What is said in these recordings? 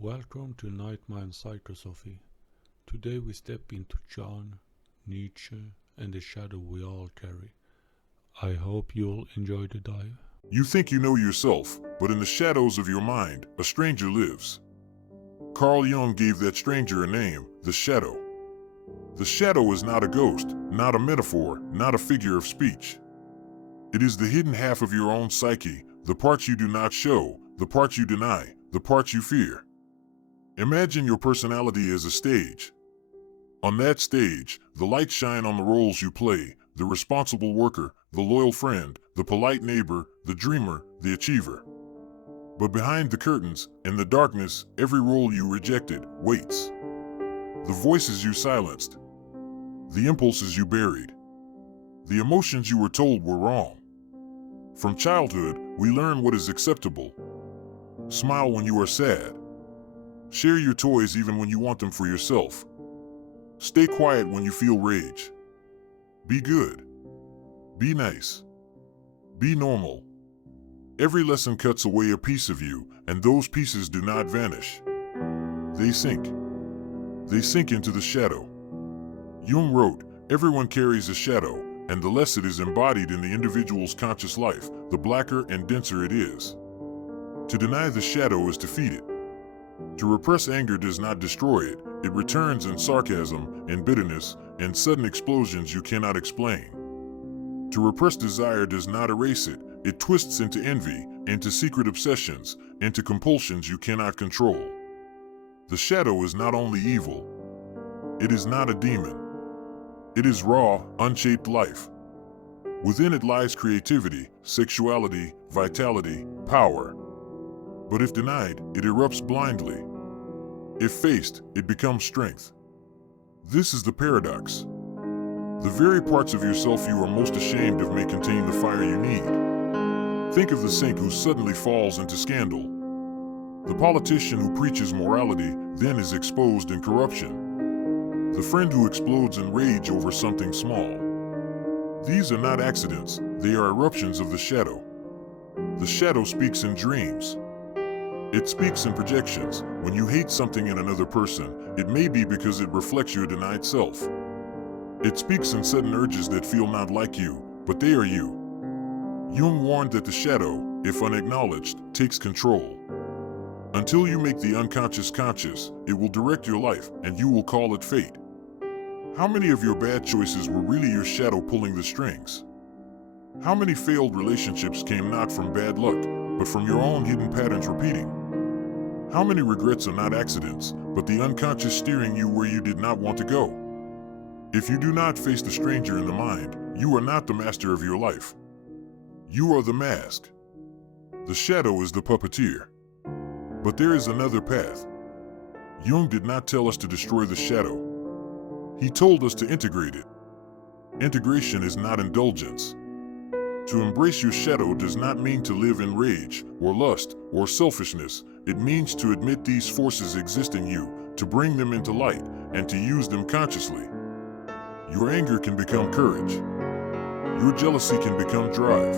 Welcome to Night Mind Psychosophy. Today we step into Jung, Nietzsche, and the shadow we all carry. I hope you'll enjoy the dive. You think you know yourself, but in the shadows of your mind, a stranger lives. Carl Jung gave that stranger a name, the shadow. The shadow is not a ghost, not a metaphor, not a figure of speech. It is the hidden half of your own psyche, the parts you do not show, the parts you deny, the parts you fear. Imagine your personality as a stage. On that stage, the lights shine on the roles you play, the responsible worker, the loyal friend, the polite neighbor, the dreamer, the achiever. But behind the curtains, in the darkness, every role you rejected waits. The voices you silenced, the impulses you buried, the emotions you were told were wrong. From childhood, we learn what is acceptable. Smile when you are sad. Share your toys even when you want them for yourself. Stay quiet when you feel rage. Be good. Be nice. Be normal. Every lesson cuts away a piece of you, and those pieces do not vanish. They sink. They sink into the shadow. Jung wrote, "Everyone carries a shadow, and the less it is embodied in the individual's conscious life, the blacker and denser it is. To deny the shadow is to feed it. To repress anger does not destroy it, it returns in sarcasm, in bitterness, in sudden explosions you cannot explain. To repress desire does not erase it, it twists into envy, into secret obsessions, into compulsions you cannot control. The shadow is not only evil. It is not a demon. It is raw, unshaped life. Within it lies creativity, sexuality, vitality, power. But if denied, it erupts blindly. If faced, it becomes strength. This is the paradox. The very parts of yourself you are most ashamed of may contain the fire you need. Think of the saint who suddenly falls into scandal. The politician who preaches morality then is exposed in corruption. The friend who explodes in rage over something small. These are not accidents, they are eruptions of the shadow. The shadow speaks in dreams. It speaks in projections. When you hate something in another person, it may be because it reflects your denied self. It speaks in sudden urges that feel not like you, but they are you. Jung warned that the shadow, if unacknowledged, takes control. Until you make the unconscious conscious, it will direct your life, and you will call it fate. How many of your bad choices were really your shadow pulling the strings? How many failed relationships came not from bad luck, but from your own hidden patterns repeating? How many regrets are not accidents, but the unconscious steering you where you did not want to go? If you do not face the stranger in the mind, you are not the master of your life. You are the mask. The shadow is the puppeteer. But there is another path. Jung did not tell us to destroy the shadow. He told us to integrate it. Integration is not indulgence. To embrace your shadow does not mean to live in rage, or lust, or selfishness. It means to admit these forces exist in you, to bring them into light, and to use them consciously. Your anger can become courage. Your jealousy can become drive.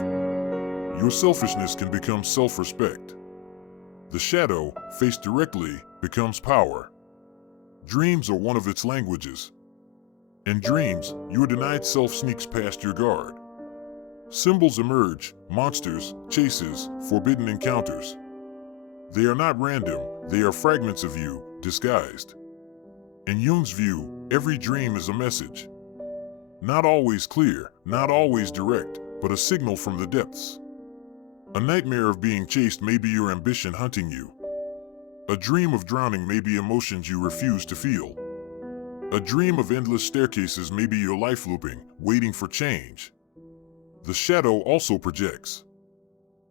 Your selfishness can become self-respect. The shadow, faced directly, becomes power. Dreams are one of its languages. In dreams, your denied self sneaks past your guard. Symbols emerge, monsters, chases, forbidden encounters. They are not random, they are fragments of you, disguised. In Jung's view, every dream is a message. Not always clear, not always direct, but a signal from the depths. A nightmare of being chased may be your ambition hunting you. A dream of drowning may be emotions you refuse to feel. A dream of endless staircases may be your life looping, waiting for change. The shadow also projects.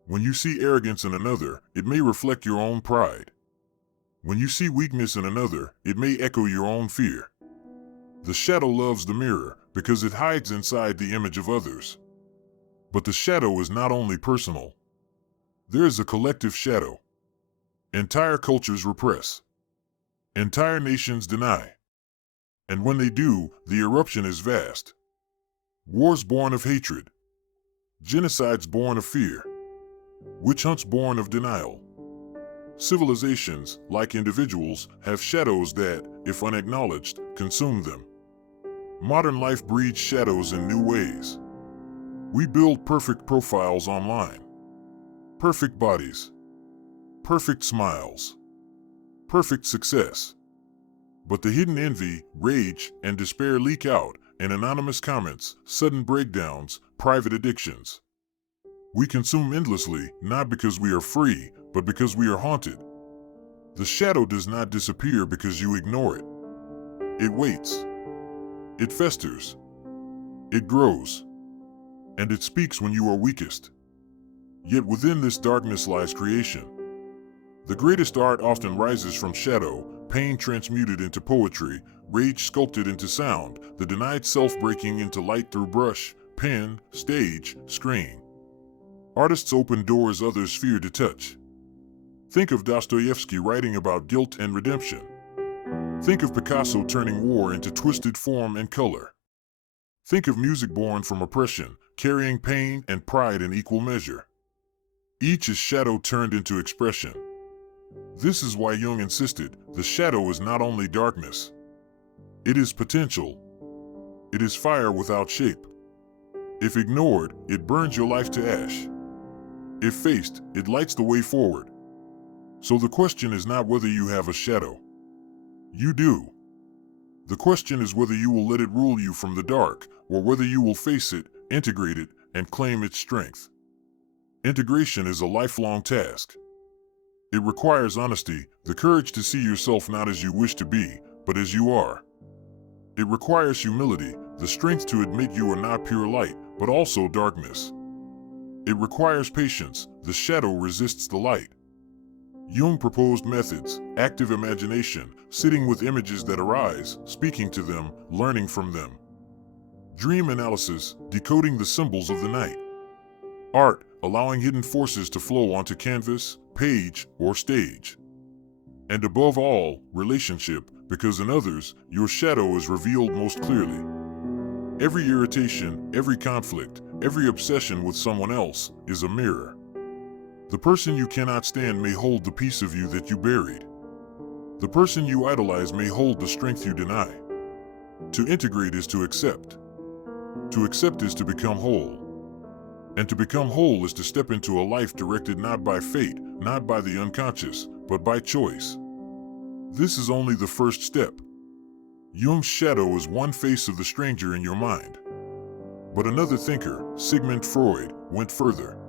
When you see arrogance in another, it may reflect your own pride. When you see weakness in another, it may echo your own fear. The shadow loves the mirror because it hides inside the image of others. But the shadow is not only personal. There is a collective shadow. Entire cultures repress. Entire nations deny. And when they do, the eruption is vast. Wars born of hatred. Genocides born of fear. Witch hunts born of denial. Civilizations, like individuals, have shadows that, if unacknowledged, consume them. Modern life breeds shadows in new ways. We build perfect profiles online. Perfect bodies. Perfect smiles. Perfect success. But the hidden envy, rage, and despair leak out in anonymous comments, sudden breakdowns, private addictions. We consume endlessly, not because we are free, but because we are haunted. The shadow does not disappear because you ignore it. It waits. It festers. It grows. And it speaks when you are weakest. Yet within this darkness lies creation. The greatest art often rises from shadow, pain transmuted into poetry, rage sculpted into sound, the denied self breaking into light through brush, pen, stage, screen. Artists open doors others fear to touch. Think of Dostoevsky writing about guilt and redemption. Think of Picasso turning war into twisted form and color. Think of music born from oppression, carrying pain and pride in equal measure. Each is shadow turned into expression. This is why Jung insisted, the shadow is not only darkness. It is potential. It is fire without shape. If ignored, it burns your life to ash. If faced, it lights the way forward. So the question is not whether you have a shadow. You do. The question is whether you will let it rule you from the dark, or whether you will face it, integrate it, and claim its strength. Integration is a lifelong task. It requires honesty, the courage to see yourself not as you wish to be, but as you are. It requires humility, the strength to admit you are not pure light, but also darkness. It requires patience, the shadow resists the light. Jung proposed methods, active imagination, sitting with images that arise, speaking to them, learning from them. Dream analysis, decoding the symbols of the night. Art, allowing hidden forces to flow onto canvas, page, or stage. And above all, relationship, because in others, your shadow is revealed most clearly. Every irritation, every conflict, every obsession with someone else is a mirror. The person you cannot stand may hold the piece of you that you buried. The person you idolize may hold the strength you deny. To integrate is to accept. To accept is to become whole. And to become whole is to step into a life directed not by fate, not by the unconscious, but by choice. This is only the first step. Jung's shadow is one face of the stranger in your mind. But another thinker, Sigmund Freud, went further.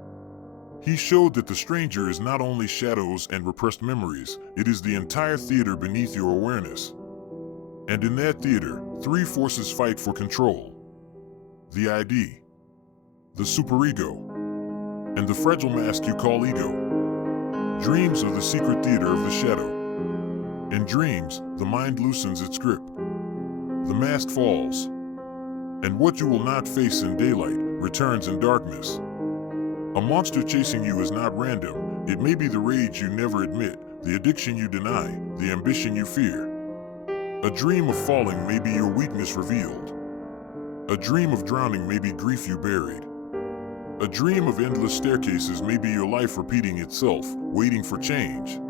He showed that the stranger is not only shadows and repressed memories, it is the entire theater beneath your awareness. And in that theater, three forces fight for control. The ID, the superego, and the fragile mask you call ego. Dreams are the secret theater of the shadow. In dreams, the mind loosens its grip. The mask falls. And what you will not face in daylight returns in darkness. A monster chasing you is not random. It may be the rage you never admit, the addiction you deny, the ambition you fear. A dream of falling may be your weakness revealed. A dream of drowning may be grief you buried. A dream of endless staircases may be your life repeating itself, waiting for change.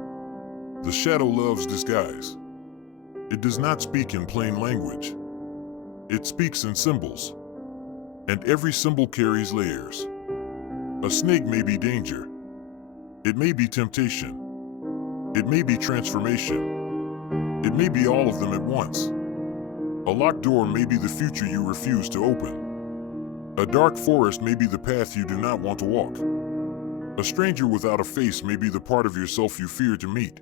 The shadow loves disguise. It does not speak in plain language. It speaks in symbols. And every symbol carries layers. A snake may be danger. It may be temptation. It may be transformation. It may be all of them at once. A locked door may be the future you refuse to open. A dark forest may be the path you do not want to walk. A stranger without a face may be the part of yourself you fear to meet.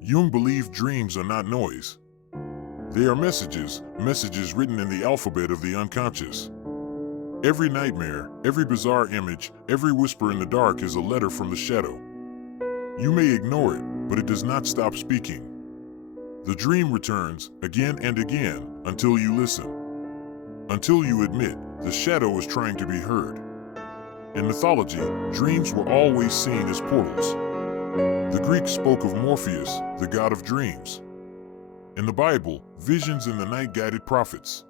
Jung believed dreams are not noise. They are messages, messages written in the alphabet of the unconscious. Every nightmare, every bizarre image, every whisper in the dark is a letter from the shadow. You may ignore it, but it does not stop speaking. The dream returns, again and again, until you listen. Until you admit, the shadow is trying to be heard. In mythology, dreams were always seen as portals. The Greeks spoke of Morpheus, the god of dreams. In the Bible, visions in the night guided prophets.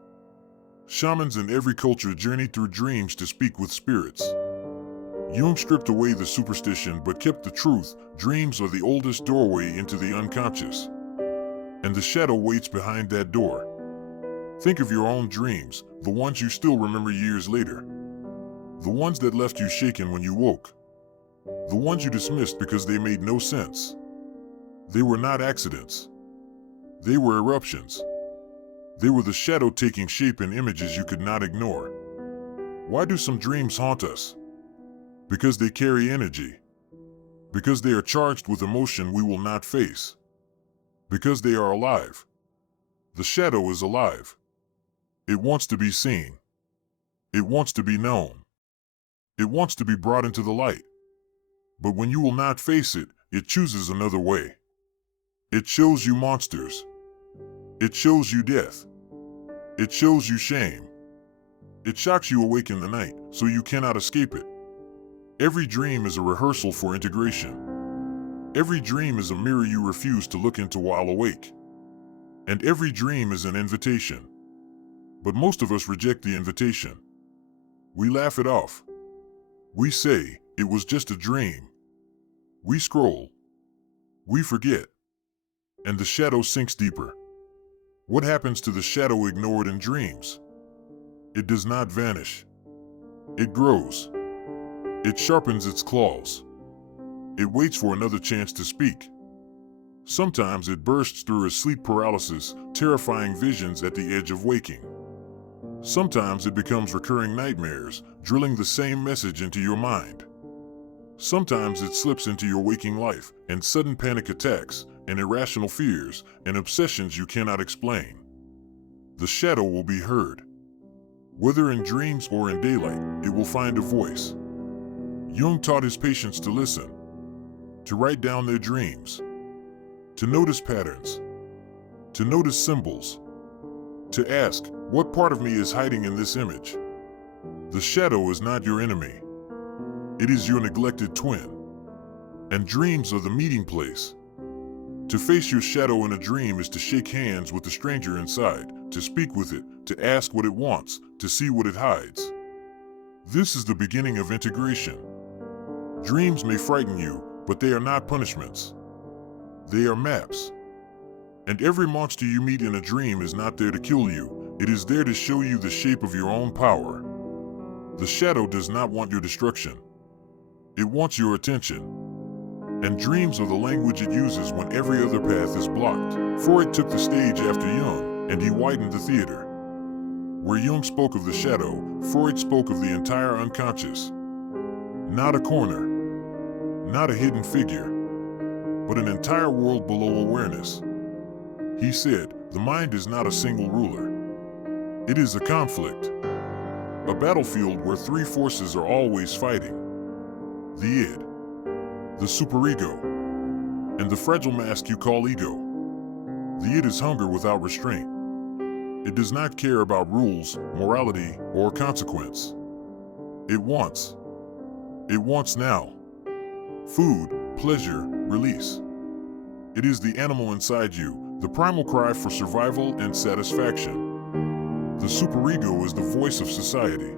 Shamans in every culture journeyed through dreams to speak with spirits. Jung stripped away the superstition but kept the truth. Dreams are the oldest doorway into the unconscious. And the shadow waits behind that door. Think of your own dreams, the ones you still remember years later. The ones that left you shaken when you woke. The ones you dismissed because they made no sense. They were not accidents. They were eruptions. They were the shadow taking shape in images you could not ignore. Why do some dreams haunt us? Because they carry energy. Because they are charged with emotion we will not face. Because they are alive. The shadow is alive. It wants to be seen. It wants to be known. It wants to be brought into the light. But when you will not face it, it chooses another way. It shows you monsters. It shows you death. It shows you shame. It shocks you awake in the night, so you cannot escape it. Every dream is a rehearsal for integration. Every dream is a mirror you refuse to look into while awake. And every dream is an invitation. But most of us reject the invitation. We laugh it off. We say, it was just a dream. We scroll. We forget. And the shadow sinks deeper. What happens to the shadow ignored in dreams? It does not vanish. It grows. It sharpens its claws. It waits for another chance to speak. Sometimes it bursts through a sleep paralysis, terrifying visions at the edge of waking. Sometimes it becomes recurring nightmares, drilling the same message into your mind. Sometimes it slips into your waking life, and sudden panic attacks, and irrational fears, and obsessions you cannot explain. The shadow will be heard. Whether in dreams or in daylight, it will find a voice. Jung taught his patients to listen, to write down their dreams, to notice patterns, to notice symbols, to ask, what part of me is hiding in this image? The shadow is not your enemy. It is your neglected twin. And dreams are the meeting place. To face your shadow in a dream is to shake hands with the stranger inside, to speak with it, to ask what it wants, to see what it hides. This is the beginning of integration. Dreams may frighten you, but they are not punishments. They are maps. And every monster you meet in a dream is not there to kill you, it is there to show you the shape of your own power. The shadow does not want your destruction. It wants your attention. And dreams are the language it uses when every other path is blocked. Freud took the stage after Jung, and he widened the theater. Where Jung spoke of the shadow, Freud spoke of the entire unconscious. Not a corner, not a hidden figure, but an entire world below awareness. He said, the mind is not a single ruler. It is a conflict. A battlefield where three forces are always fighting. The id, the superego, and the fragile mask you call ego. The id is hunger without restraint. It does not care about rules, morality, or consequence. It wants now. Food, pleasure, release. It is the animal inside you, the primal cry for survival and satisfaction. The superego is the voice of society.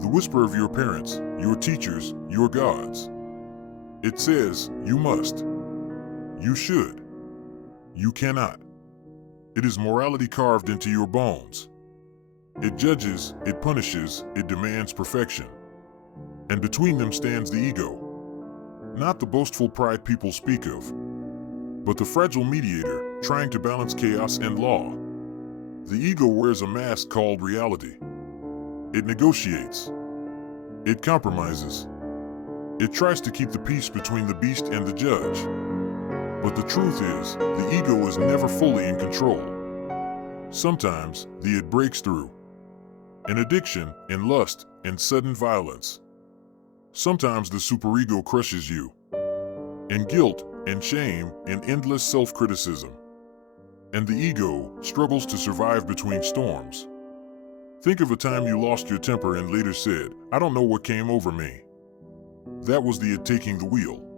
The whisper of your parents, your teachers, your gods. It says, you must. You should. You cannot. It is morality carved into your bones. It judges, it punishes, it demands perfection. And between them stands the ego. Not the boastful pride people speak of, but the fragile mediator, trying to balance chaos and law. The ego wears a mask called reality. It negotiates. It compromises. It tries to keep the peace between the beast and the judge. But the truth is, the ego is never fully in control. Sometimes, the id breaks through. In addiction, in lust, in sudden violence. Sometimes the superego crushes you. In guilt, in shame, in endless self-criticism. And the ego struggles to survive between storms. Think of a time you lost your temper and later said, I don't know what came over me. That was the id taking the wheel.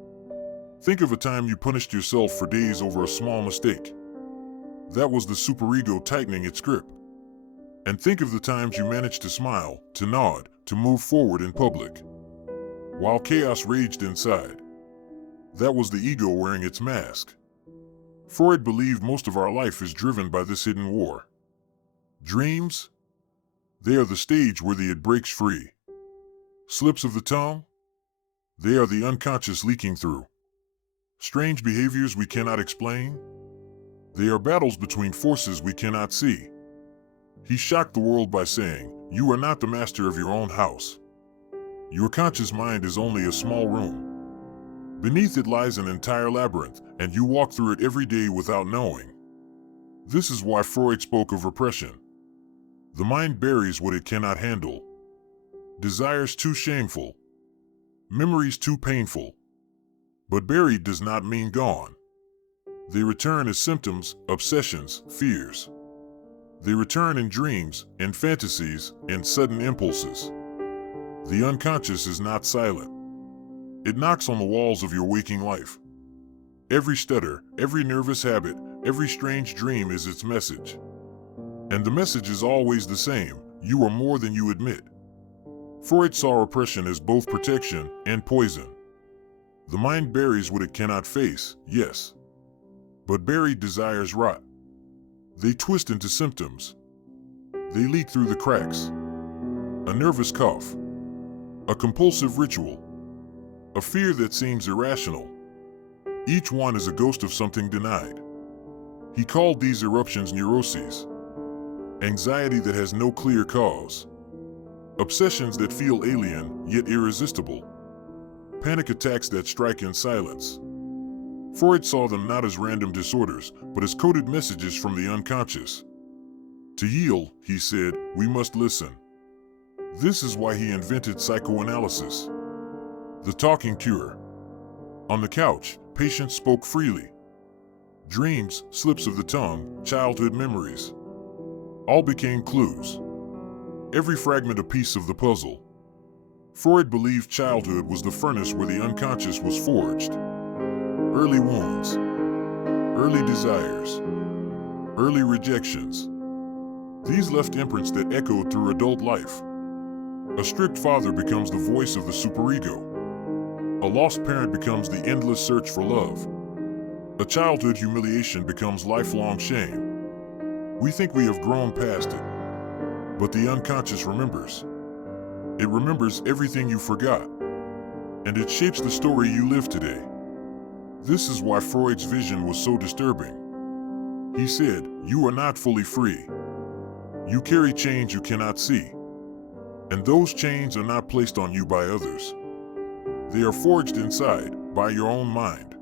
Think of a time you punished yourself for days over a small mistake. That was the superego tightening its grip. And think of the times you managed to smile, to nod, to move forward in public. while chaos raged inside. That was the ego wearing its mask. Freud believed most of our life is driven by this hidden war. Dreams? They are the stage where the id breaks free. Slips of the tongue? They are the unconscious leaking through. Strange behaviors we cannot explain? They are battles between forces we cannot see. He shocked the world by saying, "You are not the master of your own house. Your conscious mind is only a small room. Beneath it lies an entire labyrinth, and you walk through it every day without knowing." This is why Freud spoke of repression. The mind buries what it cannot handle. Desires too shameful. Memories too painful. But buried does not mean gone. They return as symptoms, obsessions, fears. They return in dreams, in fantasies, in sudden impulses. The unconscious is not silent. It knocks on the walls of your waking life. Every stutter, every nervous habit, every strange dream is its message. And the message is always the same: you are more than you admit. Freud saw repression as both protection and poison. The mind buries what it cannot face, yes. But buried desires rot. They twist into symptoms. They leak through the cracks. A nervous cough. A compulsive ritual. A fear that seems irrational. Each one is a ghost of something denied. He called these eruptions neuroses. Anxiety that has no clear cause. Obsessions that feel alien, yet irresistible. Panic attacks that strike in silence. Freud saw them not as random disorders, but as coded messages from the unconscious. To heal, he said, we must listen. This is why he invented psychoanalysis. The talking cure. On the couch, patients spoke freely. Dreams, slips of the tongue, childhood memories. All became clues. Every fragment a piece of the puzzle. Freud believed childhood was the furnace where the unconscious was forged. Early wounds. Early desires. Early rejections. These left imprints that echoed through adult life. A strict father becomes the voice of the superego. A lost parent becomes the endless search for love. A childhood humiliation becomes lifelong shame. We think we have grown past it. But the unconscious remembers. It remembers everything you forgot. And it shapes the story you live today. This is why Freud's vision was so disturbing. He said, you are not fully free. You carry chains you cannot see. And those chains are not placed on you by others. They are forged inside, by your own mind.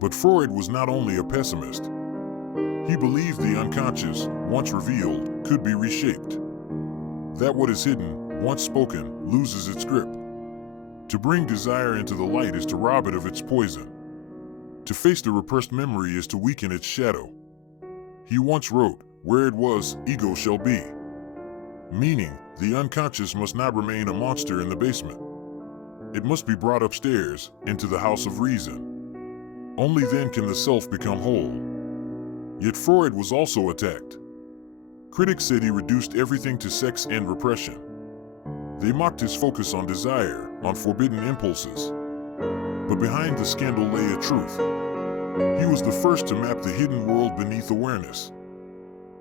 But Freud was not only a pessimist. He believed the unconscious, once revealed, could be reshaped. That what is hidden, once spoken, loses its grip. To bring desire into the light is to rob it of its poison. To face the repressed memory is to weaken its shadow. He once wrote, where it was, ego shall be. Meaning, the unconscious must not remain a monster in the basement. It must be brought upstairs, into the house of reason. Only then can the self become whole. Yet Freud was also attacked. Critics said he reduced everything to sex and repression. They mocked his focus on desire, on forbidden impulses. But behind the scandal lay a truth. He was the first to map the hidden world beneath awareness.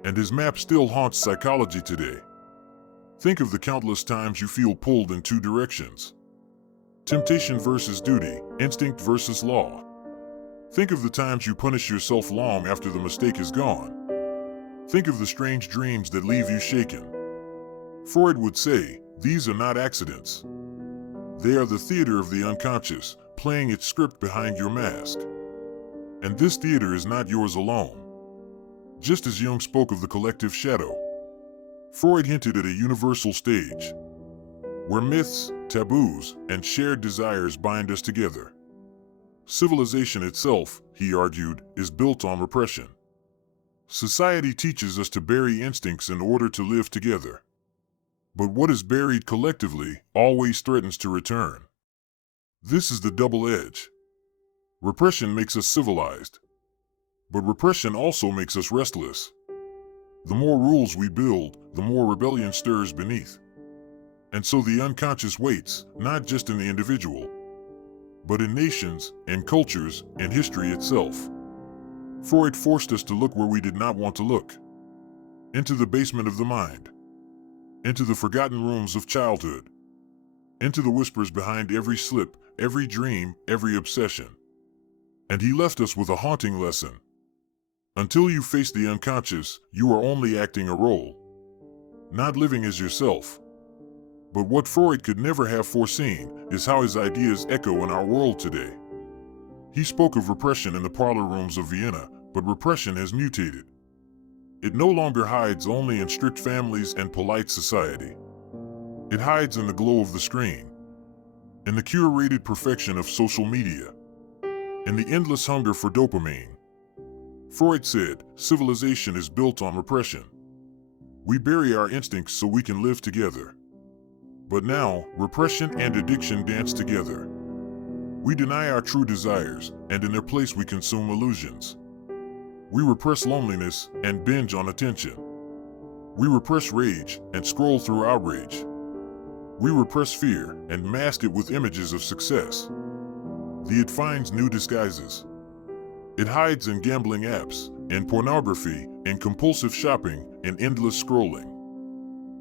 And his map still haunts psychology today. Think of the countless times you feel pulled in two directions. Temptation versus duty, instinct versus law. Think of the times you punish yourself long after the mistake is gone. Think of the strange dreams that leave you shaken. Freud would say, these are not accidents. They are the theater of the unconscious, playing its script behind your mask. And this theater is not yours alone. Just as Jung spoke of the collective shadow, Freud hinted at a universal stage, where myths, taboos, and shared desires bind us together. Civilization itself, he argued, is built on repression. Society teaches us to bury instincts in order to live together. But what is buried collectively always threatens to return. This is the double edge. Repression makes us civilized. But repression also makes us restless. The more rules we build, the more rebellion stirs beneath. And so the unconscious waits, not just in the individual, but in nations and cultures and history itself. Freud forced us to look where we did not want to look. Into the basement of the mind. Into the forgotten rooms of childhood. Into the whispers behind every slip, every dream, every obsession. And he left us with a haunting lesson. Until you face the unconscious, you are only acting a role. Not living as yourself. But what Freud could never have foreseen is how his ideas echo in our world today. He spoke of repression in the parlor rooms of Vienna, but repression has mutated. It no longer hides only in strict families and polite society. It hides in the glow of the screen, in the curated perfection of social media, in the endless hunger for dopamine. Freud said, civilization is built on repression. We bury our instincts so we can live together. But now, repression and addiction dance together. We deny our true desires, and in their place we consume illusions. We repress loneliness and binge on attention. We repress rage and scroll through outrage. We repress fear and mask it with images of success. It finds new disguises. It hides in gambling apps, in pornography, in compulsive shopping, in endless scrolling.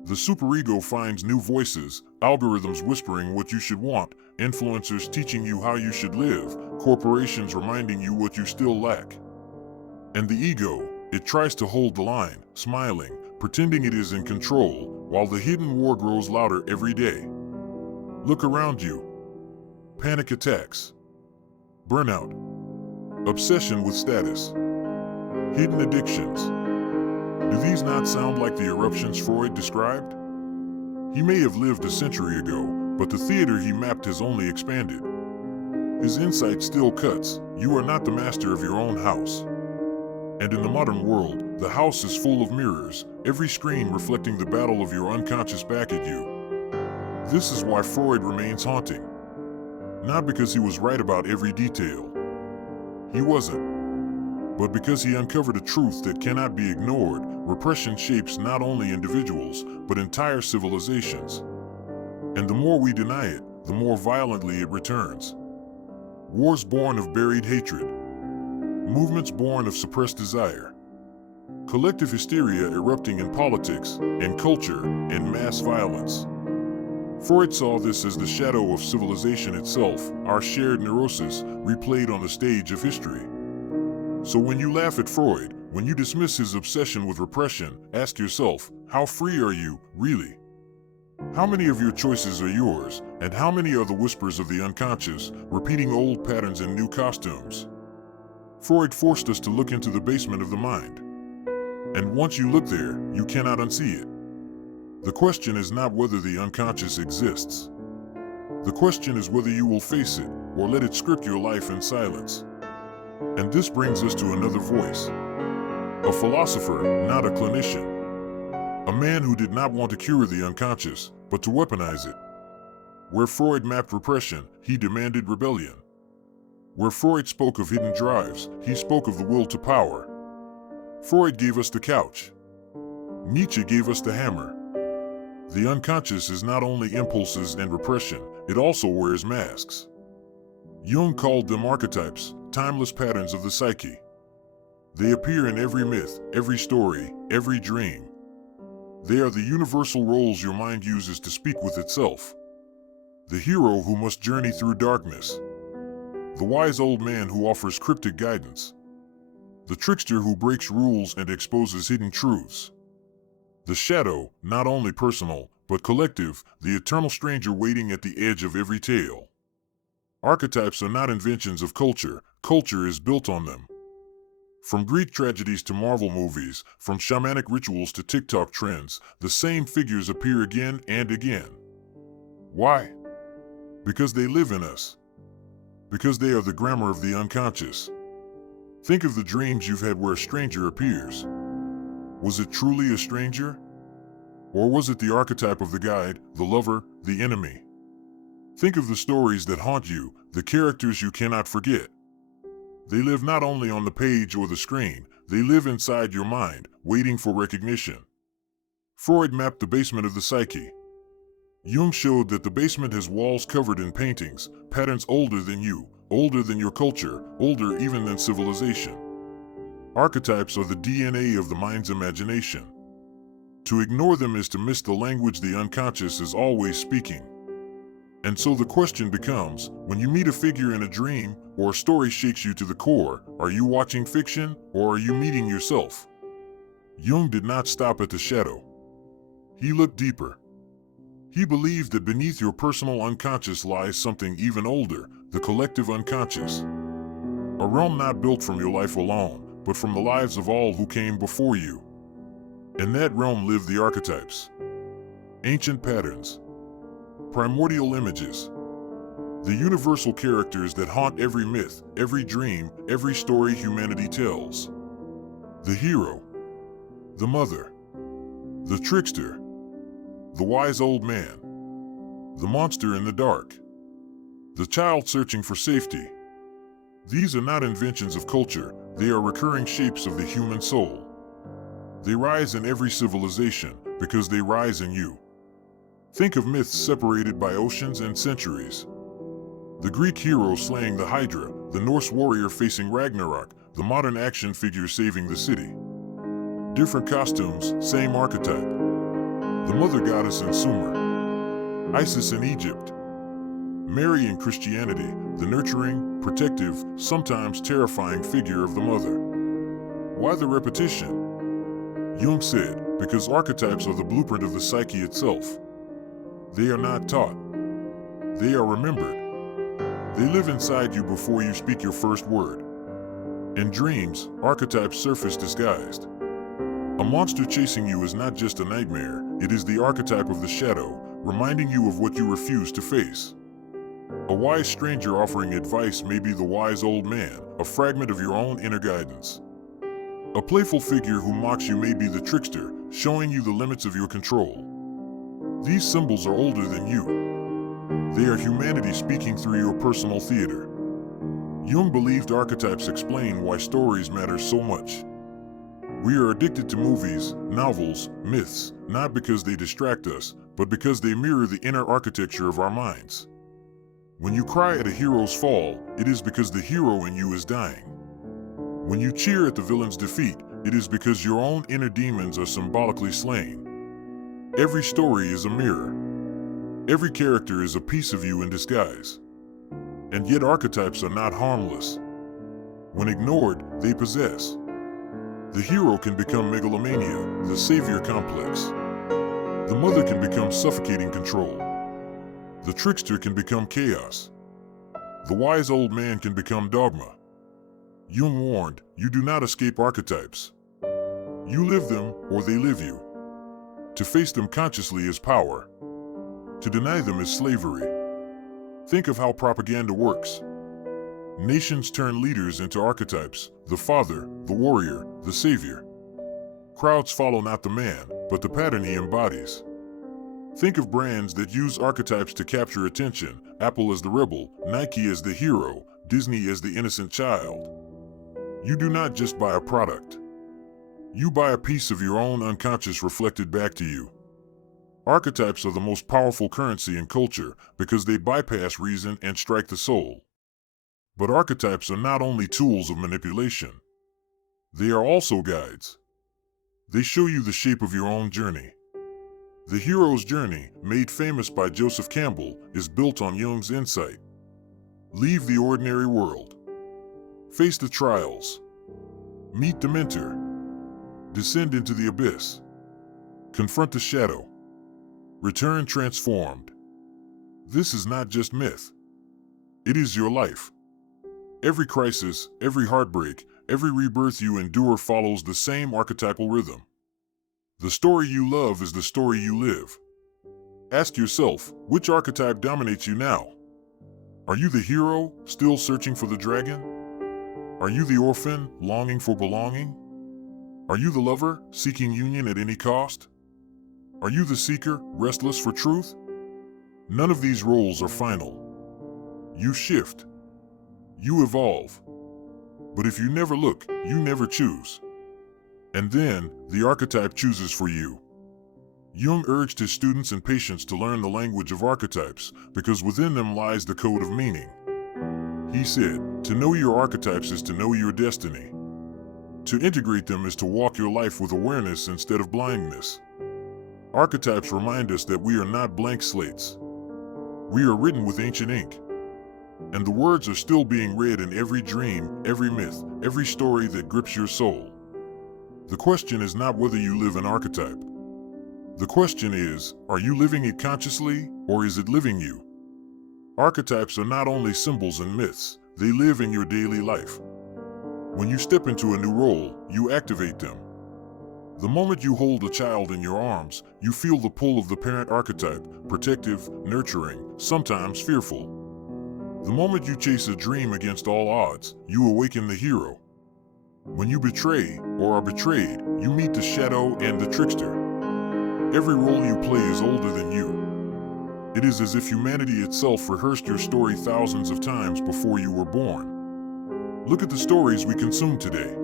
The superego finds new voices, algorithms whispering what you should want, influencers teaching you how you should live, corporations reminding you what you still lack. And the ego, it tries to hold the line, smiling, pretending it is in control, while the hidden war grows louder every day. Look around you. Panic attacks. Burnout. Obsession with status. Hidden addictions. Do these not sound like the eruptions Freud described? He may have lived a century ago, but the theater he mapped has only expanded. His insight still cuts. You are not the master of your own house. And in the modern world, the house is full of mirrors, every screen reflecting the battle of your unconscious back at you. This is why Freud remains haunting. Not because he was right about every detail. He wasn't. But because he uncovered a truth that cannot be ignored. Repression shapes not only individuals, but entire civilizations. And the more we deny it, the more violently it returns. Wars born of buried hatred. Movements born of suppressed desire. Collective hysteria erupting in politics, in culture, in mass violence. Freud saw this as the shadow of civilization itself, our shared neurosis, replayed on the stage of history. So when you laugh at Freud, when you dismiss his obsession with repression, ask yourself, how free are you, really? How many of your choices are yours, and how many are the whispers of the unconscious, repeating old patterns in new costumes? Freud forced us to look into the basement of the mind. And once you look there, you cannot unsee it. The question is not whether the unconscious exists. The question is whether you will face it, or let it script your life in silence. And this brings us to another voice. A philosopher, not a clinician. A man who did not want to cure the unconscious, but to weaponize it. Where Freud mapped repression, he demanded rebellion. Where Freud spoke of hidden drives, he spoke of the will to power. Freud gave us the couch. Nietzsche gave us the hammer. The unconscious is not only impulses and repression, it also wears masks. Jung called them archetypes, timeless patterns of the psyche. They appear in every myth, every story, every dream. They are the universal roles your mind uses to speak with itself. The hero who must journey through darkness. The wise old man who offers cryptic guidance. The trickster who breaks rules and exposes hidden truths. The shadow, not only personal, but collective, the eternal stranger waiting at the edge of every tale. Archetypes are not inventions of culture, culture is built on them. From Greek tragedies to Marvel movies, from shamanic rituals to TikTok trends, the same figures appear again and again. Why? Because they live in us. Because they are the grammar of the unconscious. Think of the dreams you've had where a stranger appears. Was it truly a stranger? Or was it the archetype of the guide, the lover, the enemy? Think of the stories that haunt you, the characters you cannot forget. They live not only on the page or the screen, they live inside your mind, waiting for recognition. Freud mapped the basement of the psyche. Jung showed that the basement has walls covered in paintings, patterns older than you, older than your culture, older even than civilization. Archetypes are the DNA of the mind's imagination. To ignore them is to miss the language the unconscious is always speaking. And so the question becomes, when you meet a figure in a dream, or a story shakes you to the core, are you watching fiction, or are you meeting yourself? Jung did not stop at the shadow. He looked deeper. He believed that beneath your personal unconscious lies something even older, the collective unconscious. A realm not built from your life alone, but from the lives of all who came before you. In that realm live the archetypes. Ancient patterns. Primordial images. The universal characters that haunt every myth, every dream, every story humanity tells. The hero. The mother. The trickster. The wise old man. The monster in the dark. The child searching for safety. These are not inventions of culture, they are recurring shapes of the human soul. They rise in every civilization, because they rise in you. Think of myths separated by oceans and centuries. The Greek hero slaying the Hydra, the Norse warrior facing Ragnarok, the modern action figure saving the city. Different costumes, same archetype. The mother goddess in Sumer. Isis in Egypt. Mary in Christianity, the nurturing, protective, sometimes terrifying figure of the mother. Why the repetition? Jung said, because archetypes are the blueprint of the psyche itself. They are not taught. They are remembered. They live inside you before you speak your first word. In dreams, archetypes surface disguised. A monster chasing you is not just a nightmare, it is the archetype of the shadow, reminding you of what you refuse to face. A wise stranger offering advice may be the wise old man, a fragment of your own inner guidance. A playful figure who mocks you may be the trickster, showing you the limits of your control. These symbols are older than you. They are humanity speaking through your personal theater. Jung believed archetypes explain why stories matter so much. We are addicted to movies, novels, myths, not because they distract us, but because they mirror the inner architecture of our minds. When you cry at a hero's fall, it is because the hero in you is dying. When you cheer at the villain's defeat, it is because your own inner demons are symbolically slain. Every story is a mirror. Every character is a piece of you in disguise. And yet archetypes are not harmless. When ignored, they possess. The hero can become megalomania, the savior complex. The mother can become suffocating control. The trickster can become chaos. The wise old man can become dogma. Jung warned, you do not escape archetypes. You live them, or they live you. To face them consciously is power. To deny them is slavery. Think of how propaganda works. Nations turn leaders into archetypes, the father, the warrior, the savior. Crowds follow not the man, but the pattern he embodies. Think of brands that use archetypes to capture attention, Apple as the rebel, Nike as the hero, Disney as the innocent child. You do not just buy a product. You buy a piece of your own unconscious reflected back to you. Archetypes are the most powerful currency in culture because they bypass reason and strike the soul. But archetypes are not only tools of manipulation. They are also guides. They show you the shape of your own journey. The hero's journey, made famous by Joseph Campbell, is built on Jung's insight. Leave the ordinary world. Face the trials. Meet the mentor. Descend into the abyss. Confront the shadow. Return transformed. This is not just myth. It is your life. Every crisis, every heartbreak, every rebirth you endure follows the same archetypal rhythm. The story you love is the story you live. Ask yourself, which archetype dominates you now? Are you the hero, still searching for the dragon? Are you the orphan, longing for belonging? Are you the lover, seeking union at any cost? Are you the seeker, restless for truth? None of these roles are final. You shift. You evolve. But if you never look, you never choose. And then, the archetype chooses for you. Jung urged his students and patients to learn the language of archetypes because within them lies the code of meaning. He said, to know your archetypes is to know your destiny. To integrate them is to walk your life with awareness instead of blindness. Archetypes remind us that we are not blank slates. We are written with ancient ink. And the words are still being read in every dream, every myth, every story that grips your soul. The question is not whether you live an archetype. The question is, are you living it consciously, or is it living you? Archetypes are not only symbols and myths, they live in your daily life. When you step into a new role, you activate them. The moment you hold a child in your arms, you feel the pull of the parent archetype, protective, nurturing, sometimes fearful. The moment you chase a dream against all odds, you awaken the hero. When you betray, or are betrayed, you meet the shadow and the trickster. Every role you play is older than you. It is as if humanity itself rehearsed your story thousands of times before you were born. Look at the stories we consume today.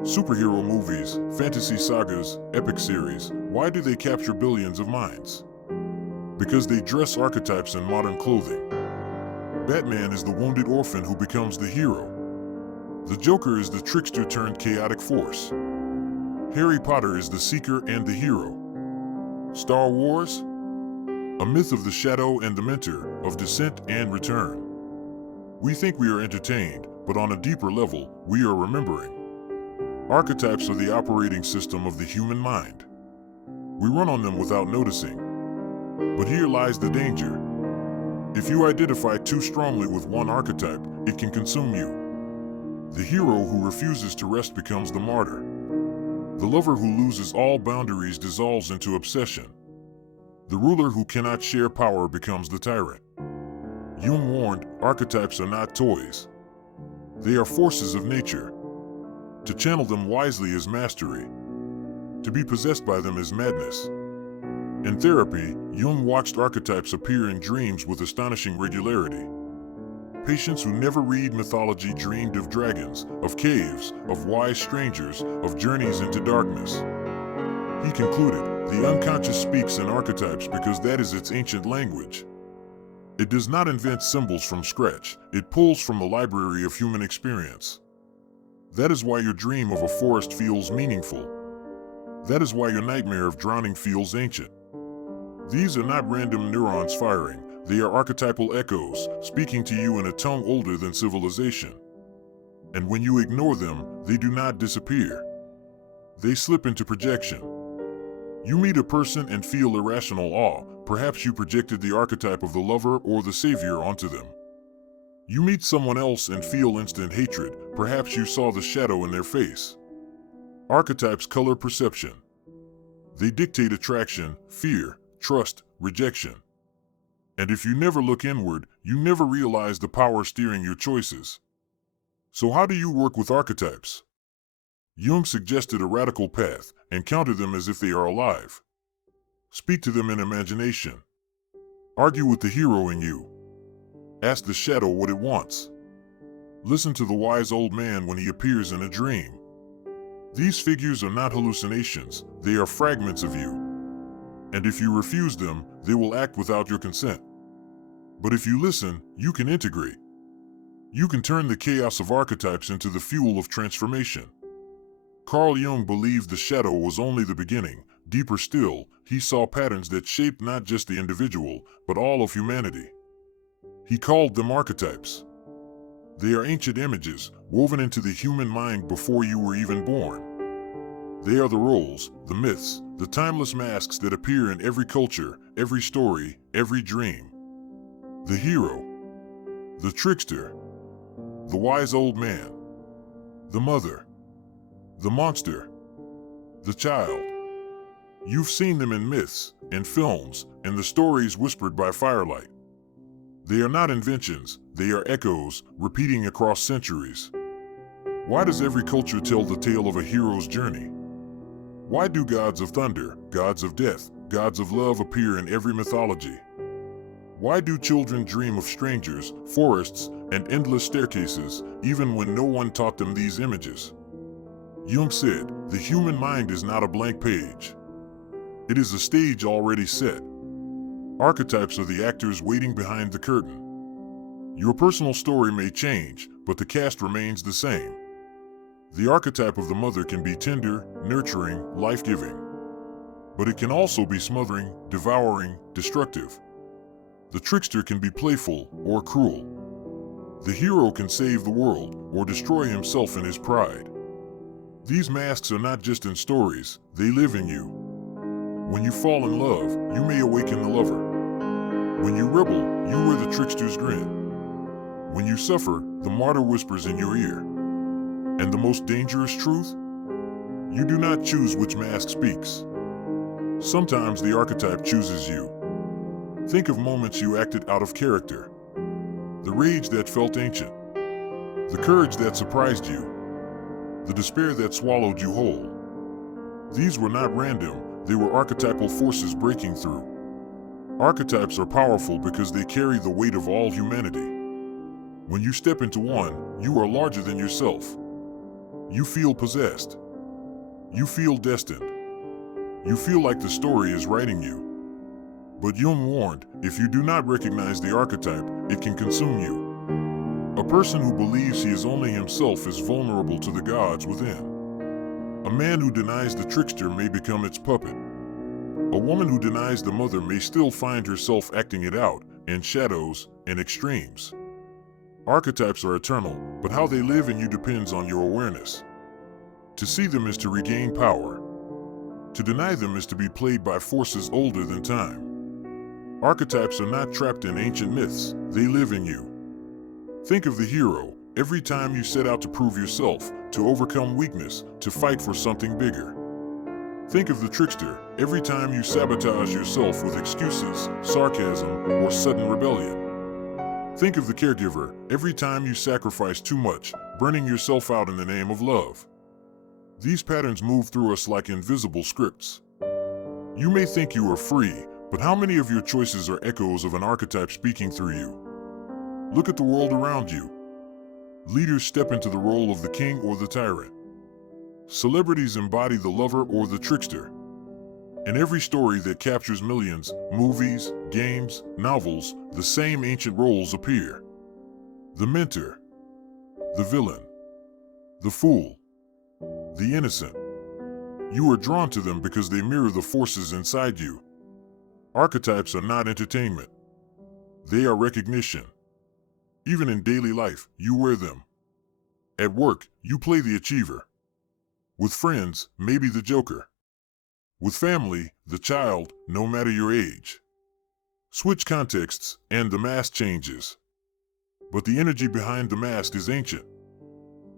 Superhero movies, fantasy sagas, epic series. Why do they capture billions of minds? Because they dress archetypes in modern clothing. Batman is the wounded orphan who becomes the hero. The Joker is the trickster turned chaotic force. Harry Potter is the seeker and the hero. Star Wars? A myth of the shadow and the mentor, of descent and return. We think we are entertained, but on a deeper level, we are remembering. Archetypes are the operating system of the human mind. We run on them without noticing. But here lies the danger. If you identify too strongly with one archetype, it can consume you. The hero who refuses to rest becomes the martyr. The lover who loses all boundaries dissolves into obsession. The ruler who cannot share power becomes the tyrant. Jung warned, archetypes are not toys. They are forces of nature. To channel them wisely is mastery. To be possessed by them is madness. In therapy, Jung watched archetypes appear in dreams with astonishing regularity. Patients who never read mythology dreamed of dragons, of caves, of wise strangers, of journeys into darkness. He concluded, the unconscious speaks in archetypes because that is its ancient language. It does not invent symbols from scratch, it pulls from the library of human experience. That is why your dream of a forest feels meaningful. That is why your nightmare of drowning feels ancient. These are not random neurons firing. They are archetypal echoes, speaking to you in a tongue older than civilization. And when you ignore them, they do not disappear. They slip into projection. You meet a person and feel irrational awe. Perhaps you projected the archetype of the lover or the savior onto them. You meet someone else and feel instant hatred. Perhaps you saw the shadow in their face. Archetypes color perception. They dictate attraction, fear, trust, rejection. And if you never look inward, you never realize the power steering your choices. So how do you work with archetypes? Jung suggested a radical path, encounter them as if they are alive. Speak to them in imagination. Argue with the hero in you. Ask the shadow what it wants. Listen to the wise old man when he appears in a dream. These figures are not hallucinations, they are fragments of you. And if you refuse them, they will act without your consent. But if you listen, you can integrate. You can turn the chaos of archetypes into the fuel of transformation. Carl Jung believed the shadow was only the beginning. Deeper still, he saw patterns that shaped not just the individual, but all of humanity. He called them archetypes. They are ancient images, woven into the human mind before you were even born. They are the roles, the myths, the timeless masks that appear in every culture, every story, every dream. The hero, the trickster, the wise old man, the mother, the monster, the child. You've seen them in myths, in films, in the stories whispered by firelight. They are not inventions, they are echoes, repeating across centuries. Why does every culture tell the tale of a hero's journey? Why do gods of thunder, gods of death, gods of love appear in every mythology? Why do children dream of strangers, forests, and endless staircases, even when no one taught them these images? Jung said, the human mind is not a blank page. It is a stage already set. Archetypes are the actors waiting behind the curtain. Your personal story may change, but the cast remains the same. The archetype of the mother can be tender, nurturing, life-giving. But it can also be smothering, devouring, destructive. The trickster can be playful or cruel. The hero can save the world or destroy himself in his pride. These masks are not just in stories, they live in you. When you fall in love, you may awaken the lover. When you rebel, you wear the trickster's grin. When you suffer, the martyr whispers in your ear. And the most dangerous truth? You do not choose which mask speaks. Sometimes the archetype chooses you. Think of moments you acted out of character. The rage that felt ancient. The courage that surprised you. The despair that swallowed you whole. These were not random, they were archetypal forces breaking through. Archetypes are powerful because they carry the weight of all humanity. When you step into one, you are larger than yourself. You feel possessed. You feel destined. You feel like the story is writing you. But Jung warned, if you do not recognize the archetype, it can consume you. A person who believes he is only himself is vulnerable to the gods within. A man who denies the trickster may become its puppet. A woman who denies the mother may still find herself acting it out, in shadows and extremes. Archetypes are eternal, but how they live in you depends on your awareness. To see them is to regain power. To deny them is to be played by forces older than time. Archetypes are not trapped in ancient myths, they live in you. Think of the hero, every time you set out to prove yourself, to overcome weakness, to fight for something bigger. Think of the trickster, every time you sabotage yourself with excuses, sarcasm, or sudden rebellion. Think of the caregiver, every time you sacrifice too much, burning yourself out in the name of love. These patterns move through us like invisible scripts. You may think you are free, but how many of your choices are echoes of an archetype speaking through you? Look at the world around you. Leaders step into the role of the king or the tyrant. Celebrities embody the lover or the trickster. In every story that captures millions, movies, games, novels, the same ancient roles appear. The mentor, the villain, the fool, the innocent. You are drawn to them because they mirror the forces inside you. Archetypes are not entertainment. They are recognition. Even in daily life, you wear them. At work, you play the achiever. With friends, maybe the joker. With family, the child, no matter your age. Switch contexts, and the mask changes. But the energy behind the mask is ancient.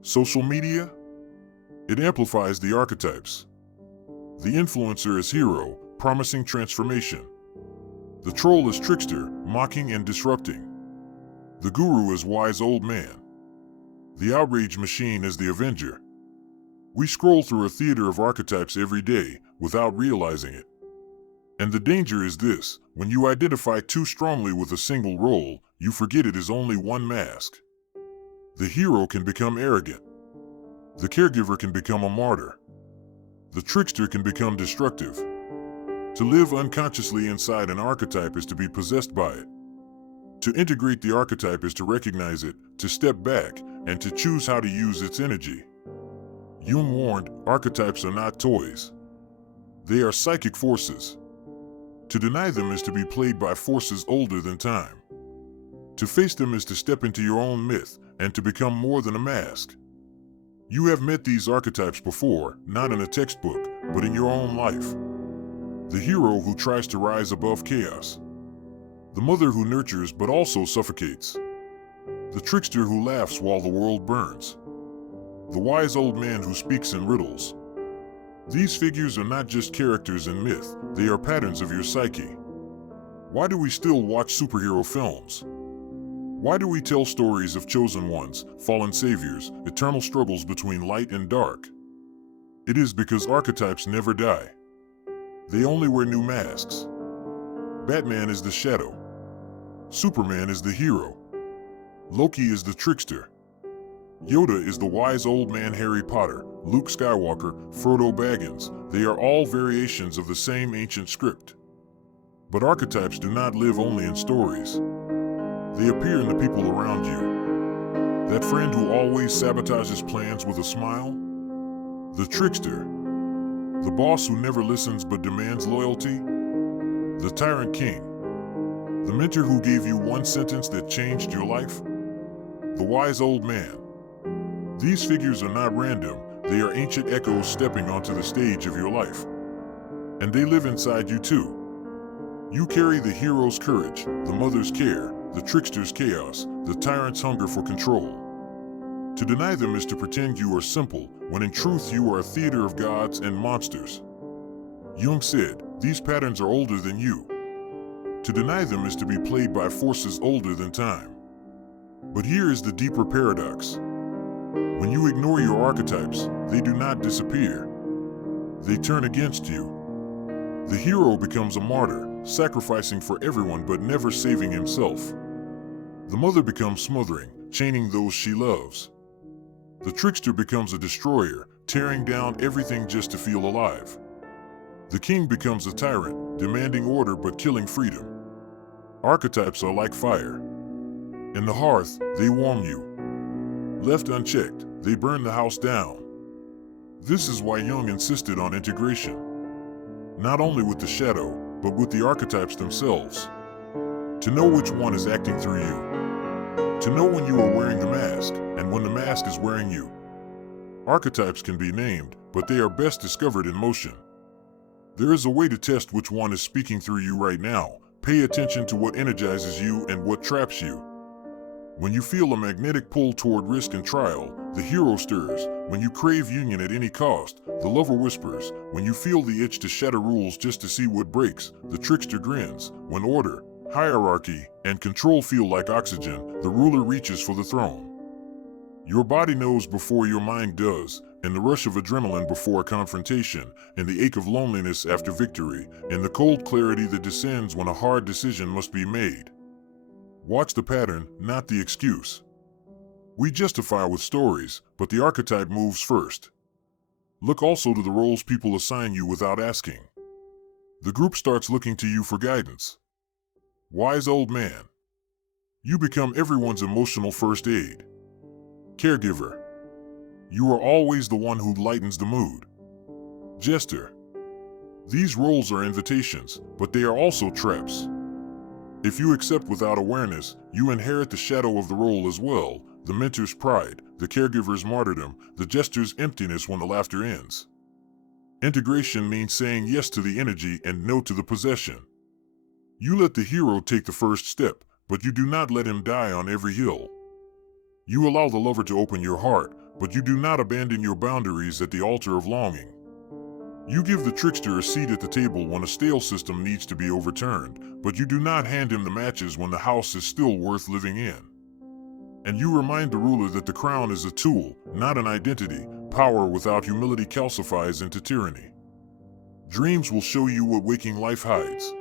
Social media? It amplifies the archetypes. The influencer is hero, promising transformation. The troll is trickster, mocking and disrupting. The guru is wise old man. The outrage machine is the avenger. We scroll through a theater of archetypes every day, without realizing it. And the danger is this, when you identify too strongly with a single role, you forget it is only one mask. The hero can become arrogant. The caregiver can become a martyr. The trickster can become destructive. To live unconsciously inside an archetype is to be possessed by it. To integrate the archetype is to recognize it, to step back, and to choose how to use its energy. Jung warned, archetypes are not toys. They are psychic forces. To deny them is to be played by forces older than time. To face them is to step into your own myth, and to become more than a mask. You have met these archetypes before, not in a textbook, but in your own life. The hero who tries to rise above chaos. The mother who nurtures but also suffocates. The trickster who laughs while the world burns. The wise old man who speaks in riddles. These figures are not just characters in myth, they are patterns of your psyche. Why do we still watch superhero films? Why do we tell stories of chosen ones, fallen saviors, eternal struggles between light and dark? It is because archetypes never die. They only wear new masks. Batman is the shadow. Superman is the hero. Loki is the trickster. Yoda is the wise old man Harry Potter, Luke Skywalker, Frodo Baggins, they are all variations of the same ancient script. But archetypes do not live only in stories. They appear in the people around you. That friend who always sabotages plans with a smile? The trickster. The boss who never listens but demands loyalty? The tyrant king. The mentor who gave you one sentence that changed your life? The wise old man. These figures are not random, they are ancient echoes stepping onto the stage of your life. And they live inside you too. You carry the hero's courage, the mother's care, the trickster's chaos, the tyrant's hunger for control. To deny them is to pretend you are simple, when in truth you are a theater of gods and monsters. Jung said, these patterns are older than you. To deny them is to be played by forces older than time. But here is the deeper paradox. When you ignore your archetypes, they do not disappear. They turn against you. The hero becomes a martyr, sacrificing for everyone but never saving himself. The mother becomes smothering, chaining those she loves. The trickster becomes a destroyer, tearing down everything just to feel alive. The king becomes a tyrant, demanding order but killing freedom. Archetypes are like fire. In the hearth, they warm you. Left unchecked, they burn the house down. This is why Jung insisted on integration. Not only with the shadow, but with the archetypes themselves. To know which one is acting through you. To know when you are wearing the mask, and when the mask is wearing you. Archetypes can be named, but they are best discovered in motion. There is a way to test which one is speaking through you right now. Pay attention to what energizes you and what traps you. When you feel a magnetic pull toward risk and trial, the hero stirs. When you crave union at any cost, the lover whispers. When you feel the itch to shatter rules just to see what breaks, the trickster grins. When order, hierarchy, and control feel like oxygen, the ruler reaches for the throne. Your body knows before your mind does, in the rush of adrenaline before a confrontation, in the ache of loneliness after victory, in the cold clarity that descends when a hard decision must be made. Watch the pattern, not the excuse. We justify with stories, but the archetype moves first. Look also to the roles people assign you without asking. The group starts looking to you for guidance. Wise old man. You become everyone's emotional first aid. Caregiver. You are always the one who lightens the mood. Jester. These roles are invitations, but they are also traps. If you accept without awareness, you inherit the shadow of the role as well, the mentor's pride, the caregiver's martyrdom, the jester's emptiness when the laughter ends. Integration means saying yes to the energy and no to the possession. You let the hero take the first step, but you do not let him die on every hill. You allow the lover to open your heart, but you do not abandon your boundaries at the altar of longing. You give the trickster a seat at the table when a stale system needs to be overturned, but you do not hand him the matches when the house is still worth living in. And you remind the ruler that the crown is a tool, not an identity. Power without humility calcifies into tyranny. Dreams will show you what waking life hides.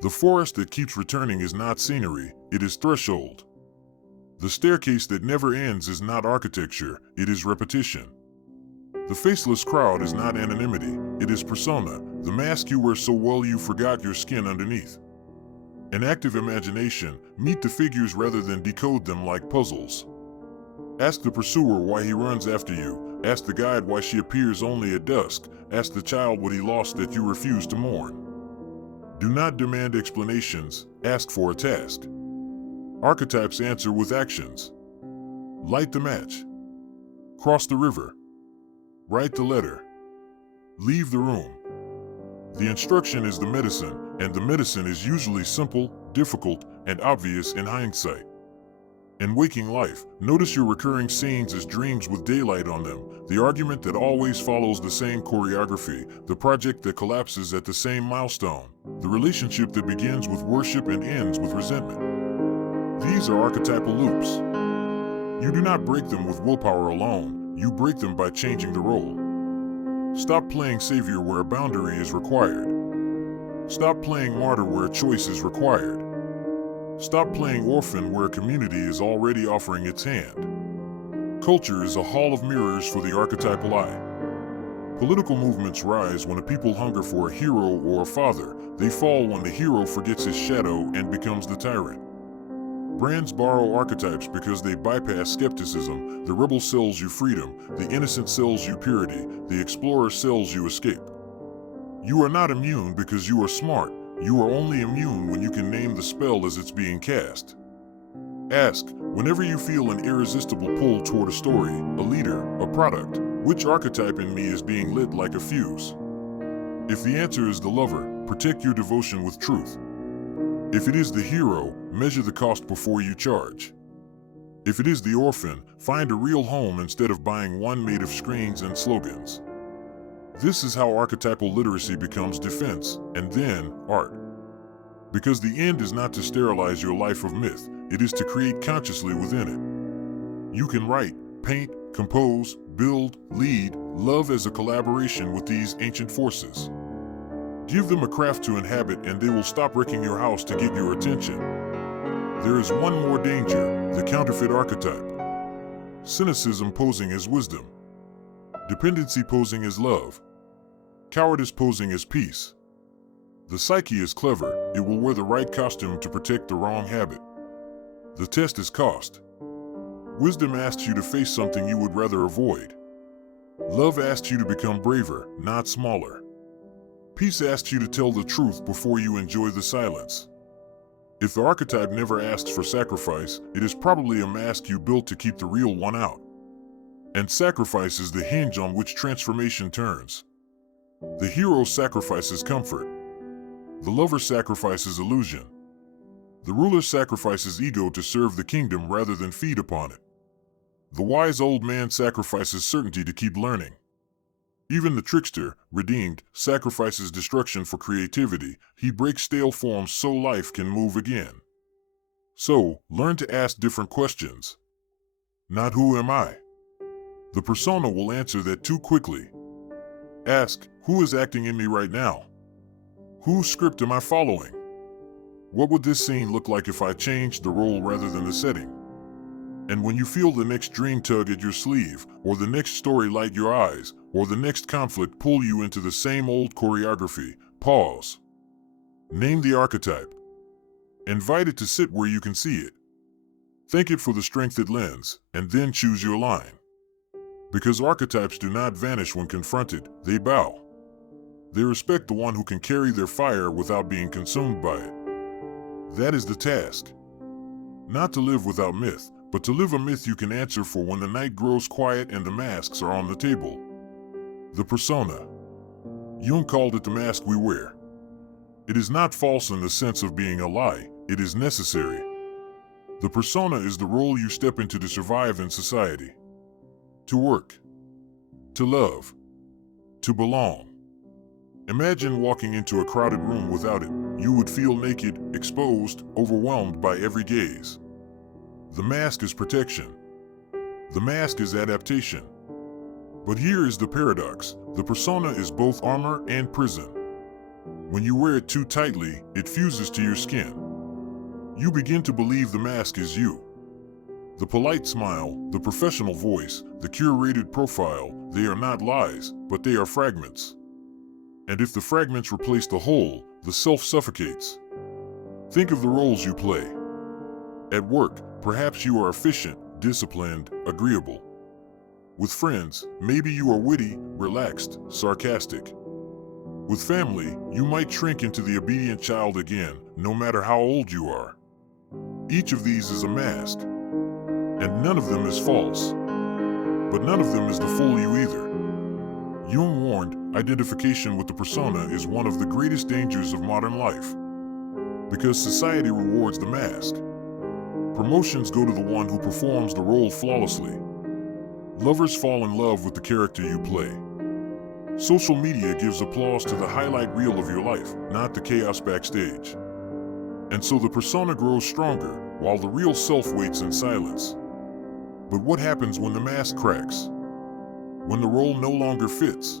The forest that keeps returning is not scenery, it is threshold. The staircase that never ends is not architecture, it is repetition. The faceless crowd is not anonymity, it is persona, the mask you wear so well you forgot your skin underneath. An active imagination, meet the figures rather than decode them like puzzles. Ask the pursuer why he runs after you, ask the guide why she appears only at dusk, ask the child what he lost that you refuse to mourn. Do not demand explanations, ask for a task. Archetypes answer with actions. Light the match. Cross the river. Write the letter. Leave the room. The instruction is the medicine, and the medicine is usually simple, difficult, and obvious in hindsight. In waking life, notice your recurring scenes as dreams with daylight on them, the argument that always follows the same choreography, the project that collapses at the same milestone, the relationship that begins with worship and ends with resentment. These are archetypal loops. You do not break them with willpower alone, you break them by changing the role. Stop playing savior where a boundary is required. Stop playing martyr where a choice is required. Stop playing orphan where a community is already offering its hand. Culture is a hall of mirrors for the archetypal eye. Political movements rise when a people hunger for a hero or a father. They fall when the hero forgets his shadow and becomes the tyrant. Brands borrow archetypes because they bypass skepticism. The rebel sells you freedom, the innocent sells you purity, the explorer sells you escape. You are not immune because you are smart. You are only immune when you can name the spell as it's being cast. Ask, whenever you feel an irresistible pull toward a story, a leader, a product, which archetype in me is being lit like a fuse? If the answer is the lover, protect your devotion with truth. If it is the hero, measure the cost before you charge. If it is the orphan, find a real home instead of buying one made of screens and slogans. This is how archetypal literacy becomes defense, and then art. Because the end is not to sterilize your life of myth, it is to create consciously within it. You can write, paint, compose, build, lead, love as a collaboration with these ancient forces. Give them a craft to inhabit and they will stop wrecking your house to get your attention. There is one more danger, the counterfeit archetype. Cynicism posing as wisdom. Dependency posing as love. Cowardice posing as peace. The psyche is clever, it will wear the right costume to protect the wrong habit. The test is cost. Wisdom asks you to face something you would rather avoid. Love asks you to become braver, not smaller. Peace asks you to tell the truth before you enjoy the silence. If the archetype never asks for sacrifice, it is probably a mask you built to keep the real one out. And sacrifice is the hinge on which transformation turns. The hero sacrifices comfort. The lover sacrifices illusion. The ruler sacrifices ego to serve the kingdom rather than feed upon it. The wise old man sacrifices certainty to keep learning. Even the trickster, redeemed, sacrifices destruction for creativity. He breaks stale forms so life can move again. So, learn to ask different questions. Not who am I? The persona will answer that too quickly. Ask, who is acting in me right now? Whose script am I following? What would this scene look like if I changed the role rather than the setting? And when you feel the next dream tug at your sleeve, or the next story light your eyes, or the next conflict pull you into the same old choreography, pause. Name the archetype. Invite it to sit where you can see it. Thank it for the strength it lends, and then choose your line. Because archetypes do not vanish when confronted, they bow. They respect the one who can carry their fire without being consumed by it. That is the task. Not to live without myth, but to live a myth you can answer for when the night grows quiet and the masks are on the table. The persona. Jung called it the mask we wear. It is not false in the sense of being a lie, it is necessary. The persona is the role you step into to survive in society. To work. To love. To belong. Imagine walking into a crowded room without it. You would feel naked, exposed, overwhelmed by every gaze. The mask is protection. The mask is adaptation. But here is the paradox. The persona is both armor and prison. When you wear it too tightly, it fuses to your skin. You begin to believe the mask is you. The polite smile, the professional voice, the curated profile, they are not lies, but they are fragments. And if the fragments replace the whole, the self suffocates. Think of the roles you play. At work, perhaps you are efficient, disciplined, agreeable. With friends, maybe you are witty, relaxed, sarcastic. With family, you might shrink into the obedient child again, no matter how old you are. Each of these is a mask. And none of them is false. But none of them is the full you either. Jung warned, identification with the persona is one of the greatest dangers of modern life. Because society rewards the mask. Promotions go to the one who performs the role flawlessly. Lovers fall in love with the character you play. Social media gives applause to the highlight reel of your life, not the chaos backstage. And so the persona grows stronger, while the real self waits in silence. But what happens when the mask cracks? When the role no longer fits?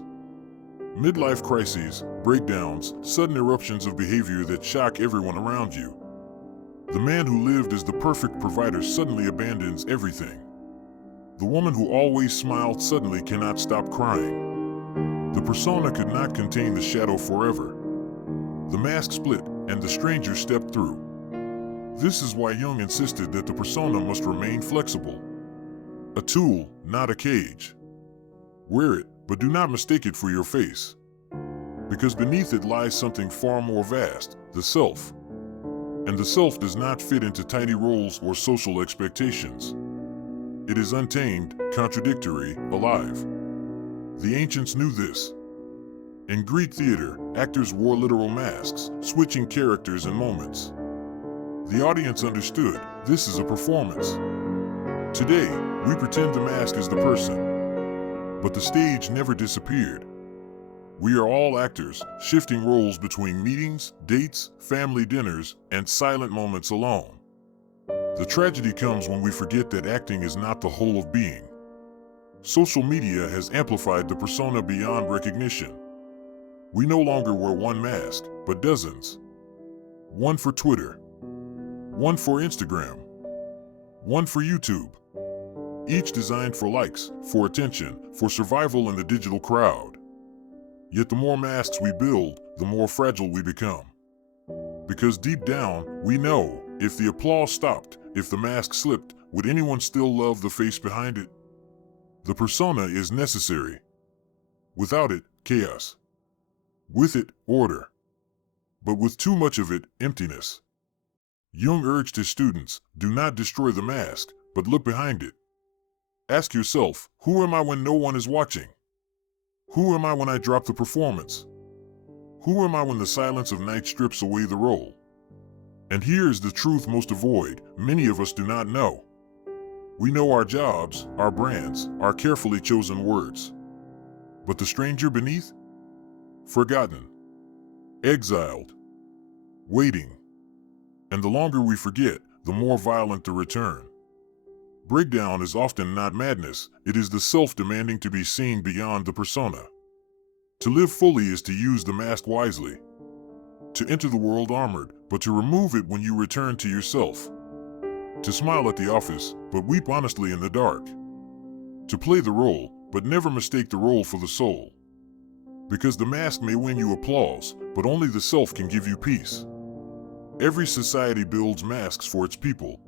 Midlife crises, breakdowns, sudden eruptions of behavior that shock everyone around you. The man who lived as the perfect provider suddenly abandons everything. The woman who always smiled suddenly cannot stop crying. The persona could not contain the shadow forever. The mask split, and the stranger stepped through. This is why Jung insisted that the persona must remain flexible. A tool, not a cage. Wear it, but do not mistake it for your face. Because beneath it lies something far more vast, the self. And the self does not fit into tiny roles or social expectations. It is untamed, contradictory, alive. The ancients knew this. In Greek theater, actors wore literal masks, switching characters and moments. The audience understood, this is a performance. Today, we pretend the mask is the person. But the stage never disappeared. We are all actors, shifting roles between meetings, dates, family dinners, and silent moments alone. The tragedy comes when we forget that acting is not the whole of being. Social media has amplified the persona beyond recognition. We no longer wear one mask, but dozens. One for Twitter. One for Instagram. One for YouTube. Each designed for likes, for attention, for survival in the digital crowd. Yet the more masks we build, the more fragile we become. Because deep down, we know, if the applause stopped, if the mask slipped, would anyone still love the face behind it? The persona is necessary. Without it, chaos. With it, order. But with too much of it, emptiness. Jung urged his students, do not destroy the mask, but look behind it. Ask yourself, who am I when no one is watching? Who am I when I drop the performance? Who am I when the silence of night strips away the role? And here is the truth most avoid, many of us do not know. We know our jobs, our brands, our carefully chosen words. But the stranger beneath? Forgotten. Exiled. Waiting. And the longer we forget, the more violent the return. Breakdown is often not madness, it is the self demanding to be seen beyond the persona. To live fully is to use the mask wisely. To enter the world armored, but to remove it when you return to yourself. To smile at the office, but weep honestly in the dark. To play the role, but never mistake the role for the soul. Because the mask may win you applause, but only the self can give you peace. Every society builds masks for its people.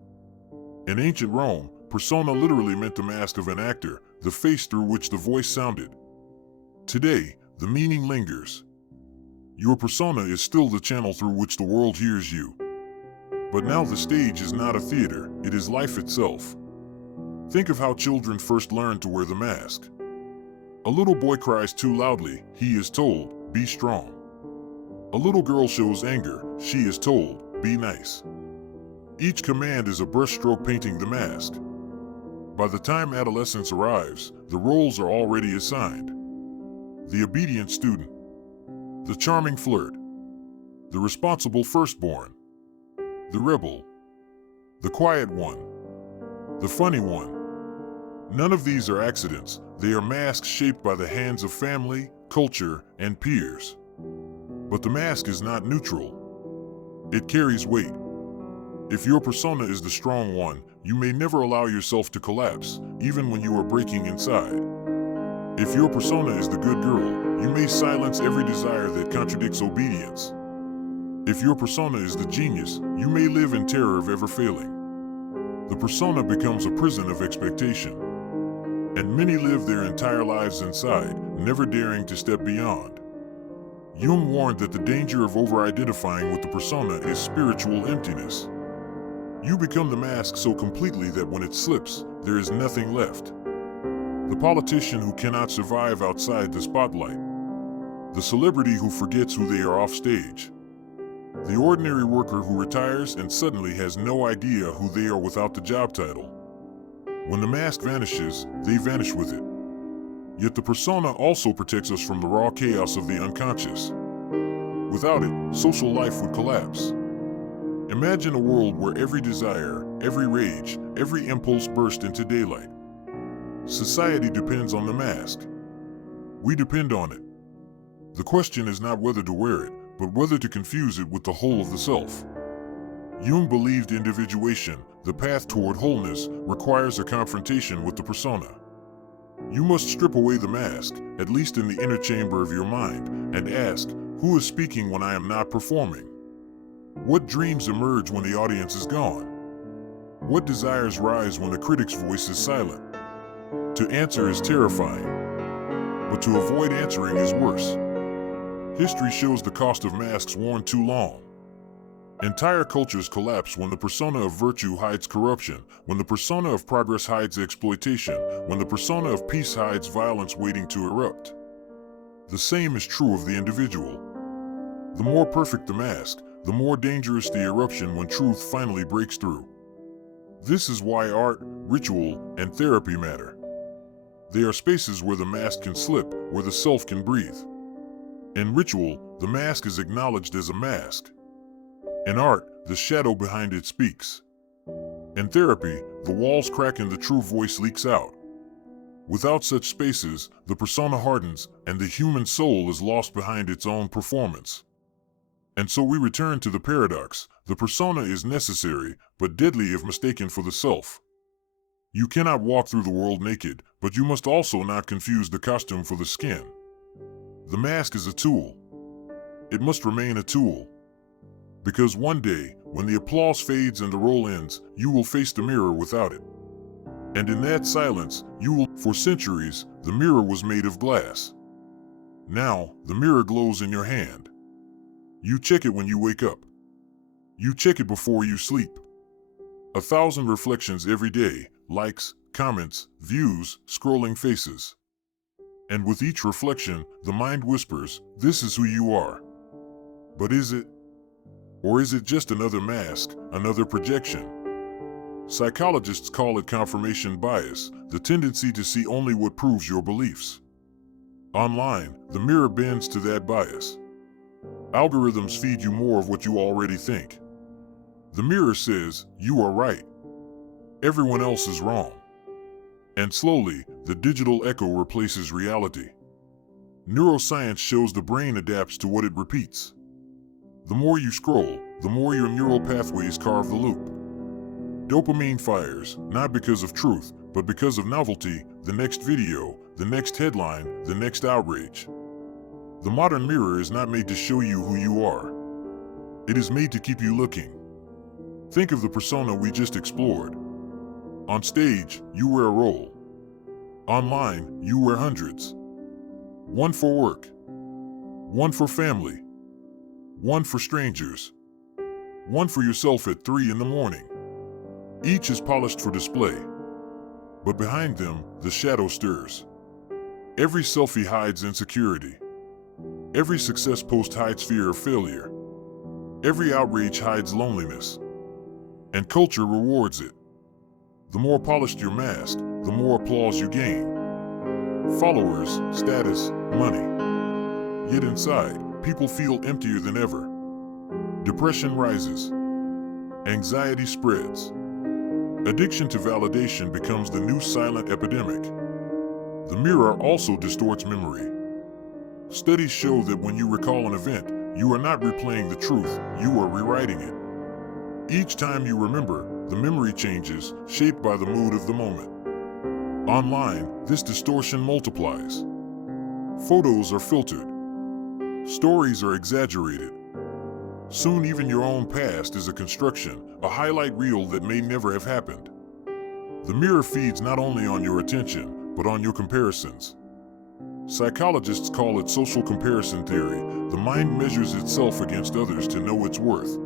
In ancient Rome, persona literally meant the mask of an actor, the face through which the voice sounded. Today, the meaning lingers. Your persona is still the channel through which the world hears you. But now the stage is not a theater, it is life itself. Think of how children first learn to wear the mask. A little boy cries too loudly, he is told, be strong. A little girl shows anger, she is told, be nice. Each command is a brushstroke painting the mask. By the time adolescence arrives, the roles are already assigned. The obedient student. The charming flirt. The responsible firstborn. The rebel. The quiet one. The funny one. None of these are accidents, they are masks shaped by the hands of family, culture, and peers. But the mask is not neutral. It carries weight. If your persona is the strong one, you may never allow yourself to collapse, even when you are breaking inside. If your persona is the good girl, you may silence every desire that contradicts obedience. If your persona is the genius, you may live in terror of ever failing. The persona becomes a prison of expectation. And many live their entire lives inside, never daring to step beyond. Jung warned that the danger of over-identifying with the persona is spiritual emptiness. You become the mask so completely that when it slips, there is nothing left. The politician who cannot survive outside the spotlight. The celebrity who forgets who they are off stage. The ordinary worker who retires and suddenly has no idea who they are without the job title. When the mask vanishes, they vanish with it. Yet the persona also protects us from the raw chaos of the unconscious. Without it, social life would collapse. Imagine a world where every desire, every rage, every impulse burst into daylight. Society depends on the mask. We depend on it. The question is not whether to wear it, but whether to confuse it with the whole of the self. Jung believed individuation, the path toward wholeness, requires a confrontation with the persona. You must strip away the mask, at least in the inner chamber of your mind, and ask, who is speaking when I am not performing? What dreams emerge when the audience is gone? What desires rise when the critic's voice is silent? To answer is terrifying, but to avoid answering is worse. History shows the cost of masks worn too long. Entire cultures collapse when the persona of virtue hides corruption, when the persona of progress hides exploitation, when the persona of peace hides violence waiting to erupt. The same is true of the individual. The more perfect the mask, the more dangerous the eruption when truth finally breaks through. This is why art, ritual, and therapy matter. They are spaces where the mask can slip, where the self can breathe. In ritual, the mask is acknowledged as a mask. In art, the shadow behind it speaks. In therapy, the walls crack and the true voice leaks out. Without such spaces, the persona hardens and the human soul is lost behind its own performance. And so we return to the paradox. The persona is necessary, but deadly if mistaken for the self. You cannot walk through the world naked, but you must also not confuse the costume for the skin. The mask is a tool. It must remain a tool. Because one day, when the applause fades and the role ends, you will face the mirror without it. And in that silence, you will, for centuries, the mirror was made of glass. Now, the mirror glows in your hand. You check it when you wake up. You check it before you sleep. 1,000 reflections every day, likes, comments, views, scrolling faces. And with each reflection, the mind whispers, this is who you are. But is it? Or is it just another mask, another projection? Psychologists call it confirmation bias, the tendency to see only what proves your beliefs. Online, the mirror bends to that bias. Algorithms feed you more of what you already think. The mirror says, you are right. Everyone else is wrong. And slowly, the digital echo replaces reality. Neuroscience shows the brain adapts to what it repeats. The more you scroll, the more your neural pathways carve the loop. Dopamine fires, not because of truth, but because of novelty, the next video, the next headline, the next outrage. The modern mirror is not made to show you who you are. It is made to keep you looking. Think of the persona we just explored. On stage, you wear a role. Online, you wear hundreds. One for work. One for family. One for strangers. One for yourself at 3 in the morning. Each is polished for display. But behind them, the shadow stirs. Every selfie hides insecurity. Every success post hides fear of failure. Every outrage hides loneliness. And culture rewards it. The more polished your mask, the more applause you gain. Followers, status, money. Yet inside, people feel emptier than ever. Depression rises. Anxiety spreads. Addiction to validation becomes the new silent epidemic. The mirror also distorts memory. Studies show that when you recall an event, you are not replaying the truth, you are rewriting it. Each time you remember, the memory changes, shaped by the mood of the moment. Online, this distortion multiplies. Photos are filtered. Stories are exaggerated. Soon even your own past is a construction, a highlight reel that may never have happened. The mirror feeds not only on your attention, but on your comparisons. Psychologists call it social comparison theory. The mind measures itself against others to know its worth.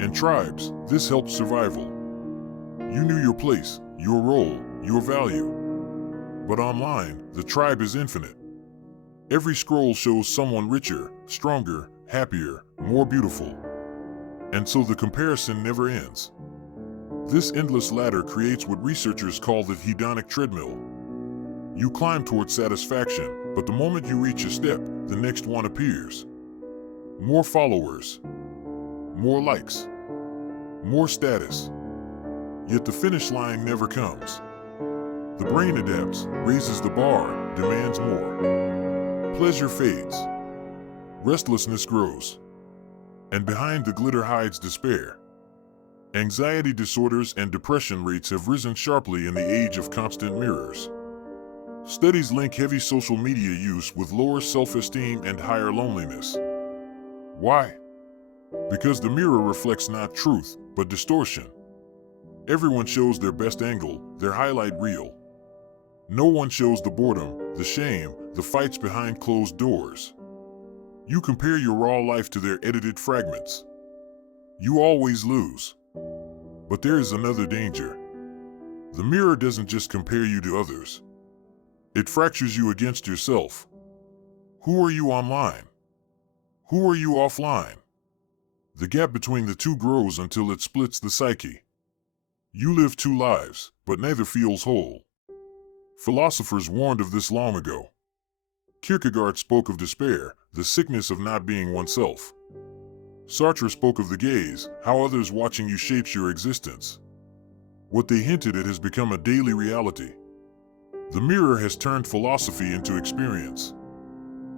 In tribes, this helped survival. You knew your place, your role, your value. But online, the tribe is infinite. Every scroll shows someone richer, stronger, happier, more beautiful. And so the comparison never ends. This endless ladder creates what researchers call the hedonic treadmill. You climb toward satisfaction, but the moment you reach a step, the next one appears. More followers, more likes, more status. Yet the finish line never comes. The brain adapts, raises the bar, demands more. Pleasure fades. Restlessness grows. And behind the glitter hides despair. Anxiety disorders and depression rates have risen sharply in the age of constant mirrors. Studies link heavy social media use with lower self-esteem and higher loneliness. Why? Because the mirror reflects not truth, but distortion. Everyone shows their best angle, their highlight reel. No one shows the boredom, the shame, the fights behind closed doors. You compare your raw life to their edited fragments. You always lose. But there is another danger. The mirror doesn't just compare you to others. It fractures you against yourself. Who are you online? Who are you offline? The gap between the two grows until it splits the psyche. You live two lives, but neither feels whole. Philosophers warned of this long ago. Kierkegaard spoke of despair, the sickness of not being oneself. Sartre spoke of the gaze, how others watching you shapes your existence. What they hinted at has become a daily reality. The mirror has turned philosophy into experience.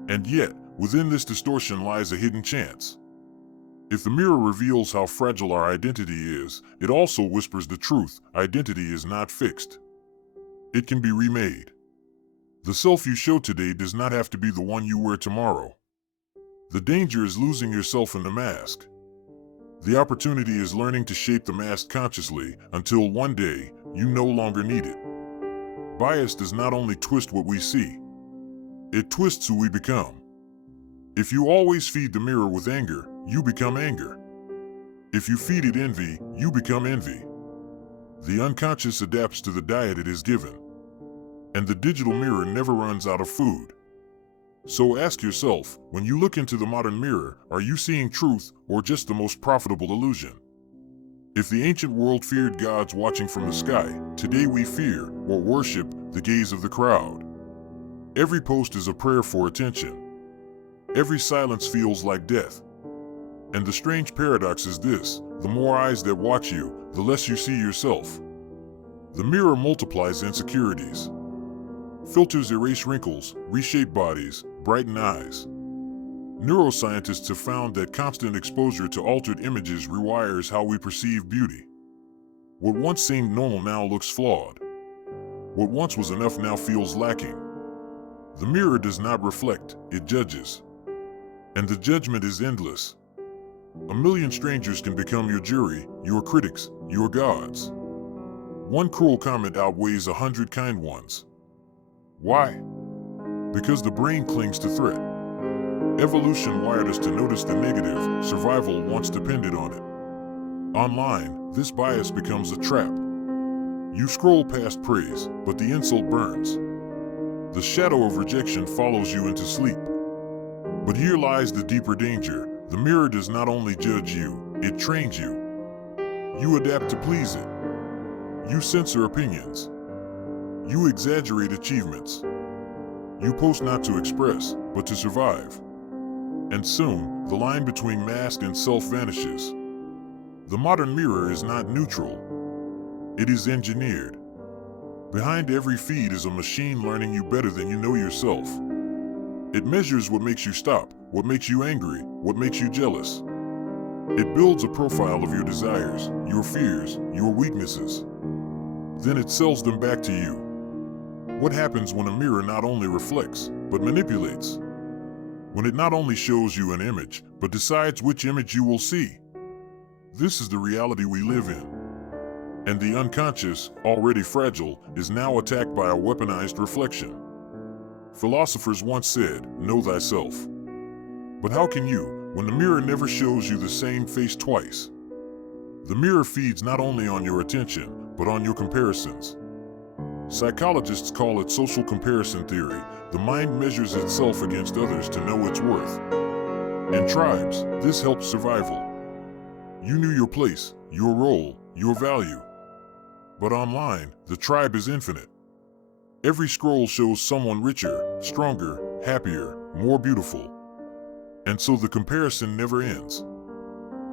And yet, within this distortion lies a hidden chance. If the mirror reveals how fragile our identity is, it also whispers the truth: identity is not fixed. It can be remade. The self you show today does not have to be the one you wear tomorrow. The danger is losing yourself in the mask. The opportunity is learning to shape the mask consciously until one day you no longer need it. Bias does not only twist what we see, it twists who we become. If you always feed the mirror with anger, you become anger. If you feed it envy, you become envy. The unconscious adapts to the diet it is given. And the digital mirror never runs out of food. So ask yourself, when you look into the modern mirror, are you seeing truth or just the most profitable illusion? If the ancient world feared gods watching from the sky, today we fear or worship the gaze of the crowd. Every post is a prayer for attention. Every silence feels like death. And the strange paradox is this: the more eyes that watch you, the less you see yourself. The mirror multiplies insecurities. Filters erase wrinkles, reshape bodies, brighten eyes. Neuroscientists have found that constant exposure to altered images rewires how we perceive beauty. What once seemed normal now looks flawed. What once was enough now feels lacking. The mirror does not reflect, it judges. And the judgment is endless. A million strangers can become your jury, your critics, your gods. One cruel comment outweighs 100 kind ones. Why? Because the brain clings to threat. Evolution wired us to notice the negative, survival once depended on it. Online, this bias becomes a trap. You scroll past praise, but the insult burns. The shadow of rejection follows you into sleep. But here lies the deeper danger. The mirror does not only judge you, it trains you. You adapt to please it. You censor opinions. You exaggerate achievements. You post not to express, but to survive. And soon, the line between mask and self vanishes. The modern mirror is not neutral. It is engineered. Behind every feed is a machine learning you better than you know yourself. It measures what makes you stop, what makes you angry, what makes you jealous. It builds a profile of your desires, your fears, your weaknesses. Then it sells them back to you. What happens when a mirror not only reflects, but manipulates? When it not only shows you an image, but decides which image you will see. This is the reality we live in. And the unconscious, already fragile, is now attacked by a weaponized reflection. Philosophers once said, "Know thyself." But how can you, when the mirror never shows you the same face twice? The mirror feeds not only on your attention, but on your comparisons. Psychologists call it social comparison theory. The mind measures itself against others to know its worth. In tribes, this helps survival. You knew your place, your role, your value. But online, the tribe is infinite. Every scroll shows someone richer, stronger, happier, more beautiful. And so the comparison never ends.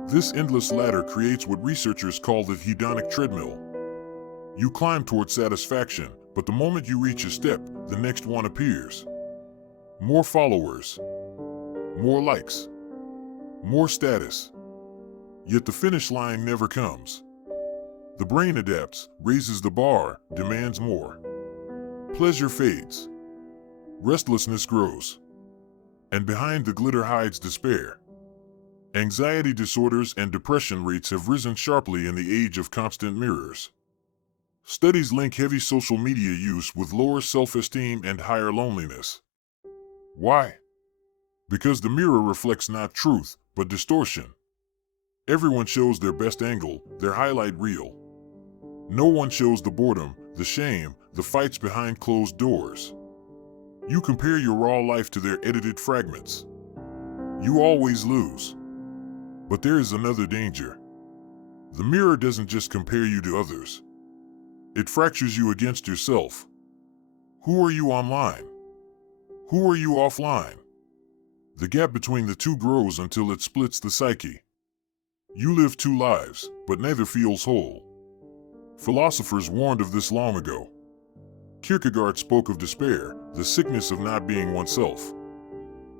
This endless ladder creates what researchers call the hedonic treadmill. You climb toward satisfaction, but the moment you reach a step, the next one appears. More followers, more likes, more status. Yet the finish line never comes. The brain adapts, raises the bar, demands more. Pleasure fades. Restlessness grows. And behind the glitter hides despair. Anxiety disorders and depression rates have risen sharply in the age of constant mirrors. Studies link heavy social media use with lower self-esteem and higher loneliness. Why? Because the mirror reflects not truth, but distortion. Everyone shows their best angle, their highlight reel. No one shows the boredom, the shame, the fights behind closed doors. You compare your raw life to their edited fragments. You always lose. But there is another danger. The mirror doesn't just compare you to others. It fractures you against yourself. Who are you online? Who are you offline? The gap between the two grows until it splits the psyche. You live two lives, but neither feels whole. Philosophers warned of this long ago. Kierkegaard spoke of despair, the sickness of not being oneself.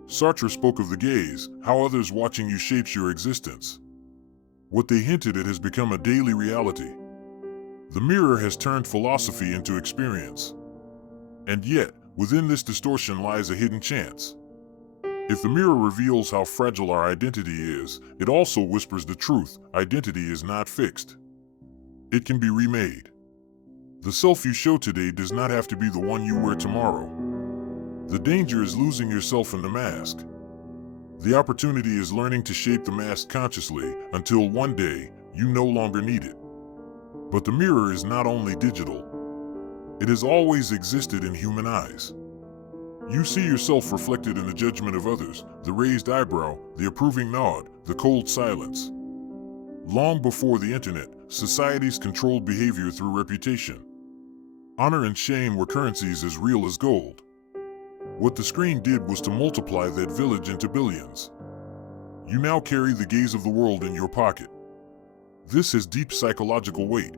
Sartre spoke of the gaze, how others watching you shapes your existence. What they hinted at has become a daily reality. The mirror has turned philosophy into experience. And yet, within this distortion lies a hidden chance. If the mirror reveals how fragile our identity is, it also whispers the truth: identity is not fixed. It can be remade. The self you show today does not have to be the one you wear tomorrow. The danger is losing yourself in the mask. The opportunity is learning to shape the mask consciously until one day you no longer need it. But the mirror is not only digital. It has always existed in human eyes. You see yourself reflected in the judgment of others, the raised eyebrow, the approving nod, the cold silence. Long before the internet, societies controlled behavior through reputation. Honor and shame were currencies as real as gold. What the screen did was to multiply that village into billions. You now carry the gaze of the world in your pocket. This has deep psychological weight.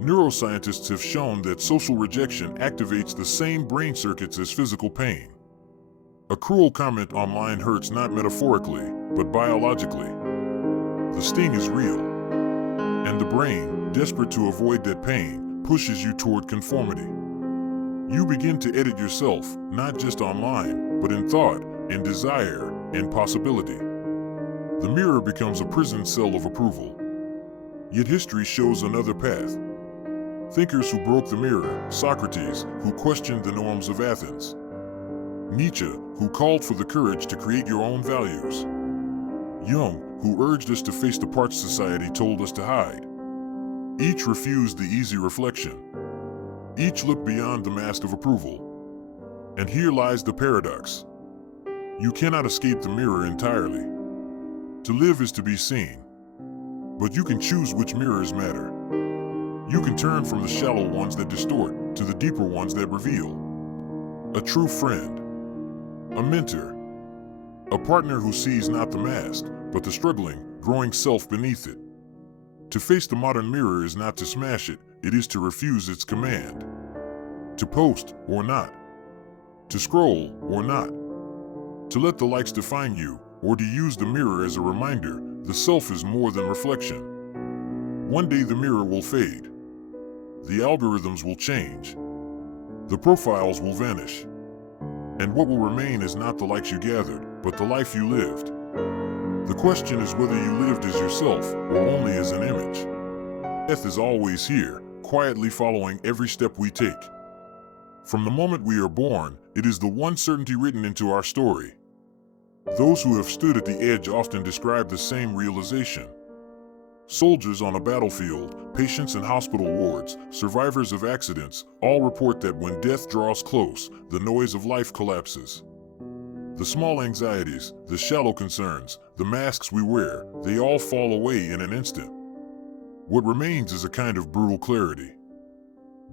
Neuroscientists have shown that social rejection activates the same brain circuits as physical pain. A cruel comment online hurts not metaphorically, but biologically. The sting is real. And the brain, desperate to avoid that pain, pushes you toward conformity. You begin to edit yourself, not just online, but in thought, in desire, in possibility. The mirror becomes a prison cell of approval. Yet history shows another path. Thinkers who broke the mirror, Socrates, who questioned the norms of Athens. Nietzsche, who called for the courage to create your own values. Jung, who urged us to face the parts society told us to hide. Each refused the easy reflection. Each looked beyond the mask of approval. And here lies the paradox. You cannot escape the mirror entirely. To live is to be seen. But you can choose which mirrors matter. You can turn from the shallow ones that distort to the deeper ones that reveal. A true friend. A mentor. A partner who sees not the mask, but the struggling, growing self beneath it. To face the modern mirror is not to smash it, it is to refuse its command. To post or not. To scroll or not. To let the likes define you, or to use the mirror as a reminder, the self is more than reflection. One day the mirror will fade. The algorithms will change. The profiles will vanish. And what will remain is not the likes you gathered, but the life you lived. The question is whether you lived as yourself, or only as an image. Death is always here, quietly following every step we take. From the moment we are born, it is the one certainty written into our story. Those who have stood at the edge often describe the same realization. Soldiers on a battlefield, patients in hospital wards, survivors of accidents, all report that when death draws close, the noise of life collapses. The small anxieties, the shallow concerns, the masks we wear, they all fall away in an instant. What remains is a kind of brutal clarity.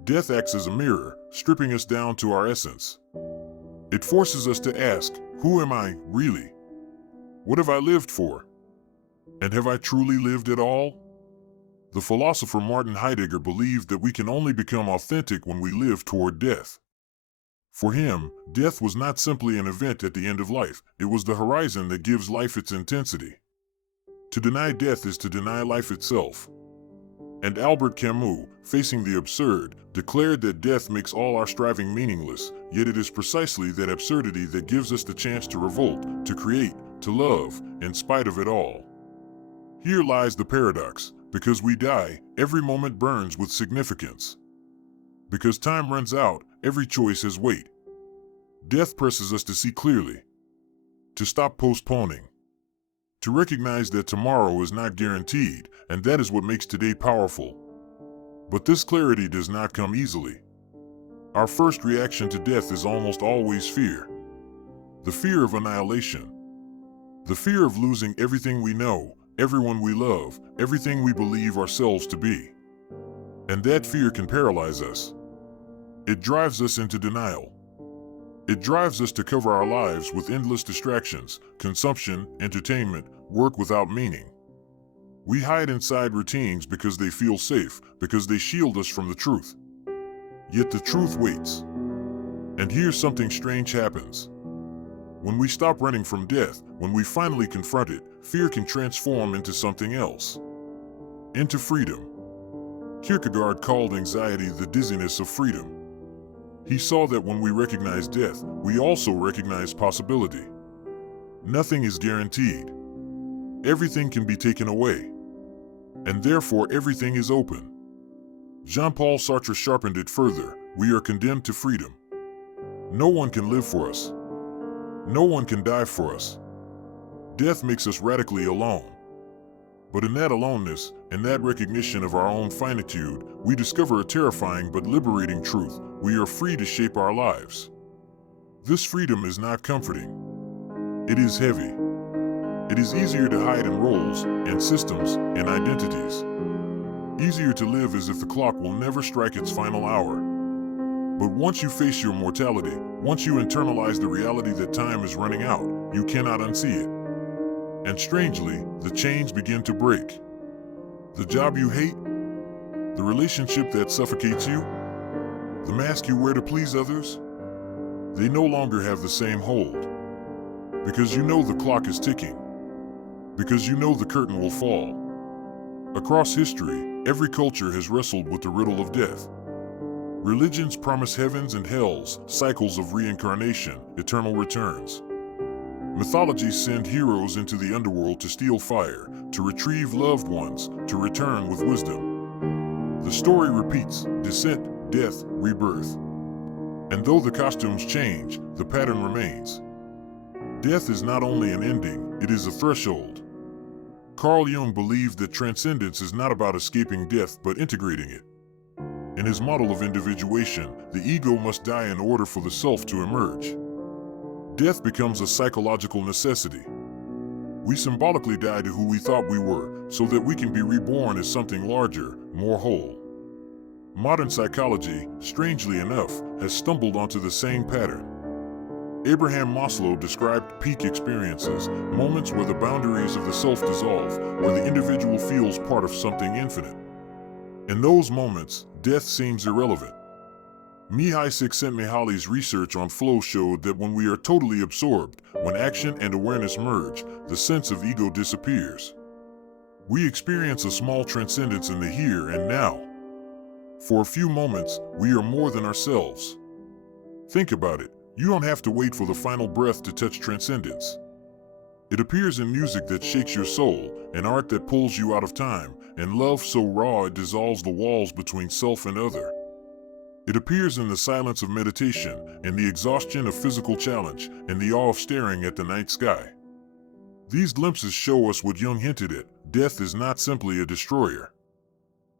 Death acts as a mirror, stripping us down to our essence. It forces us to ask, who am I, really? What have I lived for? And have I truly lived at all? The philosopher Martin Heidegger believed that we can only become authentic when we live toward death. For him, death was not simply an event at the end of life, it was the horizon that gives life its intensity. To deny death is to deny life itself. And Albert Camus, facing the absurd, declared that death makes all our striving meaningless, yet it is precisely that absurdity that gives us the chance to revolt, to create, to love, in spite of it all. Here lies the paradox. Because we die, every moment burns with significance. Because time runs out, every choice has weight. Death presses us to see clearly, to stop postponing, to recognize that tomorrow is not guaranteed, and that is what makes today powerful. But this clarity does not come easily. Our first reaction to death is almost always fear. The fear of annihilation. The fear of losing everything we know, everyone we love, everything we believe ourselves to be. And that fear can paralyze us. It drives us into denial. It drives us to cover our lives with endless distractions, consumption, entertainment, work without meaning. We hide inside routines because they feel safe, because they shield us from the truth. Yet the truth waits. And here's something strange happens. When we stop running from death, when we finally confront it, fear can transform into something else. Into freedom. Kierkegaard called anxiety the dizziness of freedom. He saw that when we recognize death, we also recognize possibility. Nothing is guaranteed. Everything can be taken away. And therefore everything is open. Jean-Paul Sartre sharpened it further. We are condemned to freedom. No one can live for us. No one can die for us. Death makes us radically alone. But in that aloneness, in that recognition of our own finitude, we discover a terrifying but liberating truth. We are free to shape our lives. This freedom is not comforting. It is heavy. It is easier to hide in roles, and systems, and identities. Easier to live as if the clock will never strike its final hour. But once you face your mortality, once you internalize the reality that time is running out, you cannot unsee it. And strangely, the chains begin to break. The job you hate, the relationship that suffocates you, the mask you wear to please others, they no longer have the same hold. Because you know the clock is ticking. Because you know the curtain will fall. Across history, every culture has wrestled with the riddle of death. Religions promise heavens and hells, cycles of reincarnation, eternal returns. Mythologies send heroes into the underworld to steal fire, to retrieve loved ones, to return with wisdom. The story repeats: descent, death, rebirth. And though the costumes change, the pattern remains. Death is not only an ending, it is a threshold. Carl Jung believed that transcendence is not about escaping death but integrating it. In his model of individuation, the ego must die in order for the self to emerge. Death becomes a psychological necessity. We symbolically die to who we thought we were, so that we can be reborn as something larger, more whole. Modern psychology, strangely enough, has stumbled onto the same pattern. Abraham Maslow described peak experiences, moments where the boundaries of the self dissolve, where the individual feels part of something infinite. In those moments, death seems irrelevant. Mihai Csikszentmihalyi's research on flow showed that when we are totally absorbed, when action and awareness merge, the sense of ego disappears. We experience a small transcendence in the here and now. For a few moments, we are more than ourselves. Think about it. You don't have to wait for the final breath to touch transcendence. It appears in music that shakes your soul, in art that pulls you out of time, in love so raw it dissolves the walls between self and other. It appears in the silence of meditation, in the exhaustion of physical challenge, in the awe of staring at the night sky. These glimpses show us what Jung hinted at: death is not simply a destroyer.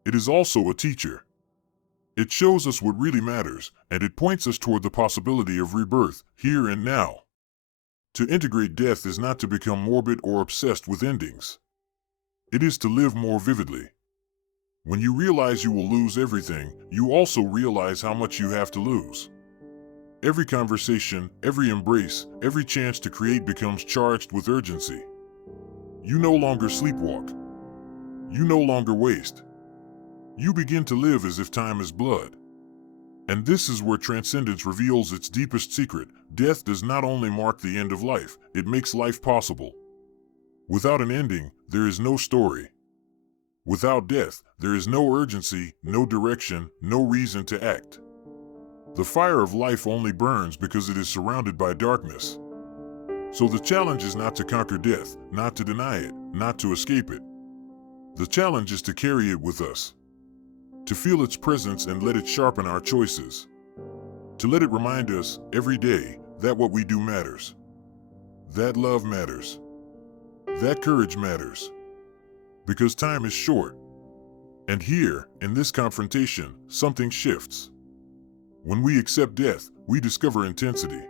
It is also a teacher. It shows us what really matters, and it points us toward the possibility of rebirth, here and now. To integrate death is not to become morbid or obsessed with endings. It is to live more vividly. When you realize you will lose everything, you also realize how much you have to lose. Every conversation, every embrace, every chance to create becomes charged with urgency. You no longer sleepwalk. You no longer waste. You begin to live as if time is blood. And this is where transcendence reveals its deepest secret. Death does not only mark the end of life, it makes life possible. Without an ending, there is no story. Without death, there is no urgency, no direction, no reason to act. The fire of life only burns because it is surrounded by darkness. So the challenge is not to conquer death, not to deny it, not to escape it. The challenge is to carry it with us, to feel its presence and let it sharpen our choices, to let it remind us every day that what we do matters, that love matters, that courage matters, because time is short. And here, in this confrontation, something shifts. When we accept death, we discover intensity.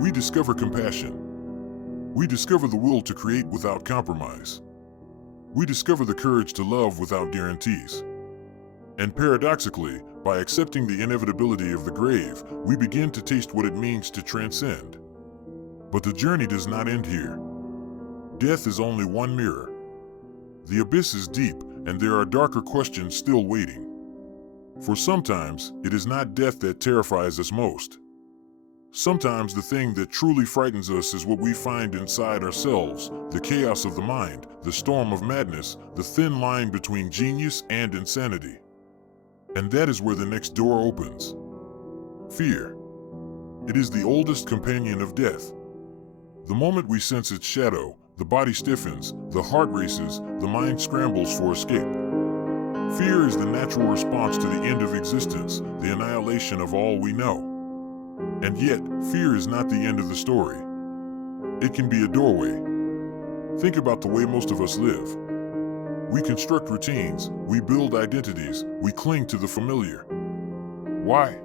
We discover compassion. We discover the will to create without compromise. We discover the courage to love without guarantees. And paradoxically, by accepting the inevitability of the grave, we begin to taste what it means to transcend. But the journey does not end here. Death is only one mirror. The abyss is deep, and there are darker questions still waiting. For sometimes, it is not death that terrifies us most. Sometimes the thing that truly frightens us is what we find inside ourselves, the chaos of the mind, the storm of madness, the thin line between genius and insanity. And that is where the next door opens. Fear. It is the oldest companion of death. The moment we sense its shadow, the body stiffens, the heart races, the mind scrambles for escape. Fear is the natural response to the end of existence, the annihilation of all we know. And yet, fear is not the end of the story. It can be a doorway. Think about the way most of us live. We construct routines, we build identities, we cling to the familiar. Why?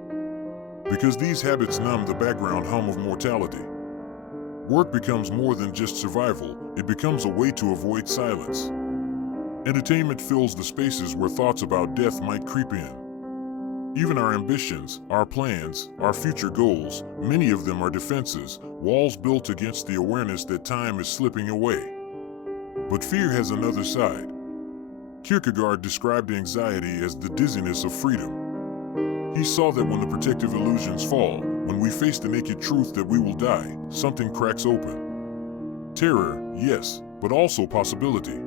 Because these habits numb the background hum of mortality. Work becomes more than just survival, it becomes a way to avoid silence. Entertainment fills the spaces where thoughts about death might creep in. Even our ambitions, our plans, our future goals, many of them are defenses, walls built against the awareness that time is slipping away. But fear has another side. Kierkegaard described anxiety as the dizziness of freedom. He saw that when the protective illusions fall, when we face the naked truth that we will die, something cracks open. Terror, yes, but also possibility.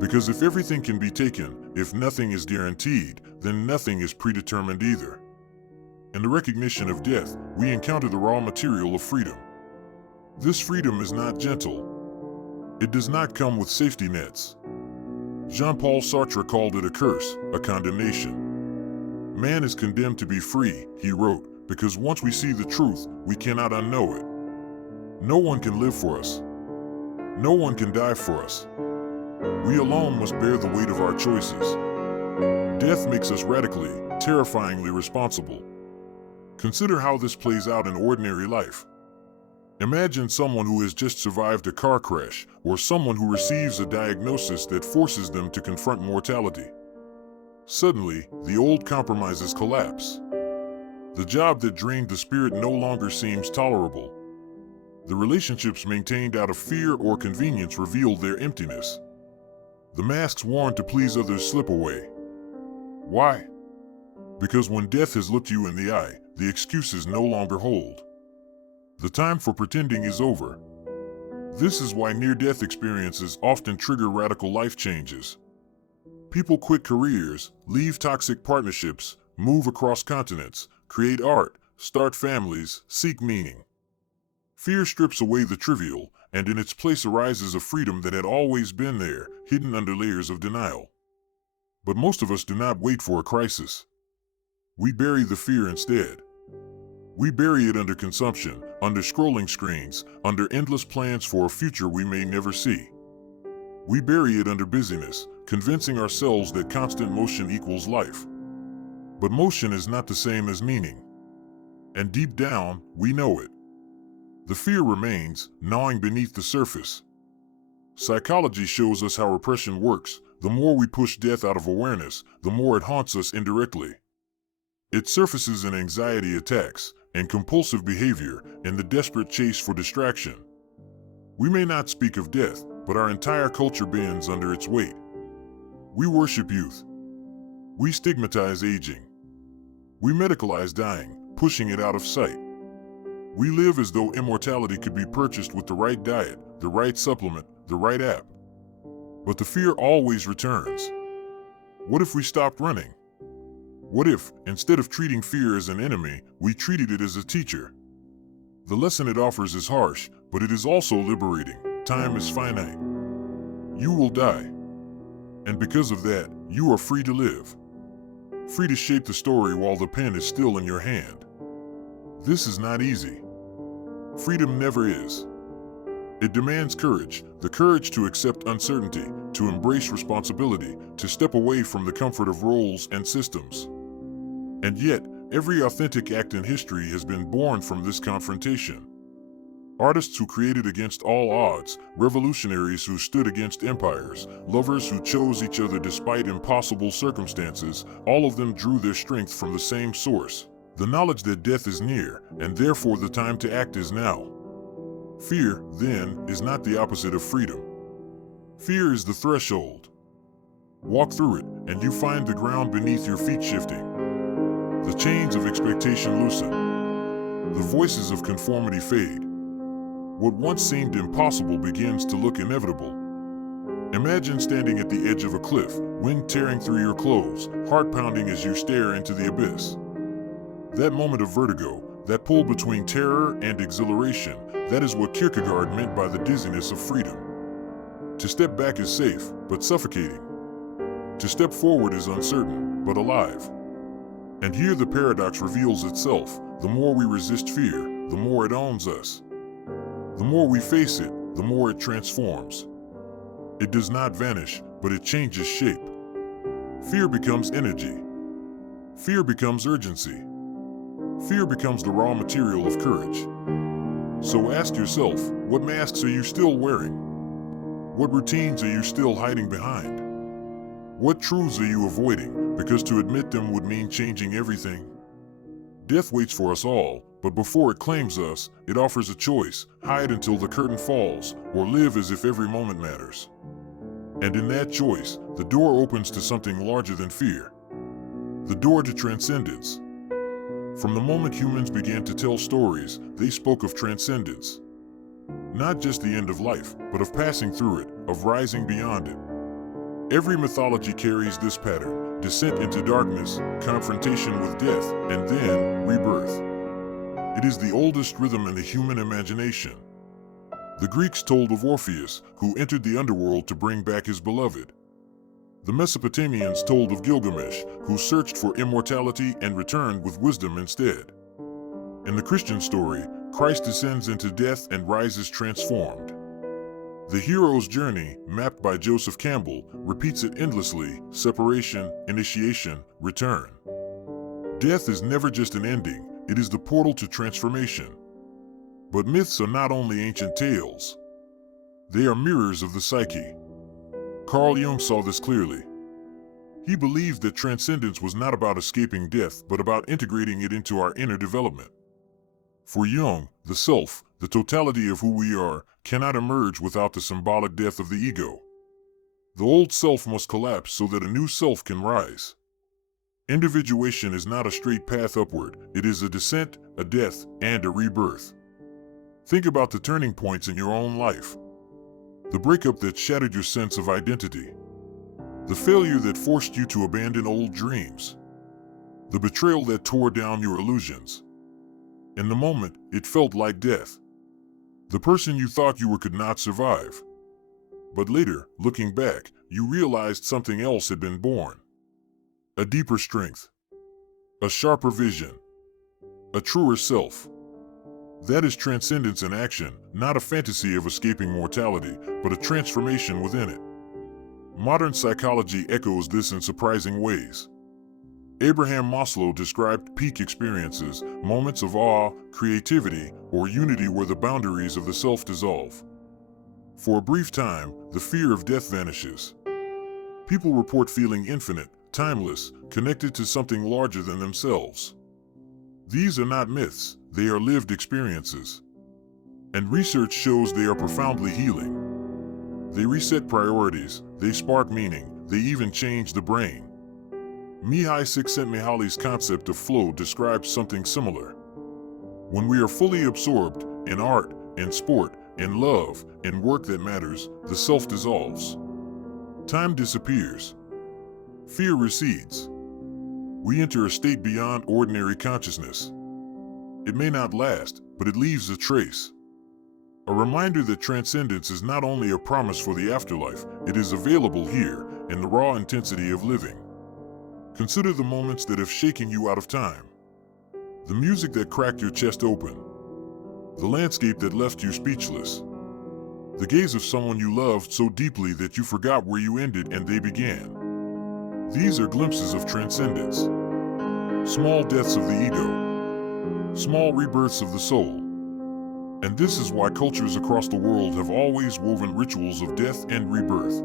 Because if everything can be taken, if nothing is guaranteed, then nothing is predetermined either. In the recognition of death, we encounter the raw material of freedom. This freedom is not gentle. It does not come with safety nets. Jean-Paul Sartre called it a curse, a condemnation. Man is condemned to be free, he wrote, because once we see the truth, we cannot unknow it. No one can live for us. No one can die for us. We alone must bear the weight of our choices. Death makes us radically, terrifyingly responsible. Consider how this plays out in ordinary life. Imagine someone who has just survived a car crash, or someone who receives a diagnosis that forces them to confront mortality. Suddenly, the old compromises collapse. The job that drained the spirit no longer seems tolerable. The relationships maintained out of fear or convenience reveal their emptiness. The masks worn to please others slip away. Why? Because when death has looked you in the eye, the excuses no longer hold. The time for pretending is over. This is why near-death experiences often trigger radical life changes. People quit careers, leave toxic partnerships, move across continents, create art, start families, seek meaning. Fear strips away the trivial, and in its place arises a freedom that had always been there, hidden under layers of denial. But most of us do not wait for a crisis. We bury the fear instead. We bury it under consumption, under scrolling screens, under endless plans for a future we may never see. We bury it under busyness, convincing ourselves that constant motion equals life. But motion is not the same as meaning. And deep down, we know it. The fear remains, gnawing beneath the surface. Psychology shows us how repression works. The more we push death out of awareness, the more it haunts us indirectly. It surfaces in anxiety attacks and compulsive behavior and the desperate chase for distraction. We may not speak of death, but our entire culture bends under its weight. We worship youth. We stigmatize aging. We medicalize dying, pushing it out of sight. We live as though immortality could be purchased with the right diet, the right supplement, the right app. But the fear always returns. What if we stopped running? What if, instead of treating fear as an enemy, we treated it as a teacher? The lesson it offers is harsh, but it is also liberating. Time is finite. You will die. And because of that, you are free to live. Free to shape the story while the pen is still in your hand. This is not easy. Freedom never is. It demands courage, the courage to accept uncertainty, to embrace responsibility, to step away from the comfort of roles and systems. And yet, every authentic act in history has been born from this confrontation. Artists who created against all odds, revolutionaries who stood against empires, lovers who chose each other despite impossible circumstances, all of them drew their strength from the same source, the knowledge that death is near, and therefore the time to act is now. Fear, then, is not the opposite of freedom. Fear is the threshold. Walk through it, and you find the ground beneath your feet shifting. The chains of expectation loosen. The voices of conformity fade. What once seemed impossible begins to look inevitable. Imagine standing at the edge of a cliff, wind tearing through your clothes, heart pounding as you stare into the abyss. That moment of vertigo, that pull between terror and exhilaration, that is what Kierkegaard meant by the dizziness of freedom. To step back is safe, but suffocating. To step forward is uncertain, but alive. And here the paradox reveals itself. The more we resist fear, the more it owns us. The more we face it, the more it transforms. It does not vanish, but it changes shape. Fear becomes energy. Fear becomes urgency. Fear becomes the raw material of courage. So ask yourself, what masks are you still wearing? What routines are you still hiding behind? What truths are you avoiding, because to admit them would mean changing everything? Death waits for us all, but before it claims us, it offers a choice: hide until the curtain falls, or live as if every moment matters. And in that choice, the door opens to something larger than fear. The door to transcendence. From the moment humans began to tell stories, they spoke of transcendence. Not just the end of life, but of passing through it, of rising beyond it. Every mythology carries this pattern: descent into darkness, confrontation with death, and then rebirth. It is the oldest rhythm in the human imagination. The Greeks told of Orpheus, who entered the underworld to bring back his beloved. The Mesopotamians told of Gilgamesh, who searched for immortality and returned with wisdom instead. In the Christian story, Christ descends into death and rises transformed. The hero's journey, mapped by Joseph Campbell, repeats it endlessly: separation, initiation, return. Death is never just an ending, it is the portal to transformation. But myths are not only ancient tales. They are mirrors of the psyche. Carl Jung saw this clearly. He believed that transcendence was not about escaping death, but about integrating it into our inner development. For Jung, the self, the totality of who we are, cannot emerge without the symbolic death of the ego. The old self must collapse so that a new self can rise. Individuation is not a straight path upward, it is a descent, a death, and a rebirth. Think about the turning points in your own life. The breakup that shattered your sense of identity. The failure that forced you to abandon old dreams. The betrayal that tore down your illusions. In the moment, it felt like death. The person you thought you were could not survive. But later, looking back, you realized something else had been born. A deeper strength. A sharper vision. A truer self. That is transcendence in action, not a fantasy of escaping mortality, but a transformation within it. Modern psychology echoes this in surprising ways. Abraham Maslow described peak experiences, moments of awe, creativity, or unity where the boundaries of the self dissolve. For a brief time, the fear of death vanishes. People report feeling infinite, timeless, connected to something larger than themselves. These are not myths, they are lived experiences. And research shows they are profoundly healing. They reset priorities, they spark meaning, they even change the brain. Mihai Csikszentmihalyi's concept of flow describes something similar. When we are fully absorbed in art, in sport, in love, in work that matters, the self dissolves. Time disappears. Fear recedes. We enter a state beyond ordinary consciousness. It may not last, but it leaves a trace. A reminder that transcendence is not only a promise for the afterlife, it is available here, in the raw intensity of living. Consider the moments that have shaken you out of time. The music that cracked your chest open. The landscape that left you speechless. The gaze of someone you loved so deeply that you forgot where you ended and they began. These are glimpses of transcendence. Small deaths of the ego. Small rebirths of the soul. And this is why cultures across the world have always woven rituals of death and rebirth.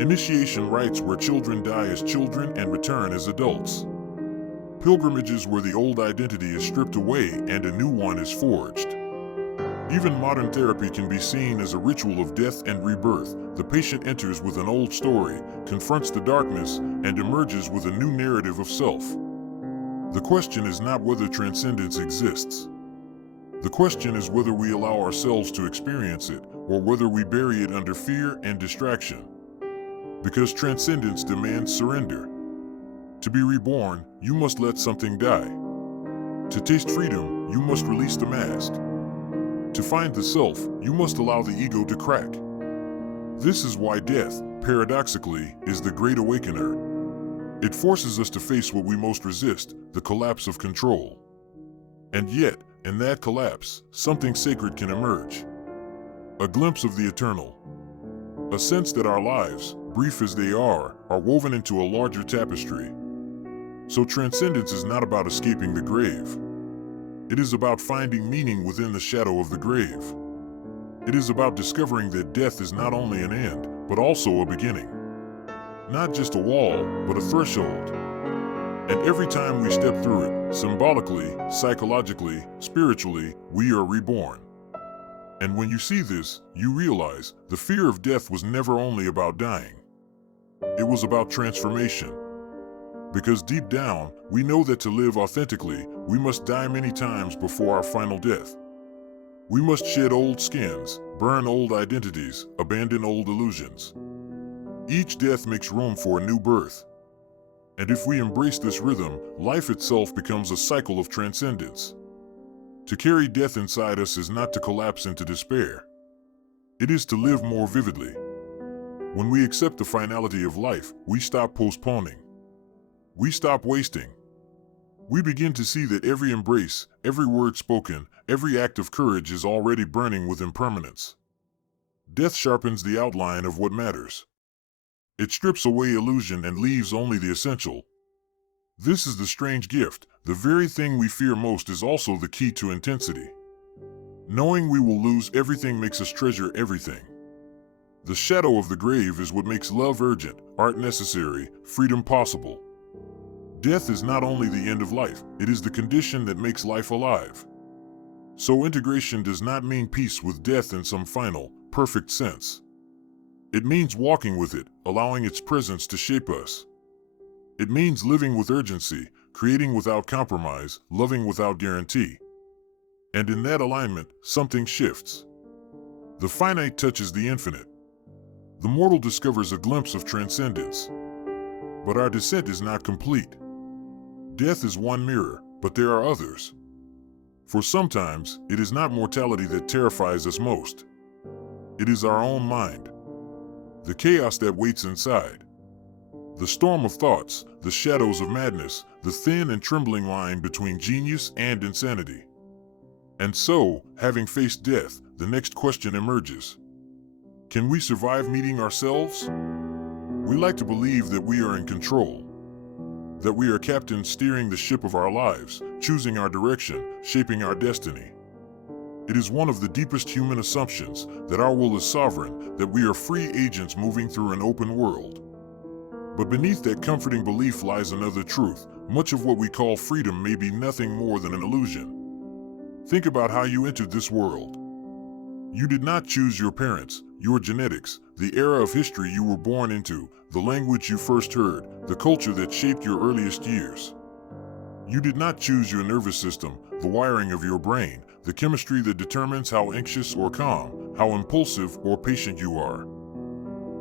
Initiation rites where children die as children and return as adults. Pilgrimages where the old identity is stripped away and a new one is forged. Even modern therapy can be seen as a ritual of death and rebirth. The patient enters with an old story, confronts the darkness, and emerges with a new narrative of self. The question is not whether transcendence exists. The question is whether we allow ourselves to experience it, or whether we bury it under fear and distraction. Because transcendence demands surrender. To be reborn, you must let something die. To taste freedom, you must release the mask. To find the self, you must allow the ego to crack. This is why death, paradoxically, is the great awakener. It forces us to face what we most resist, the collapse of control. And yet, in that collapse, something sacred can emerge. A glimpse of the eternal. A sense that our lives, brief as they are woven into a larger tapestry. So transcendence is not about escaping the grave. It is about finding meaning within the shadow of the grave. It is about discovering that death is not only an end, but also a beginning. Not just a wall, but a threshold. And every time we step through it, symbolically, psychologically, spiritually, we are reborn. And when you see this, you realize the fear of death was never only about dying. It was about transformation. Because deep down, we know that to live authentically, we must die many times before our final death. We must shed old skins, burn old identities, abandon old illusions. Each death makes room for a new birth. And if we embrace this rhythm, life itself becomes a cycle of transcendence. To carry death inside us is not to collapse into despair. It is to live more vividly. When we accept the finality of life, we stop postponing. We stop wasting. We begin to see that every embrace, every word spoken, every act of courage is already burning with impermanence. Death sharpens the outline of what matters. It strips away illusion and leaves only the essential. This is the strange gift. The very thing we fear most is also the key to intensity. Knowing we will lose everything makes us treasure everything. The shadow of the grave is what makes love urgent, art necessary, freedom possible. Death is not only the end of life, it is the condition that makes life alive. So integration does not mean peace with death in some final, perfect sense. It means walking with it, allowing its presence to shape us. It means living with urgency, creating without compromise, loving without guarantee. And in that alignment, something shifts. The finite touches the infinite. The mortal discovers a glimpse of transcendence. But our descent is not complete. Death is one mirror, but there are others. For sometimes, it is not mortality that terrifies us most. It is our own mind. The chaos that waits inside. The storm of thoughts, the shadows of madness, the thin and trembling line between genius and insanity. And so, having faced death, the next question emerges. Can we survive meeting ourselves? We like to believe that we are in control. That we are captains steering the ship of our lives, choosing our direction, shaping our destiny. It is one of the deepest human assumptions that our will is sovereign, that we are free agents moving through an open world. But beneath that comforting belief lies another truth. Much of what we call freedom may be nothing more than an illusion. Think about how you entered this world. You did not choose your parents, your genetics, the era of history you were born into, the language you first heard, the culture that shaped your earliest years. You did not choose your nervous system, the wiring of your brain, the chemistry that determines how anxious or calm, how impulsive or patient you are.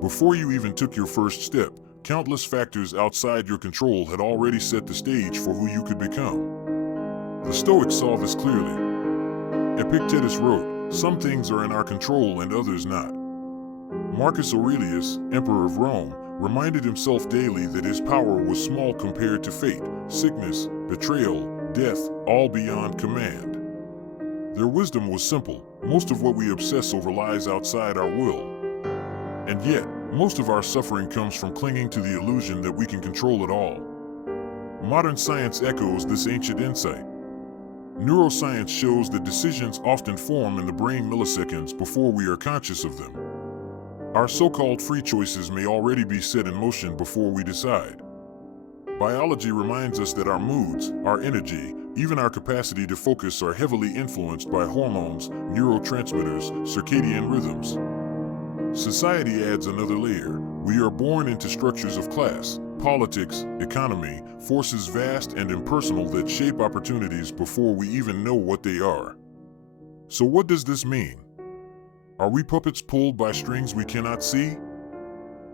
Before you even took your first step, countless factors outside your control had already set the stage for who you could become. The Stoics saw this clearly. Epictetus wrote, "Some things are in our control and others not." Marcus Aurelius, Emperor of Rome, reminded himself daily that his power was small compared to fate, sickness, betrayal, death, all beyond command. Their wisdom was simple. Most of what we obsess over lies outside our will. And yet, most of our suffering comes from clinging to the illusion that we can control it all. Modern science echoes this ancient insight. Neuroscience shows that decisions often form in the brain milliseconds before we are conscious of them. Our so-called free choices may already be set in motion before we decide. Biology reminds us that our moods, our energy, even our capacity to focus are heavily influenced by hormones, neurotransmitters, circadian rhythms. Society adds another layer. We are born into structures of class, politics, economy, forces vast and impersonal that shape opportunities before we even know what they are. So what does this mean? Are we puppets pulled by strings we cannot see?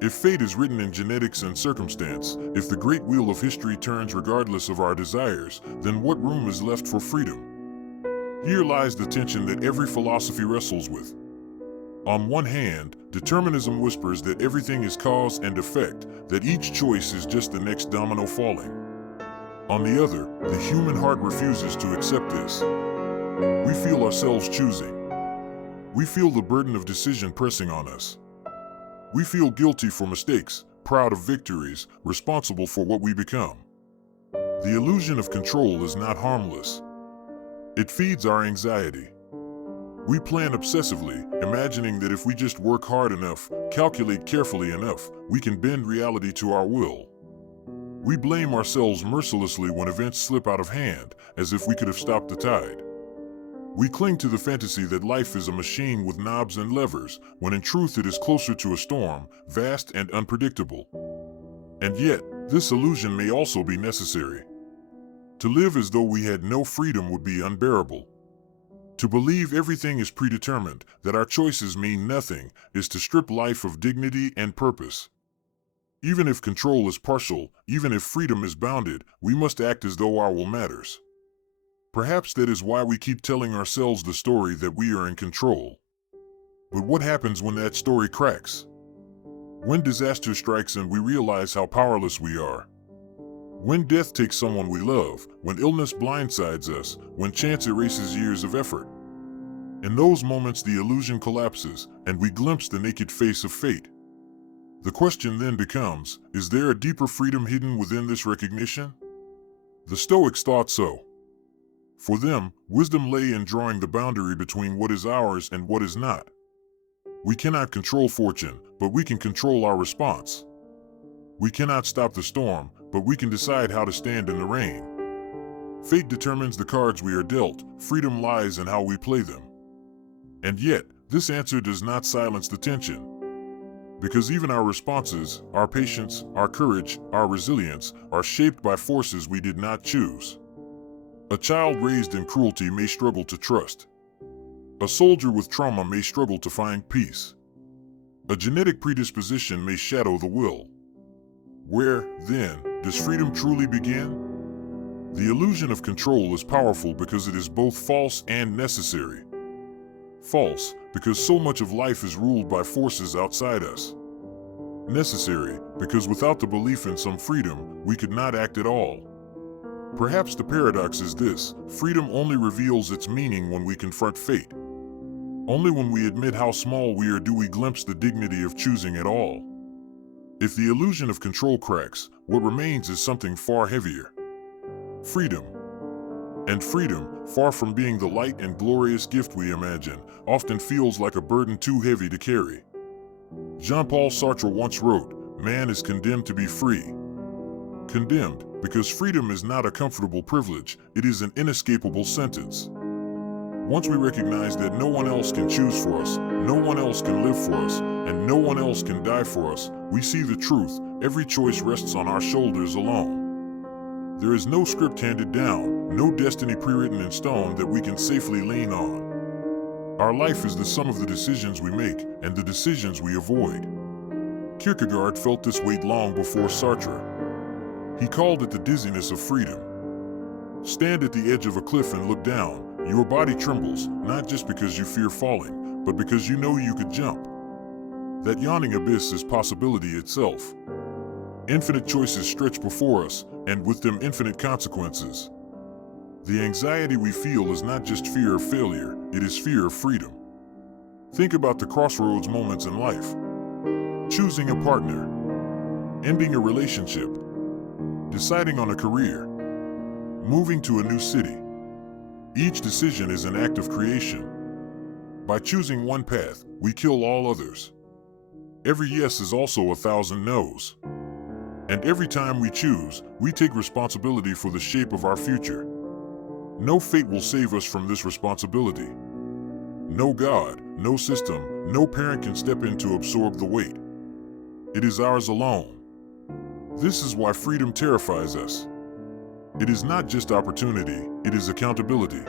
If fate is written in genetics and circumstance, if the great wheel of history turns regardless of our desires, then what room is left for freedom? Here lies the tension that every philosophy wrestles with. On one hand, determinism whispers that everything is cause and effect, that each choice is just the next domino falling. On the other, the human heart refuses to accept this. We feel ourselves choosing. We feel the burden of decision pressing on us. We feel guilty for mistakes, proud of victories, responsible for what we become. The illusion of control is not harmless. It feeds our anxiety. We plan obsessively, imagining that if we just work hard enough, calculate carefully enough, we can bend reality to our will. We blame ourselves mercilessly when events slip out of hand, as if we could have stopped the tide. We cling to the fantasy that life is a machine with knobs and levers, when in truth it is closer to a storm, vast and unpredictable. And yet, this illusion may also be necessary. To live as though we had no freedom would be unbearable. To believe everything is predetermined, that our choices mean nothing, is to strip life of dignity and purpose. Even if control is partial, even if freedom is bounded, we must act as though our will matters. Perhaps that is why we keep telling ourselves the story that we are in control. But what happens when that story cracks? When disaster strikes and we realize how powerless we are? When death takes someone we love, when illness blindsides us, when chance erases years of effort. In those moments the illusion collapses, and we glimpse the naked face of fate. The question then becomes, is there a deeper freedom hidden within this recognition? The Stoics thought so. For them, wisdom lay in drawing the boundary between what is ours and what is not. We cannot control fortune, but we can control our response. We cannot stop the storm, but we can decide how to stand in the rain. Fate determines the cards we are dealt, freedom lies in how we play them. And yet, this answer does not silence the tension. Because even our responses, our patience, our courage, our resilience, are shaped by forces we did not choose. A child raised in cruelty may struggle to trust. A soldier with trauma may struggle to find peace. A genetic predisposition may shadow the will. Where, then, does freedom truly begin? The illusion of control is powerful because it is both false and necessary. False, because so much of life is ruled by forces outside us. Necessary, because without the belief in some freedom, we could not act at all. Perhaps the paradox is this: freedom only reveals its meaning when we confront fate. Only when we admit how small we are do we glimpse the dignity of choosing at all. If the illusion of control cracks, what remains is something far heavier. Freedom. And freedom, far from being the light and glorious gift we imagine, often feels like a burden too heavy to carry. Jean-Paul Sartre once wrote, "Man is condemned to be free." Condemned, because freedom is not a comfortable privilege, it is an inescapable sentence. Once we recognize that no one else can choose for us, no one else can live for us, and no one else can die for us, we see the truth: every choice rests on our shoulders alone. There is no script handed down, no destiny pre-written in stone that we can safely lean on. Our life is the sum of the decisions we make and the decisions we avoid. Kierkegaard felt this weight long before Sartre. He called it the dizziness of freedom. Stand at the edge of a cliff and look down. Your body trembles, not just because you fear falling, but because you know you could jump. That yawning abyss is possibility itself. Infinite choices stretch before us, and with them infinite consequences. The anxiety we feel is not just fear of failure, it is fear of freedom. Think about the crossroads moments in life. Choosing a partner, ending a relationship, deciding on a career, moving to a new city. Each decision is an act of creation. By choosing one path, we kill all others. Every yes is also 1,000 no's. And every time we choose, we take responsibility for the shape of our future. No fate will save us from this responsibility. No God, no system, no parent can step in to absorb the weight. It is ours alone. This is why freedom terrifies us. It is not just opportunity, it is accountability.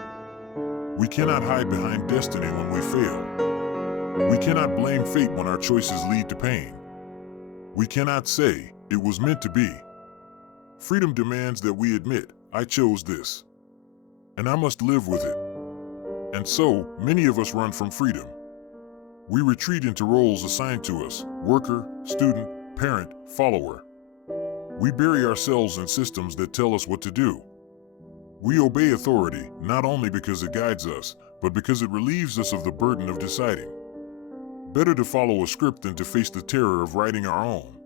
We cannot hide behind destiny when we fail. We cannot blame fate when our choices lead to pain. We cannot say, it was meant to be. Freedom demands that we admit, I chose this. And I must live with it. And so, many of us run from freedom. We retreat into roles assigned to us, worker, student, parent, follower. We bury ourselves in systems that tell us what to do. We obey authority, not only because it guides us, but because it relieves us of the burden of deciding. Better to follow a script than to face the terror of writing our own.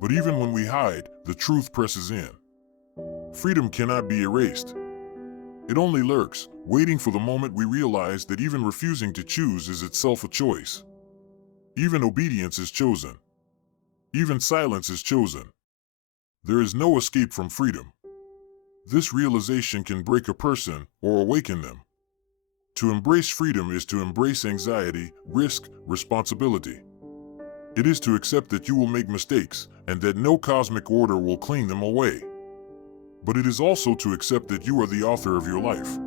But even when we hide, the truth presses in. Freedom cannot be erased. It only lurks, waiting for the moment we realize that even refusing to choose is itself a choice. Even obedience is chosen. Even silence is chosen. There is no escape from freedom. This realization can break a person or awaken them. To embrace freedom is to embrace anxiety, risk, responsibility. It is to accept that you will make mistakes and that no cosmic order will clean them away. But it is also to accept that you are the author of your life.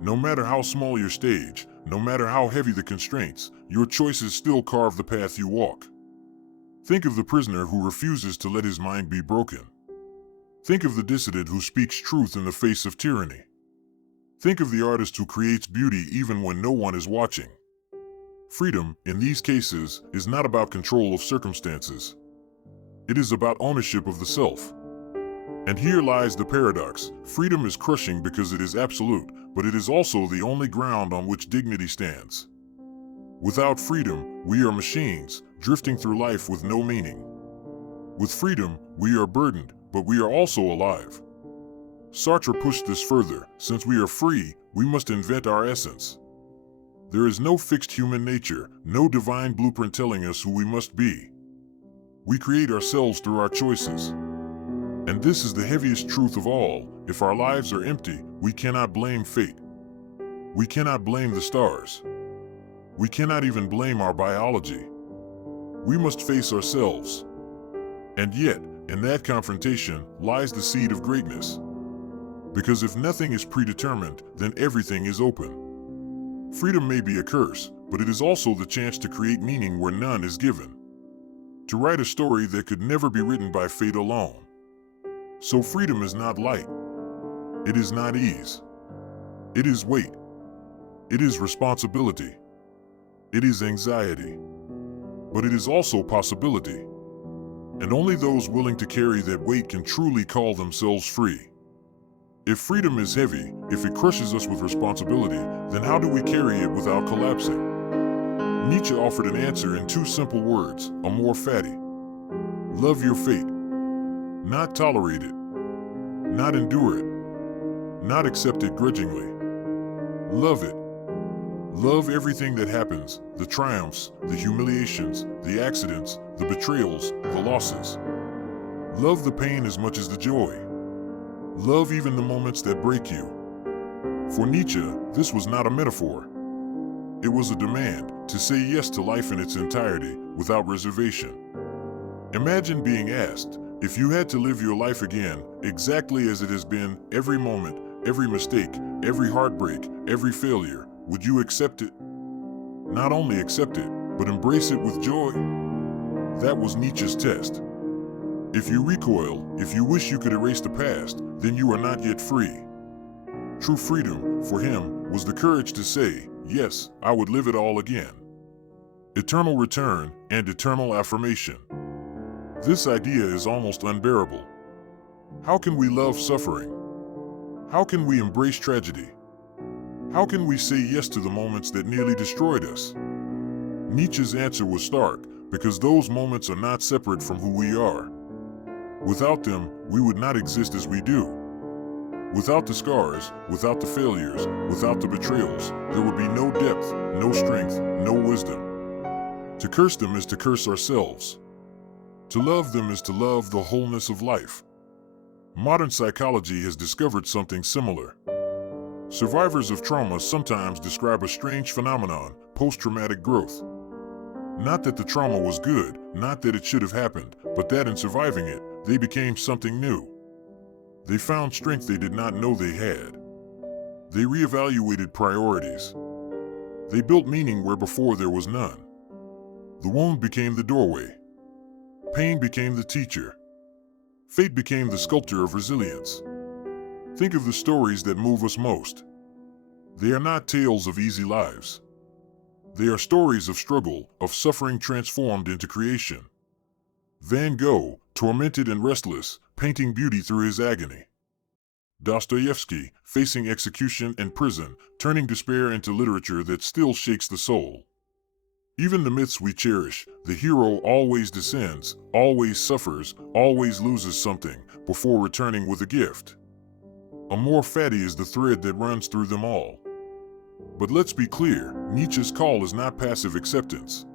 No matter how small your stage, no matter how heavy the constraints, your choices still carve the path you walk. Think of the prisoner who refuses to let his mind be broken. Think of the dissident who speaks truth in the face of tyranny. Think of the artist who creates beauty even when no one is watching. Freedom, in these cases, is not about control of circumstances. It is about ownership of the self. And here lies the paradox. Freedom is crushing because it is absolute, but it is also the only ground on which dignity stands. Without freedom, we are machines, drifting through life with no meaning. With freedom, we are burdened, but we are also alive. Sartre pushed this further. Since we are free, we must invent our essence. There is no fixed human nature, no divine blueprint telling us who we must be. We create ourselves through our choices. And this is the heaviest truth of all. If our lives are empty, we cannot blame fate. We cannot blame the stars. We cannot even blame our biology. We must face ourselves. And yet, in that confrontation lies the seed of greatness. Because if nothing is predetermined, then everything is open. Freedom may be a curse, but it is also the chance to create meaning where none is given. To write a story that could never be written by fate alone. So freedom is not light. It is not ease. It is weight. It is responsibility. It is anxiety. But it is also possibility. And only those willing to carry that weight can truly call themselves free. If freedom is heavy, if it crushes us with responsibility, then how do we carry it without collapsing? Nietzsche offered an answer in two simple words, amor fati. Love your fate. Not tolerate it. Not endure it. Not accept it grudgingly. Love it. Love everything that happens, the triumphs, the humiliations, the accidents, the betrayals, the losses. Love the pain as much as the joy. Love even the moments that break you. For Nietzsche, this was not a metaphor. It was a demand to say yes to life in its entirety, without reservation. Imagine being asked, if you had to live your life again, exactly as it has been, every moment, every mistake, every heartbreak, every failure, would you accept it? Not only accept it, but embrace it with joy? That was Nietzsche's test. If you recoil, if you wish you could erase the past, then you are not yet free. True freedom, for him, was the courage to say, yes, I would live it all again. Eternal return and eternal affirmation. This idea is almost unbearable. How can we love suffering? How can we embrace tragedy? How can we say yes to the moments that nearly destroyed us? Nietzsche's answer was stark, because those moments are not separate from who we are. Without them, we would not exist as we do. Without the scars, without the failures, without the betrayals, there would be no depth, no strength, no wisdom. To curse them is to curse ourselves. To love them is to love the wholeness of life. Modern psychology has discovered something similar. Survivors of trauma sometimes describe a strange phenomenon, post-traumatic growth. Not that the trauma was good, not that it should have happened, but that in surviving it, they became something new. They found strength they did not know they had. They reevaluated priorities. They built meaning where before there was none. The wound became the doorway. Pain became the teacher. Fate became the sculptor of resilience. Think of the stories that move us most. They are not tales of easy lives. They are stories of struggle, of suffering transformed into creation. Van Gogh, tormented and restless, painting beauty through his agony. Dostoevsky, facing execution and prison, turning despair into literature that still shakes the soul. Even the myths we cherish, the hero always descends, always suffers, always loses something, before returning with a gift. Amor fati is the thread that runs through them all. But let's be clear, Nietzsche's call is not passive acceptance.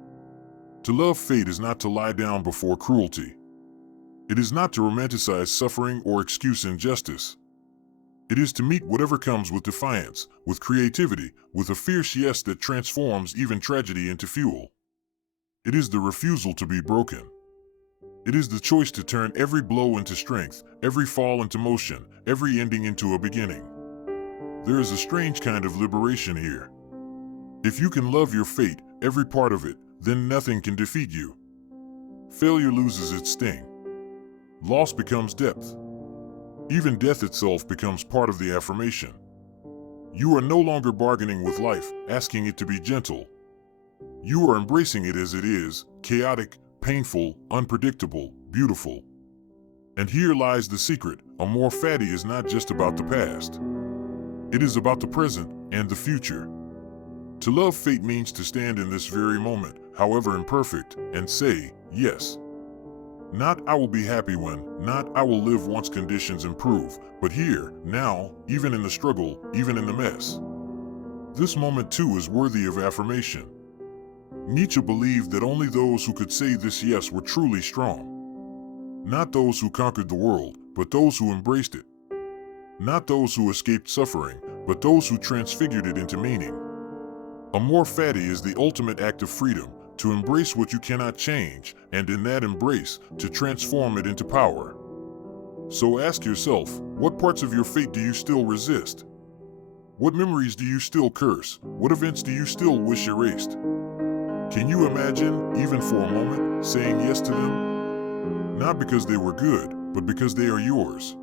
To love fate is not to lie down before cruelty. It is not to romanticize suffering or excuse injustice. It is to meet whatever comes with defiance, with creativity, with a fierce yes that transforms even tragedy into fuel. It is the refusal to be broken. It is the choice to turn every blow into strength, every fall into motion, every ending into a beginning. There is a strange kind of liberation here. If you can love your fate, every part of it, then nothing can defeat you. Failure loses its sting. Loss becomes depth. Even death itself becomes part of the affirmation. You are no longer bargaining with life, asking it to be gentle. You are embracing it as it is, chaotic, painful, unpredictable, beautiful. And here lies the secret, amor fati is not just about the past. It is about the present and the future. To love fate means to stand in this very moment, however imperfect, and say, yes. Not I will be happy when, not I will live once conditions improve, but here, now, even in the struggle, even in the mess. This moment too is worthy of affirmation. Nietzsche believed that only those who could say this yes were truly strong. Not those who conquered the world, but those who embraced it. Not those who escaped suffering, but those who transfigured it into meaning. Amor fati is the ultimate act of freedom, to embrace what you cannot change, and in that embrace, to transform it into power. So ask yourself, what parts of your fate do you still resist? What memories do you still curse? What events do you still wish erased? Can you imagine, even for a moment, saying yes to them? Not because they were good, but because they are yours.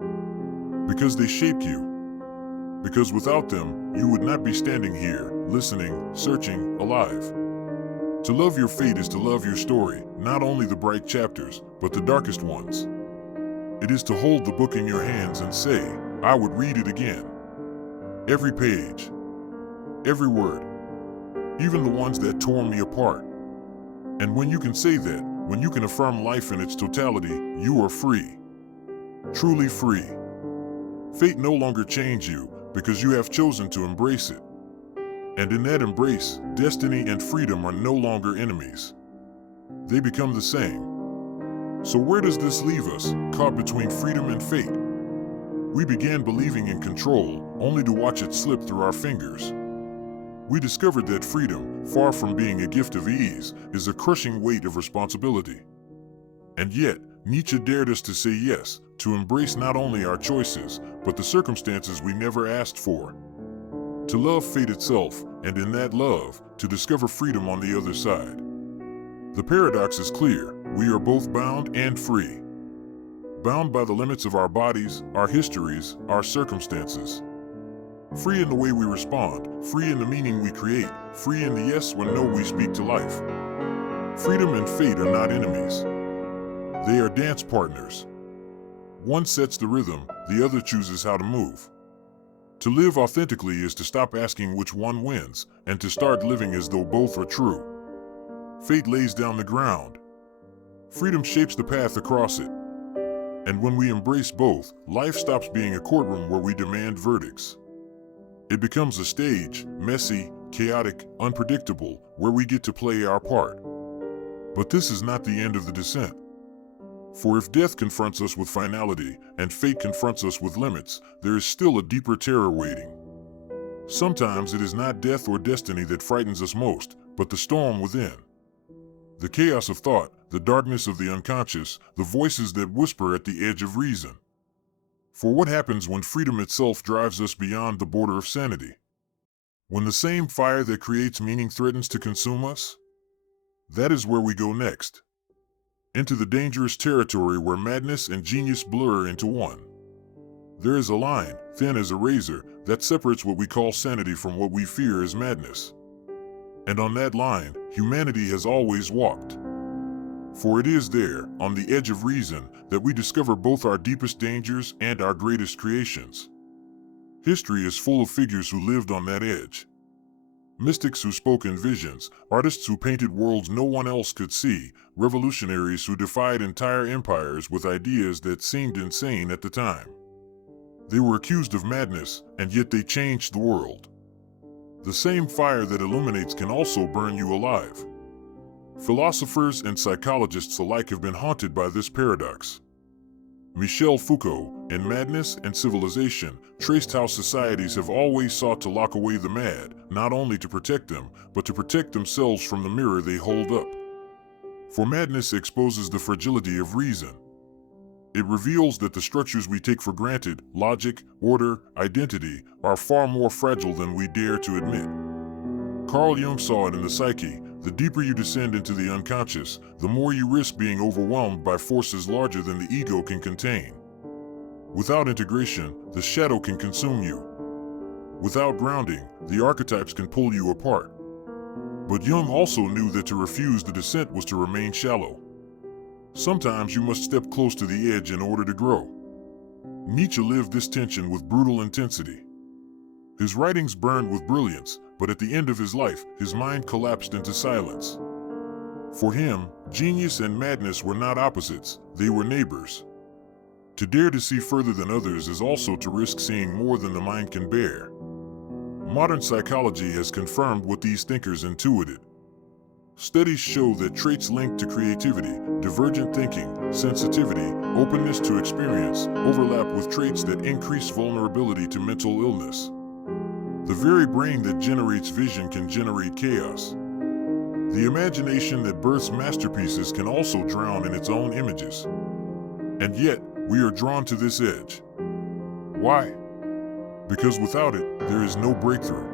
Because they shaped you. Because without them, you would not be standing here, listening, searching, alive. To love your fate is to love your story, not only the bright chapters, but the darkest ones. It is to hold the book in your hands and say, I would read it again. Every page, every word, even the ones that tore me apart. And when you can say that, when you can affirm life in its totality, you are free. Truly free. Fate no longer chains you, because you have chosen to embrace it. And in that embrace, destiny and freedom are no longer enemies. They become the same. So where does this leave us, caught between freedom and fate? We began believing in control, only to watch it slip through our fingers. We discovered that freedom, far from being a gift of ease, is a crushing weight of responsibility. And yet, Nietzsche dared us to say yes, to embrace not only our choices, but the circumstances we never asked for. To love fate itself, and in that love, to discover freedom on the other side. The paradox is clear. We are both bound and free. Bound by the limits of our bodies, our histories, our circumstances. Free in the way we respond, free in the meaning we create, free in the yes or no we speak to life. Freedom and fate are not enemies. They are dance partners. One sets the rhythm, the other chooses how to move. To live authentically is to stop asking which one wins, and to start living as though both are true. Fate lays down the ground. Freedom shapes the path across it. And when we embrace both, life stops being a courtroom where we demand verdicts. It becomes a stage, messy, chaotic, unpredictable, where we get to play our part. But this is not the end of the descent. For if death confronts us with finality, and fate confronts us with limits, there is still a deeper terror waiting. Sometimes it is not death or destiny that frightens us most, but the storm within. The chaos of thought, the darkness of the unconscious, the voices that whisper at the edge of reason. For what happens when freedom itself drives us beyond the border of sanity? When the same fire that creates meaning threatens to consume us? That is where we go next. Into the dangerous territory where madness and genius blur into one. There is a line, thin as a razor, that separates what we call sanity from what we fear as madness. And on that line, humanity has always walked. For it is there, on the edge of reason, that we discover both our deepest dangers and our greatest creations. History is full of figures who lived on that edge. Mystics who spoke in visions, artists who painted worlds no one else could see, revolutionaries who defied entire empires with ideas that seemed insane at the time. They were accused of madness, and yet they changed the world. The same fire that illuminates can also burn you alive. Philosophers and psychologists alike have been haunted by this paradox. Michel Foucault, in Madness and Civilization, traced how societies have always sought to lock away the mad, not only to protect them, but to protect themselves from the mirror they hold up. For madness exposes the fragility of reason. It reveals that the structures we take for granted, logic, order, identity, are far more fragile than we dare to admit. Carl Jung saw it in the psyche. The deeper you descend into the unconscious, the more you risk being overwhelmed by forces larger than the ego can contain. Without integration, the shadow can consume you. Without grounding, the archetypes can pull you apart. But Jung also knew that to refuse the descent was to remain shallow. Sometimes you must step close to the edge in order to grow. Nietzsche lived this tension with brutal intensity. His writings burned with brilliance, but at the end of his life, his mind collapsed into silence. For him, genius and madness were not opposites, they were neighbors. To dare to see further than others is also to risk seeing more than the mind can bear. Modern psychology has confirmed what these thinkers intuited. Studies show that traits linked to creativity, divergent thinking, sensitivity, openness to experience, overlap with traits that increase vulnerability to mental illness. The very brain that generates vision can generate chaos. The imagination that births masterpieces can also drown in its own images. And yet, we are drawn to this edge. Why? Because without it, there is no breakthrough.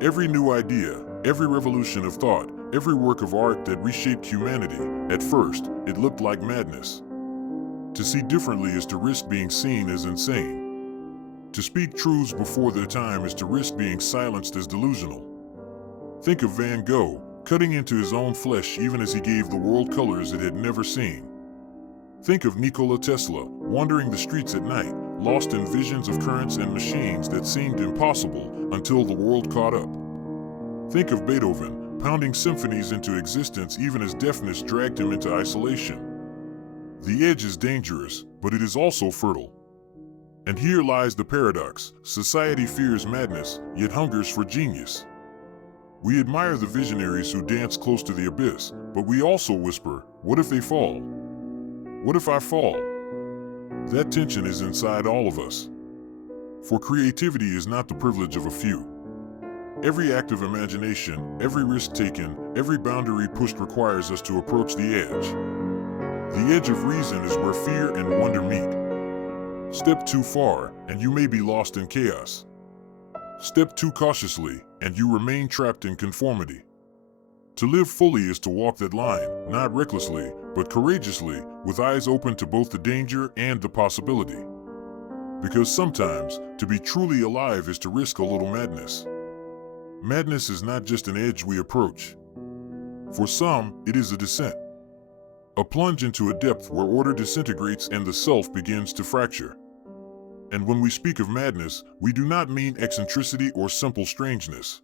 Every new idea, every revolution of thought, every work of art that reshaped humanity, at first, it looked like madness. To see differently is to risk being seen as insane. To speak truths before their time is to risk being silenced as delusional. Think of Van Gogh, cutting into his own flesh even as he gave the world colors it had never seen. Think of Nikola Tesla, wandering the streets at night, lost in visions of currents and machines that seemed impossible until the world caught up. Think of Beethoven, pounding symphonies into existence even as deafness dragged him into isolation. The edge is dangerous, but it is also fertile. And here lies the paradox. Society fears madness, yet hungers for genius. We admire the visionaries who dance close to the abyss, but we also whisper, what if they fall? What if I fall? That tension is inside all of us. For creativity is not the privilege of a few. Every act of imagination, every risk taken, every boundary pushed requires us to approach the edge. The edge of reason is where fear and wonder meet. Step too far, and you may be lost in chaos. Step too cautiously, and you remain trapped in conformity. To live fully is to walk that line, not recklessly, but courageously, with eyes open to both the danger and the possibility. Because sometimes, to be truly alive is to risk a little madness. Madness is not just an edge we approach. For some, it is a descent. A plunge into a depth where order disintegrates and the self begins to fracture. And when we speak of madness, we do not mean eccentricity or simple strangeness.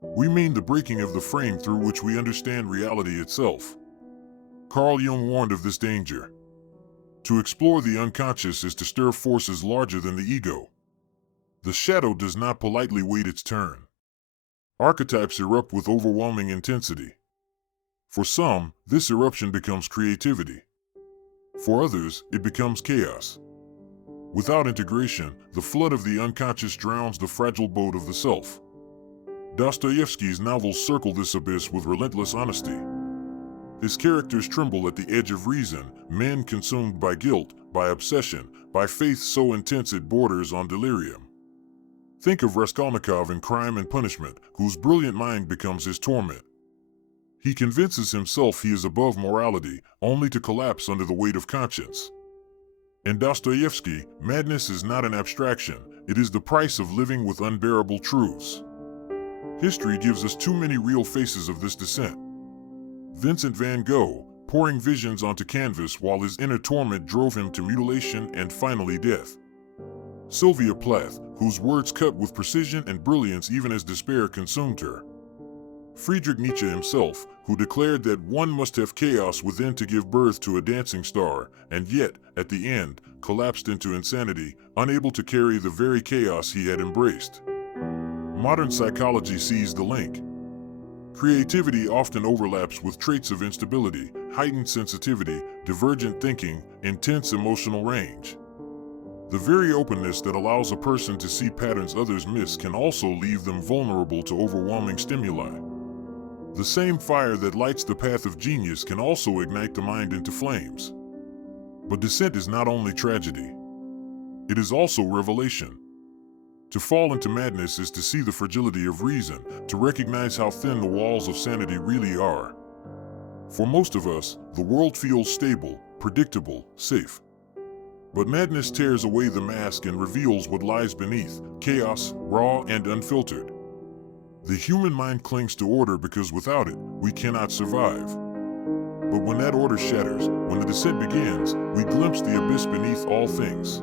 We mean the breaking of the frame through which we understand reality itself. Carl Jung warned of this danger. To explore the unconscious is to stir forces larger than the ego. The shadow does not politely wait its turn. Archetypes erupt with overwhelming intensity. For some, this eruption becomes creativity. For others, it becomes chaos. Without integration, the flood of the unconscious drowns the fragile boat of the self. Dostoevsky's novels circle this abyss with relentless honesty. His characters tremble at the edge of reason, men consumed by guilt, by obsession, by faith so intense it borders on delirium. Think of Raskolnikov in Crime and Punishment, whose brilliant mind becomes his torment. He convinces himself he is above morality, only to collapse under the weight of conscience. In Dostoevsky, madness is not an abstraction, it is the price of living with unbearable truths. History gives us too many real faces of this descent. Vincent van Gogh, pouring visions onto canvas while his inner torment drove him to mutilation and finally death. Sylvia Plath, whose words cut with precision and brilliance even as despair consumed her. Friedrich Nietzsche himself, who declared that one must have chaos within to give birth to a dancing star, and yet, at the end, collapsed into insanity, unable to carry the very chaos he had embraced. Modern psychology sees the link. Creativity often overlaps with traits of instability, heightened sensitivity, divergent thinking, intense emotional range. The very openness that allows a person to see patterns others miss can also leave them vulnerable to overwhelming stimuli. The same fire that lights the path of genius can also ignite the mind into flames. But descent is not only tragedy. It is also revelation. To fall into madness is to see the fragility of reason, to recognize how thin the walls of sanity really are. For most of us, the world feels stable, predictable, safe. But madness tears away the mask and reveals what lies beneath, chaos, raw and unfiltered. The human mind clings to order because without it, we cannot survive. But when that order shatters, when the descent begins, we glimpse the abyss beneath all things.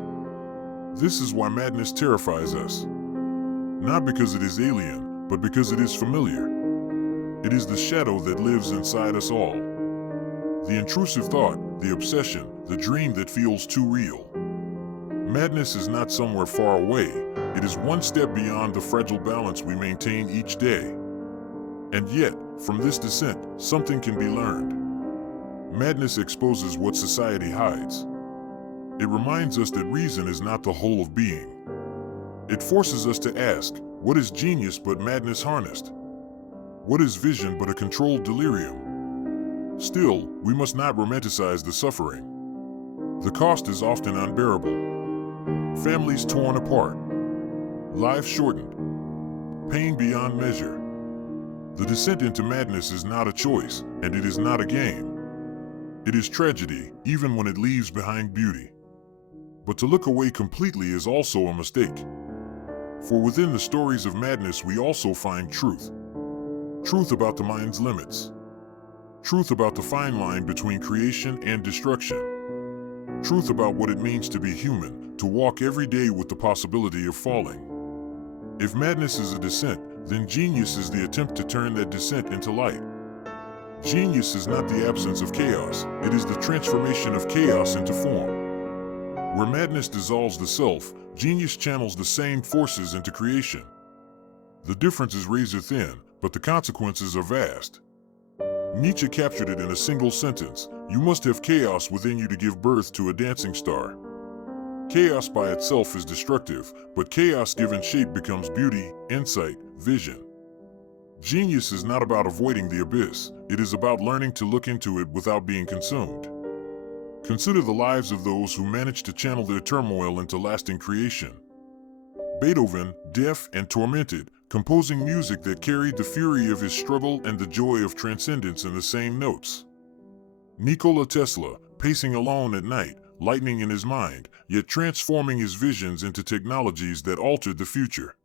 This is why madness terrifies us. Not because it is alien, but because it is familiar. It is the shadow that lives inside us all. The intrusive thought, the obsession, the dream that feels too real. Madness is not somewhere far away, it is one step beyond the fragile balance we maintain each day. And yet, from this descent, something can be learned. Madness exposes what society hides. It reminds us that reason is not the whole of being. It forces us to ask, what is genius but madness harnessed? What is vision but a controlled delirium? Still, we must not romanticize the suffering. The cost is often unbearable. Families torn apart. Lives shortened. Pain beyond measure. The descent into madness is not a choice, and it is not a game. It is tragedy, even when it leaves behind beauty. But to look away completely is also a mistake. For within the stories of madness we also find truth. Truth about the mind's limits. Truth about the fine line between creation and destruction. Truth about what it means to be human, to walk every day with the possibility of falling. If madness is a descent, then genius is the attempt to turn that descent into light. Genius is not the absence of chaos, it is the transformation of chaos into form. Where madness dissolves the self, genius channels the same forces into creation. The difference is razor thin, but the consequences are vast. Nietzsche captured it in a single sentence: you must have chaos within you to give birth to a dancing star. Chaos by itself is destructive, but chaos given shape becomes beauty, insight, vision. Genius is not about avoiding the abyss, it is about learning to look into it without being consumed. Consider the lives of those who managed to channel their turmoil into lasting creation. Beethoven, deaf and tormented, composing music that carried the fury of his struggle and the joy of transcendence in the same notes. Nikola Tesla, pacing alone at night, lightning in his mind, yet transforming his visions into technologies that altered the future.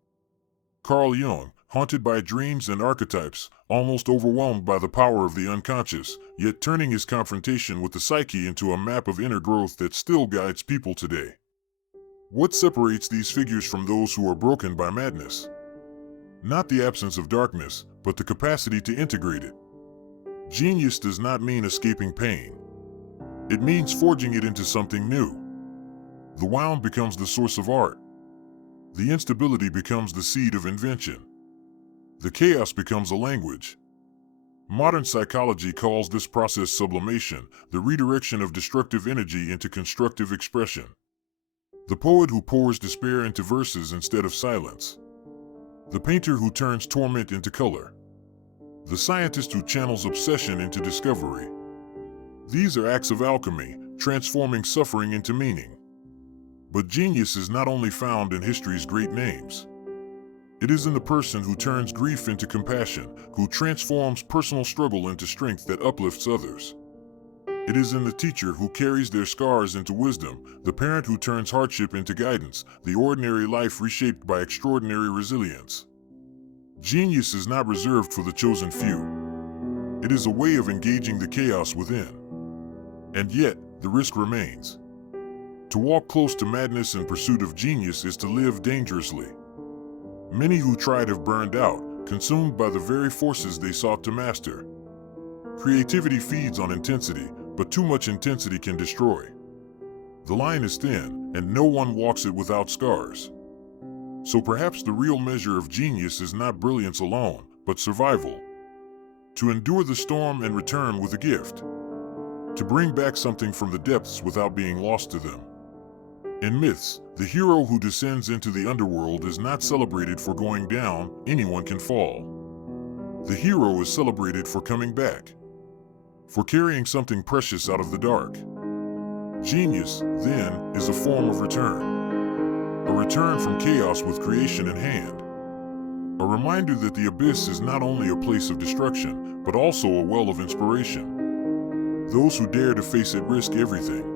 Carl Jung, haunted by dreams and archetypes, almost overwhelmed by the power of the unconscious, yet turning his confrontation with the psyche into a map of inner growth that still guides people today. What separates these figures from those who are broken by madness? Not the absence of darkness, but the capacity to integrate it. Genius does not mean escaping pain. It means forging it into something new. The wound becomes the source of art. The instability becomes the seed of invention. The chaos becomes a language. Modern psychology calls this process sublimation, the redirection of destructive energy into constructive expression. The poet who pours despair into verses instead of silence. The painter who turns torment into color. The scientist who channels obsession into discovery. These are acts of alchemy, transforming suffering into meaning. But genius is not only found in history's great names. It is in the person who turns grief into compassion, who transforms personal struggle into strength that uplifts others. It is in the teacher who carries their scars into wisdom, the parent who turns hardship into guidance, the ordinary life reshaped by extraordinary resilience. Genius is not reserved for the chosen few. It is a way of engaging the chaos within. And yet, the risk remains. To walk close to madness in pursuit of genius is to live dangerously. Many who tried have burned out, consumed by the very forces they sought to master. Creativity feeds on intensity, but too much intensity can destroy. The line is thin, and no one walks it without scars. So perhaps the real measure of genius is not brilliance alone, but survival. To endure the storm and return with a gift. To bring back something from the depths without being lost to them. In myths, the hero who descends into the underworld is not celebrated for going down, anyone can fall. The hero is celebrated for coming back. For carrying something precious out of the dark. Genius, then, is a form of return. A return from chaos with creation in hand. A reminder that the abyss is not only a place of destruction, but also a well of inspiration. Those who dare to face it risk everything.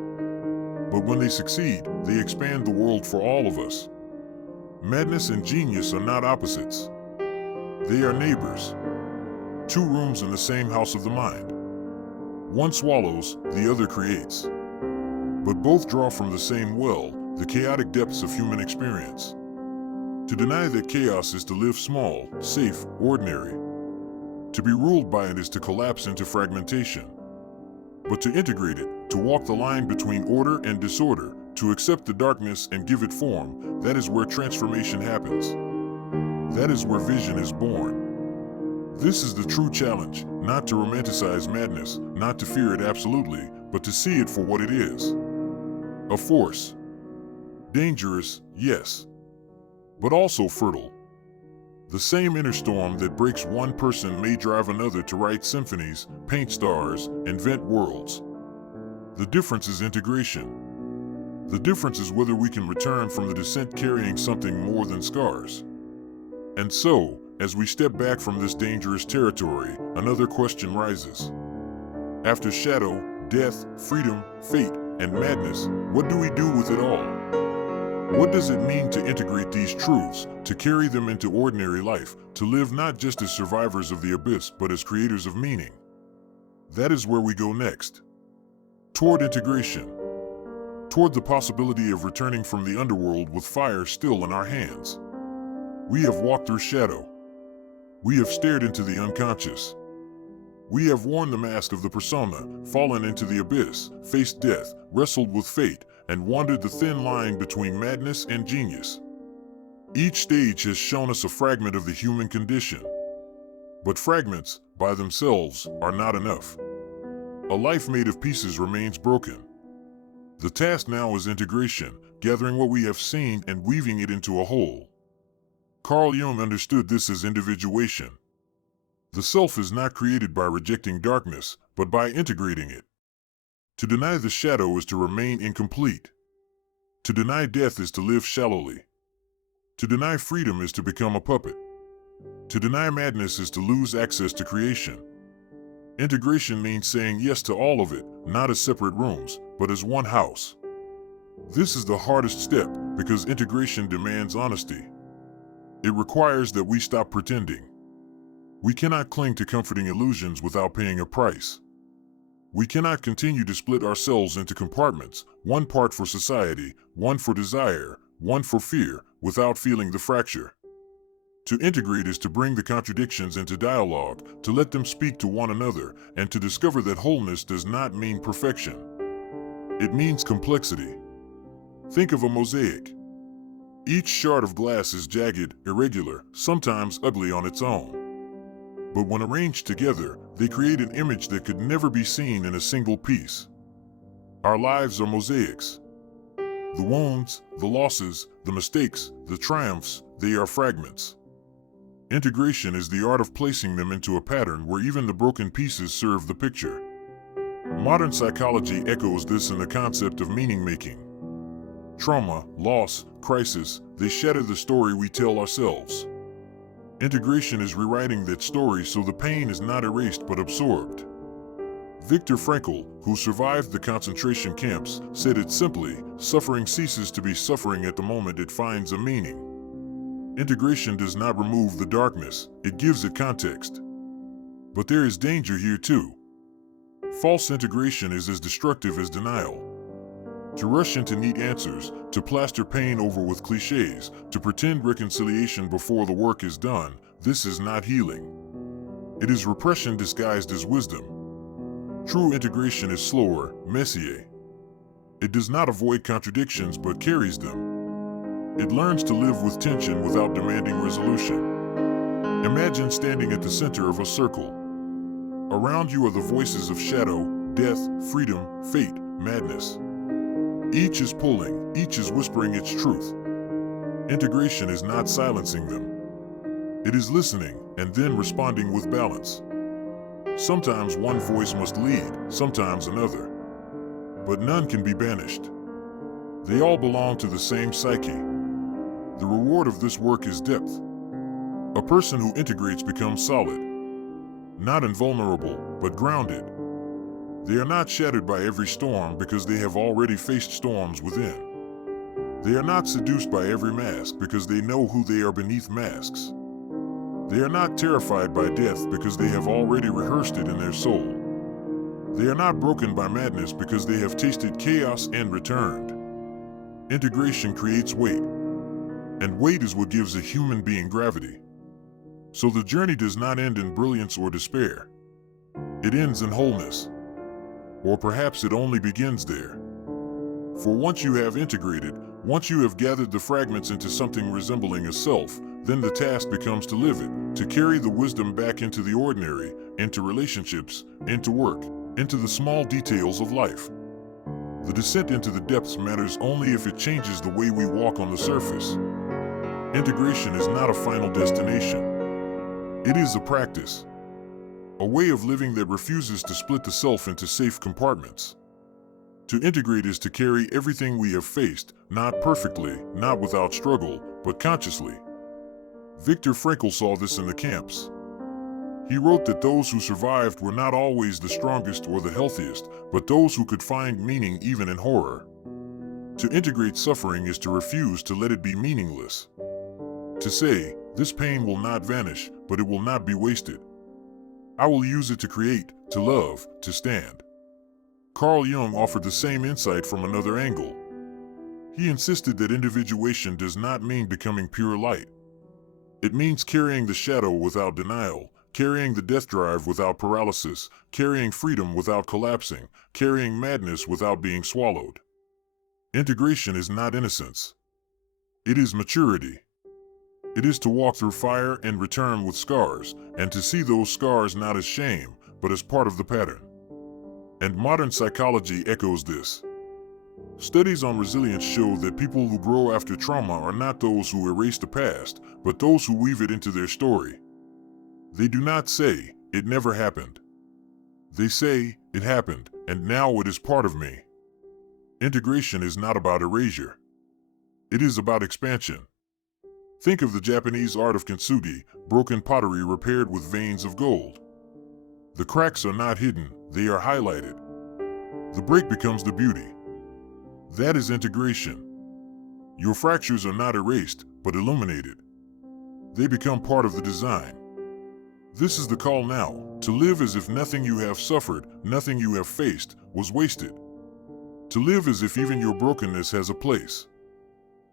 But when they succeed, they expand the world for all of us. Madness and genius are not opposites. They are neighbors. Two rooms in the same house of the mind. One swallows, the other creates. But both draw from the same well, the chaotic depths of human experience. To deny that chaos is to live small, safe, ordinary. To be ruled by it is to collapse into fragmentation. But to integrate it, to walk the line between order and disorder, to accept the darkness and give it form, that is where transformation happens. That is where vision is born. This is the true challenge, not to romanticize madness, not to fear it absolutely, but to see it for what it is. A force. Dangerous, yes. But also fertile. The same inner storm that breaks one person may drive another to write symphonies, paint stars, invent worlds. The difference is integration. The difference is whether we can return from the descent carrying something more than scars. And so, as we step back from this dangerous territory, another question rises. After shadow, death, freedom, fate, and madness, what do we do with it all? What does it mean to integrate these truths, to carry them into ordinary life, to live not just as survivors of the abyss but as creators of meaning? That is where we go next. Toward integration. Toward the possibility of returning from the underworld with fire still in our hands. We have walked through shadow. We have stared into the unconscious. We have worn the mask of the persona, fallen into the abyss, faced death, wrestled with fate, and wandered the thin line between madness and genius. Each stage has shown us a fragment of the human condition. But fragments, by themselves, are not enough. A life made of pieces remains broken. The task now is integration, gathering what we have seen and weaving it into a whole. Carl Jung understood this as individuation. The self is not created by rejecting darkness, but by integrating it. To deny the shadow is to remain incomplete. To deny death is to live shallowly. To deny freedom is to become a puppet. To deny madness is to lose access to creation. Integration means saying yes to all of it, not as separate rooms, but as one house. This is the hardest step because integration demands honesty. It requires that we stop pretending. We cannot cling to comforting illusions without paying a price. We cannot continue to split ourselves into compartments, one part for society, one for desire, one for fear, without feeling the fracture. To integrate is to bring the contradictions into dialogue, to let them speak to one another, and to discover that wholeness does not mean perfection. It means complexity. Think of a mosaic. Each shard of glass is jagged, irregular, sometimes ugly on its own. But when arranged together, they create an image that could never be seen in a single piece. Our lives are mosaics. The wounds, the losses, the mistakes, the triumphs, they are fragments. Integration is the art of placing them into a pattern where even the broken pieces serve the picture. Modern psychology echoes this in the concept of meaning-making. Trauma, loss, crisis, they shatter the story we tell ourselves. Integration is rewriting that story so the pain is not erased but absorbed. Viktor Frankl, who survived the concentration camps, said it simply, suffering ceases to be suffering at the moment it finds a meaning. Integration does not remove the darkness, it gives it context. But there is danger here too. False integration is as destructive as denial. To rush into neat answers, to plaster pain over with cliches, to pretend reconciliation before the work is done, this is not healing. It is repression disguised as wisdom. True integration is slower, messier. It does not avoid contradictions but carries them. It learns to live with tension without demanding resolution. Imagine standing at the center of a circle. Around you are the voices of shadow, death, freedom, fate, madness. Each is pulling, each is whispering its truth. Integration is not silencing them. It is listening and then responding with balance. Sometimes one voice must lead, sometimes another. But none can be banished. They all belong to the same psyche. The reward of this work is depth. A person who integrates becomes solid. Not invulnerable, but grounded. They are not shattered by every storm because they have already faced storms within. They are not seduced by every mask because they know who they are beneath masks. They are not terrified by death because they have already rehearsed it in their soul. They are not broken by madness because they have tasted chaos and returned. Integration creates weight, and weight is what gives a human being gravity. So the journey does not end in brilliance or despair. It ends in wholeness. Or perhaps it only begins there. For once you have integrated, once you have gathered the fragments into something resembling a self, then the task becomes to live it, to carry the wisdom back into the ordinary, into relationships, into work, into the small details of life. The descent into the depths matters only if it changes the way we walk on the surface. Integration is not a final destination. It is a practice. A way of living that refuses to split the self into safe compartments. To integrate is to carry everything we have faced, not perfectly, not without struggle, but consciously. Viktor Frankl saw this in the camps. He wrote that those who survived were not always the strongest or the healthiest, but those who could find meaning even in horror. To integrate suffering is to refuse to let it be meaningless. To say, this pain will not vanish, but it will not be wasted. I will use it to create, to love, to stand. Carl Jung offered the same insight from another angle. He insisted that individuation does not mean becoming pure light. It means carrying the shadow without denial, carrying the death drive without paralysis, carrying freedom without collapsing, carrying madness without being swallowed. Integration is not innocence. It is maturity. It is to walk through fire and return with scars, and to see those scars not as shame, but as part of the pattern. And modern psychology echoes this. Studies on resilience show that people who grow after trauma are not those who erase the past, but those who weave it into their story. They do not say, it never happened. They say, it happened, and now it is part of me. Integration is not about erasure. It is about expansion. Think of the Japanese art of kintsugi, broken pottery repaired with veins of gold. The cracks are not hidden, they are highlighted. The break becomes the beauty. That is integration. Your fractures are not erased, but illuminated. They become part of the design. This is the call now, to live as if nothing you have suffered, nothing you have faced, was wasted. To live as if even your brokenness has a place.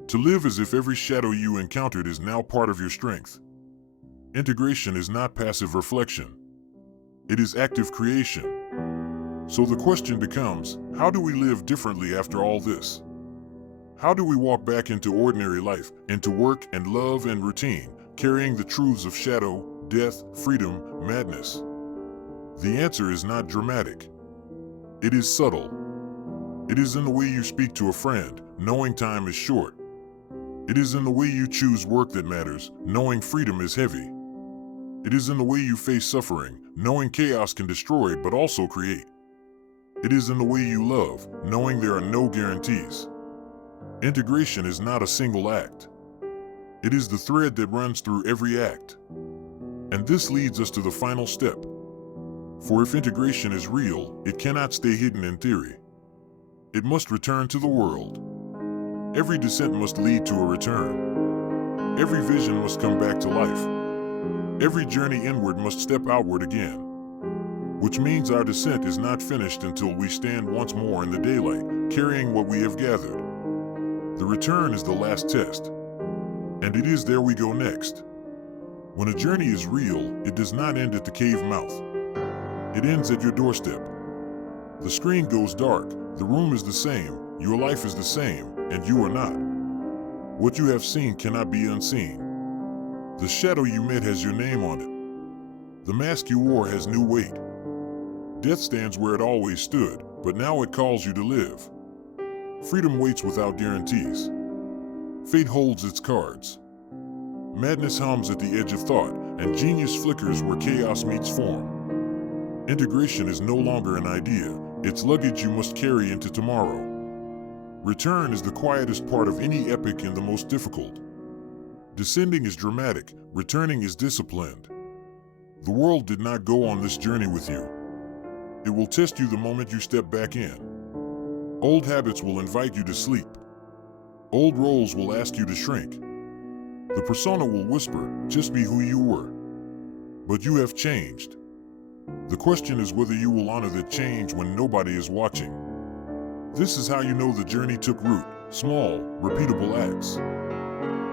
To live as if every shadow you encountered is now part of your strength. Integration is not passive reflection. It is active creation. So the question becomes, how do we live differently after all this? How do we walk back into ordinary life, into work and love and routine, carrying the truths of shadow, death, freedom, madness? The answer is not dramatic. It is subtle. It is in the way you speak to a friend, knowing time is short. It is in the way you choose work that matters, knowing freedom is heavy. It is in the way you face suffering, knowing chaos can destroy but also create. It is in the way you love, knowing there are no guarantees. Integration is not a single act. It is the thread that runs through every act. And this leads us to the final step. For if integration is real, it cannot stay hidden in theory. It must return to the world. Every descent must lead to a return. Every vision must come back to life. Every journey inward must step outward again. Which means our descent is not finished until we stand once more in the daylight, carrying what we have gathered. The return is the last test. And it is there we go next. When a journey is real, it does not end at the cave mouth. It ends at your doorstep. The screen goes dark, the room is the same, your life is the same, and you are not. What you have seen cannot be unseen. The shadow you met has your name on it. The mask you wore has new weight. Death stands where it always stood, but now it calls you to live. Freedom waits without guarantees. Fate holds its cards. Madness hums at the edge of thought, and genius flickers where chaos meets form. Integration is no longer an idea, it's luggage you must carry into tomorrow. Return is the quietest part of any epic and the most difficult. Descending is dramatic, returning is disciplined. The world did not go on this journey with you. It will test you the moment you step back in. Old habits will invite you to sleep. Old roles will ask you to shrink. The persona will whisper, just be who you were. But you have changed. The question is whether you will honor that change when nobody is watching. This is how you know the journey took root, small, repeatable acts.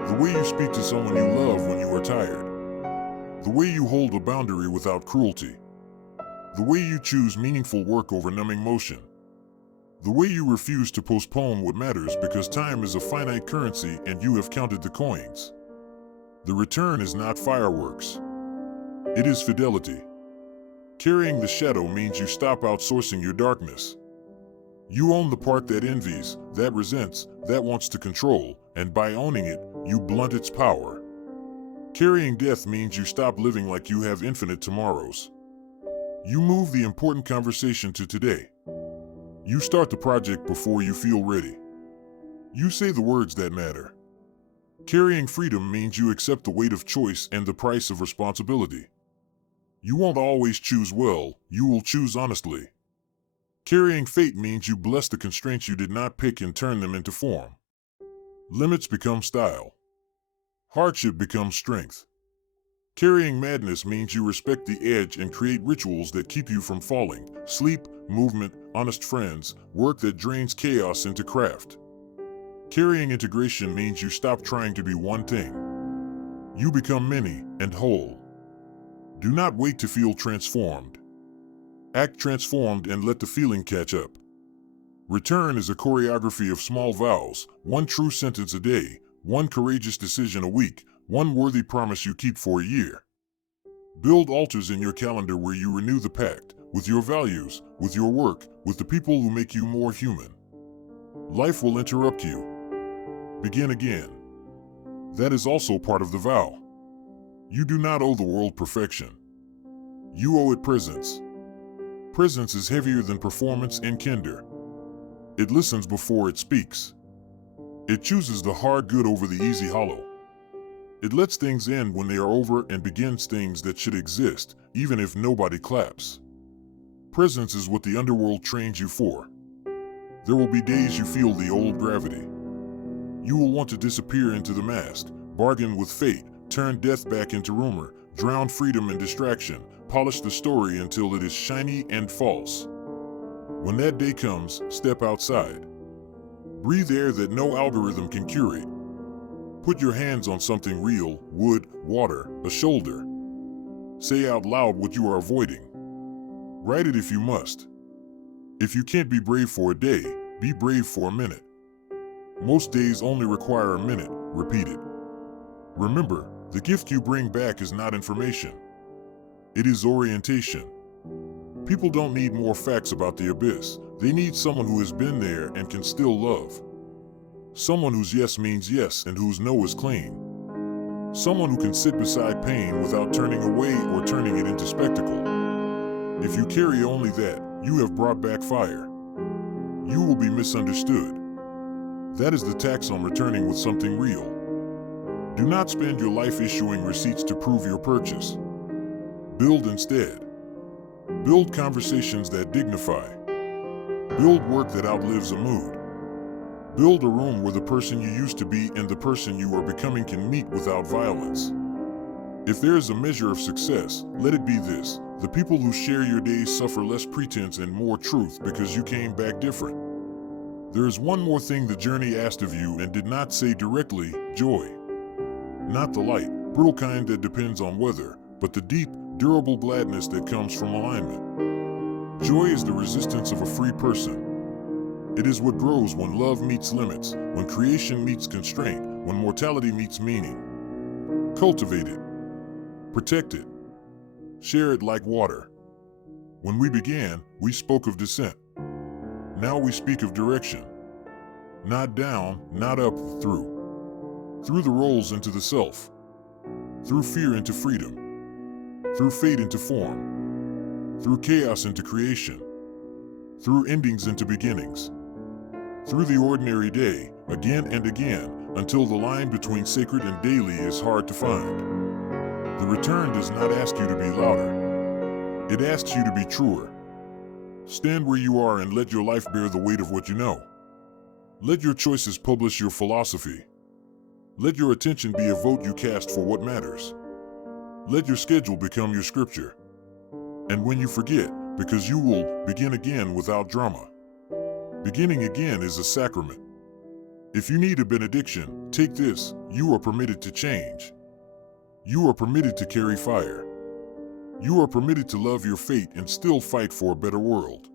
The way you speak to someone you love when you are tired. The way you hold a boundary without cruelty. The way you choose meaningful work over numbing motion. The way you refuse to postpone what matters because time is a finite currency and you have counted the coins. The return is not fireworks. It is fidelity. Carrying the shadow means you stop outsourcing your darkness. You own the part that envies, that resents, that wants to control, and by owning it, you blunt its power. Carrying death means you stop living like you have infinite tomorrows. You move the important conversation to today. You start the project before you feel ready. You say the words that matter. Carrying freedom means you accept the weight of choice and the price of responsibility. You won't always choose well, you will choose honestly. Carrying fate means you bless the constraints you did not pick and turn them into form. Limits become style. Hardship becomes strength. Carrying madness means you respect the edge and create rituals that keep you from falling. Sleep, movement, honest friends, work that drains chaos into craft. Carrying integration means you stop trying to be one thing. You become many and whole. Do not wait to feel transformed. Act transformed and let the feeling catch up. Return is a choreography of small vows, one true sentence a day, one courageous decision a week, one worthy promise you keep for a year. Build altars in your calendar where you renew the pact, with your values, with your work, with the people who make you more human. Life will interrupt you. Begin again. That is also part of the vow. You do not owe the world perfection. You owe it presence. Presence is heavier than performance and candor. It listens before it speaks. It chooses the hard good over the easy hollow. It lets things end when they are over and begins things that should exist, even if nobody claps. Presence is what the underworld trains you for. There will be days you feel the old gravity. You will want to disappear into the mast, bargain with fate, turn death back into rumor, drown freedom in distraction, polish the story until it is shiny and false. When that day comes, step outside. Breathe air that no algorithm can curate. Put your hands on something real, wood, water, a shoulder. Say out loud what you are avoiding. Write it if you must. If you can't be brave for a day, be brave for a minute. Most days only require a minute, repeat it. Remember, the gift you bring back is not information. It is orientation. People don't need more facts about the abyss. They need someone who has been there and can still love. Someone whose yes means yes and whose no is clean. Someone who can sit beside pain without turning away or turning it into spectacle. If you carry only that, you have brought back fire. You will be misunderstood. That is the tax on returning with something real. Do not spend your life issuing receipts to prove your purchase. Build instead. Build conversations that dignify. Build work that outlives a mood. Build a room where the person you used to be and the person you are becoming can meet without violence. If there is a measure of success, let it be this: the people who share your days suffer less pretense and more truth because you came back different. There is one more thing the journey asked of you and did not say directly: joy. Not the light, brittle kind that depends on weather, but the deep, durable gladness that comes from alignment. Joy is the resistance of a free person. It is what grows when love meets limits, when creation meets constraint, when mortality meets meaning. Cultivate it. Protect it. Share it like water. When we began, we spoke of descent. Now we speak of direction. Not down, not up, through. Through the rolls into the self. Through fear into freedom. Through fate into form. Through chaos into creation. Through endings into beginnings. Through the ordinary day, again and again, until the line between sacred and daily is hard to find. The return does not ask you to be louder. It asks you to be truer. Stand where you are and let your life bear the weight of what you know. Let your choices publish your philosophy. Let your attention be a vote you cast for what matters. Let your schedule become your scripture. And when you forget, because you will begin again without drama. Beginning again is a sacrament. If you need a benediction, take this: you are permitted to change. You are permitted to carry fire. You are permitted to love your fate and still fight for a better world.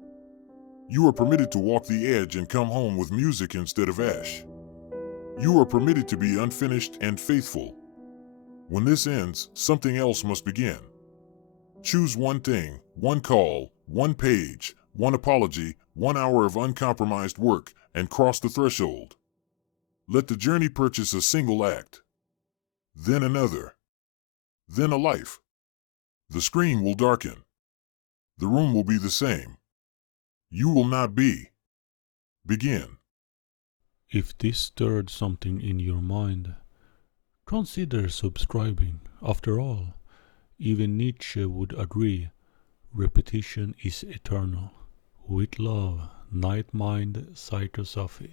You are permitted to walk the edge and come home with music instead of ash. You are permitted to be unfinished and faithful. When this ends, something else must begin. Choose one thing, one call, one page, one apology, 1 hour of uncompromised work, and cross the threshold. Let the journey purchase a single act. Then another. Then a life. The screen will darken. The room will be the same. You will not be. Begin. If this stirred something in your mind, consider subscribing. After all, even Nietzsche would agree, repetition is eternal. With love, Night Mind Psychosophy.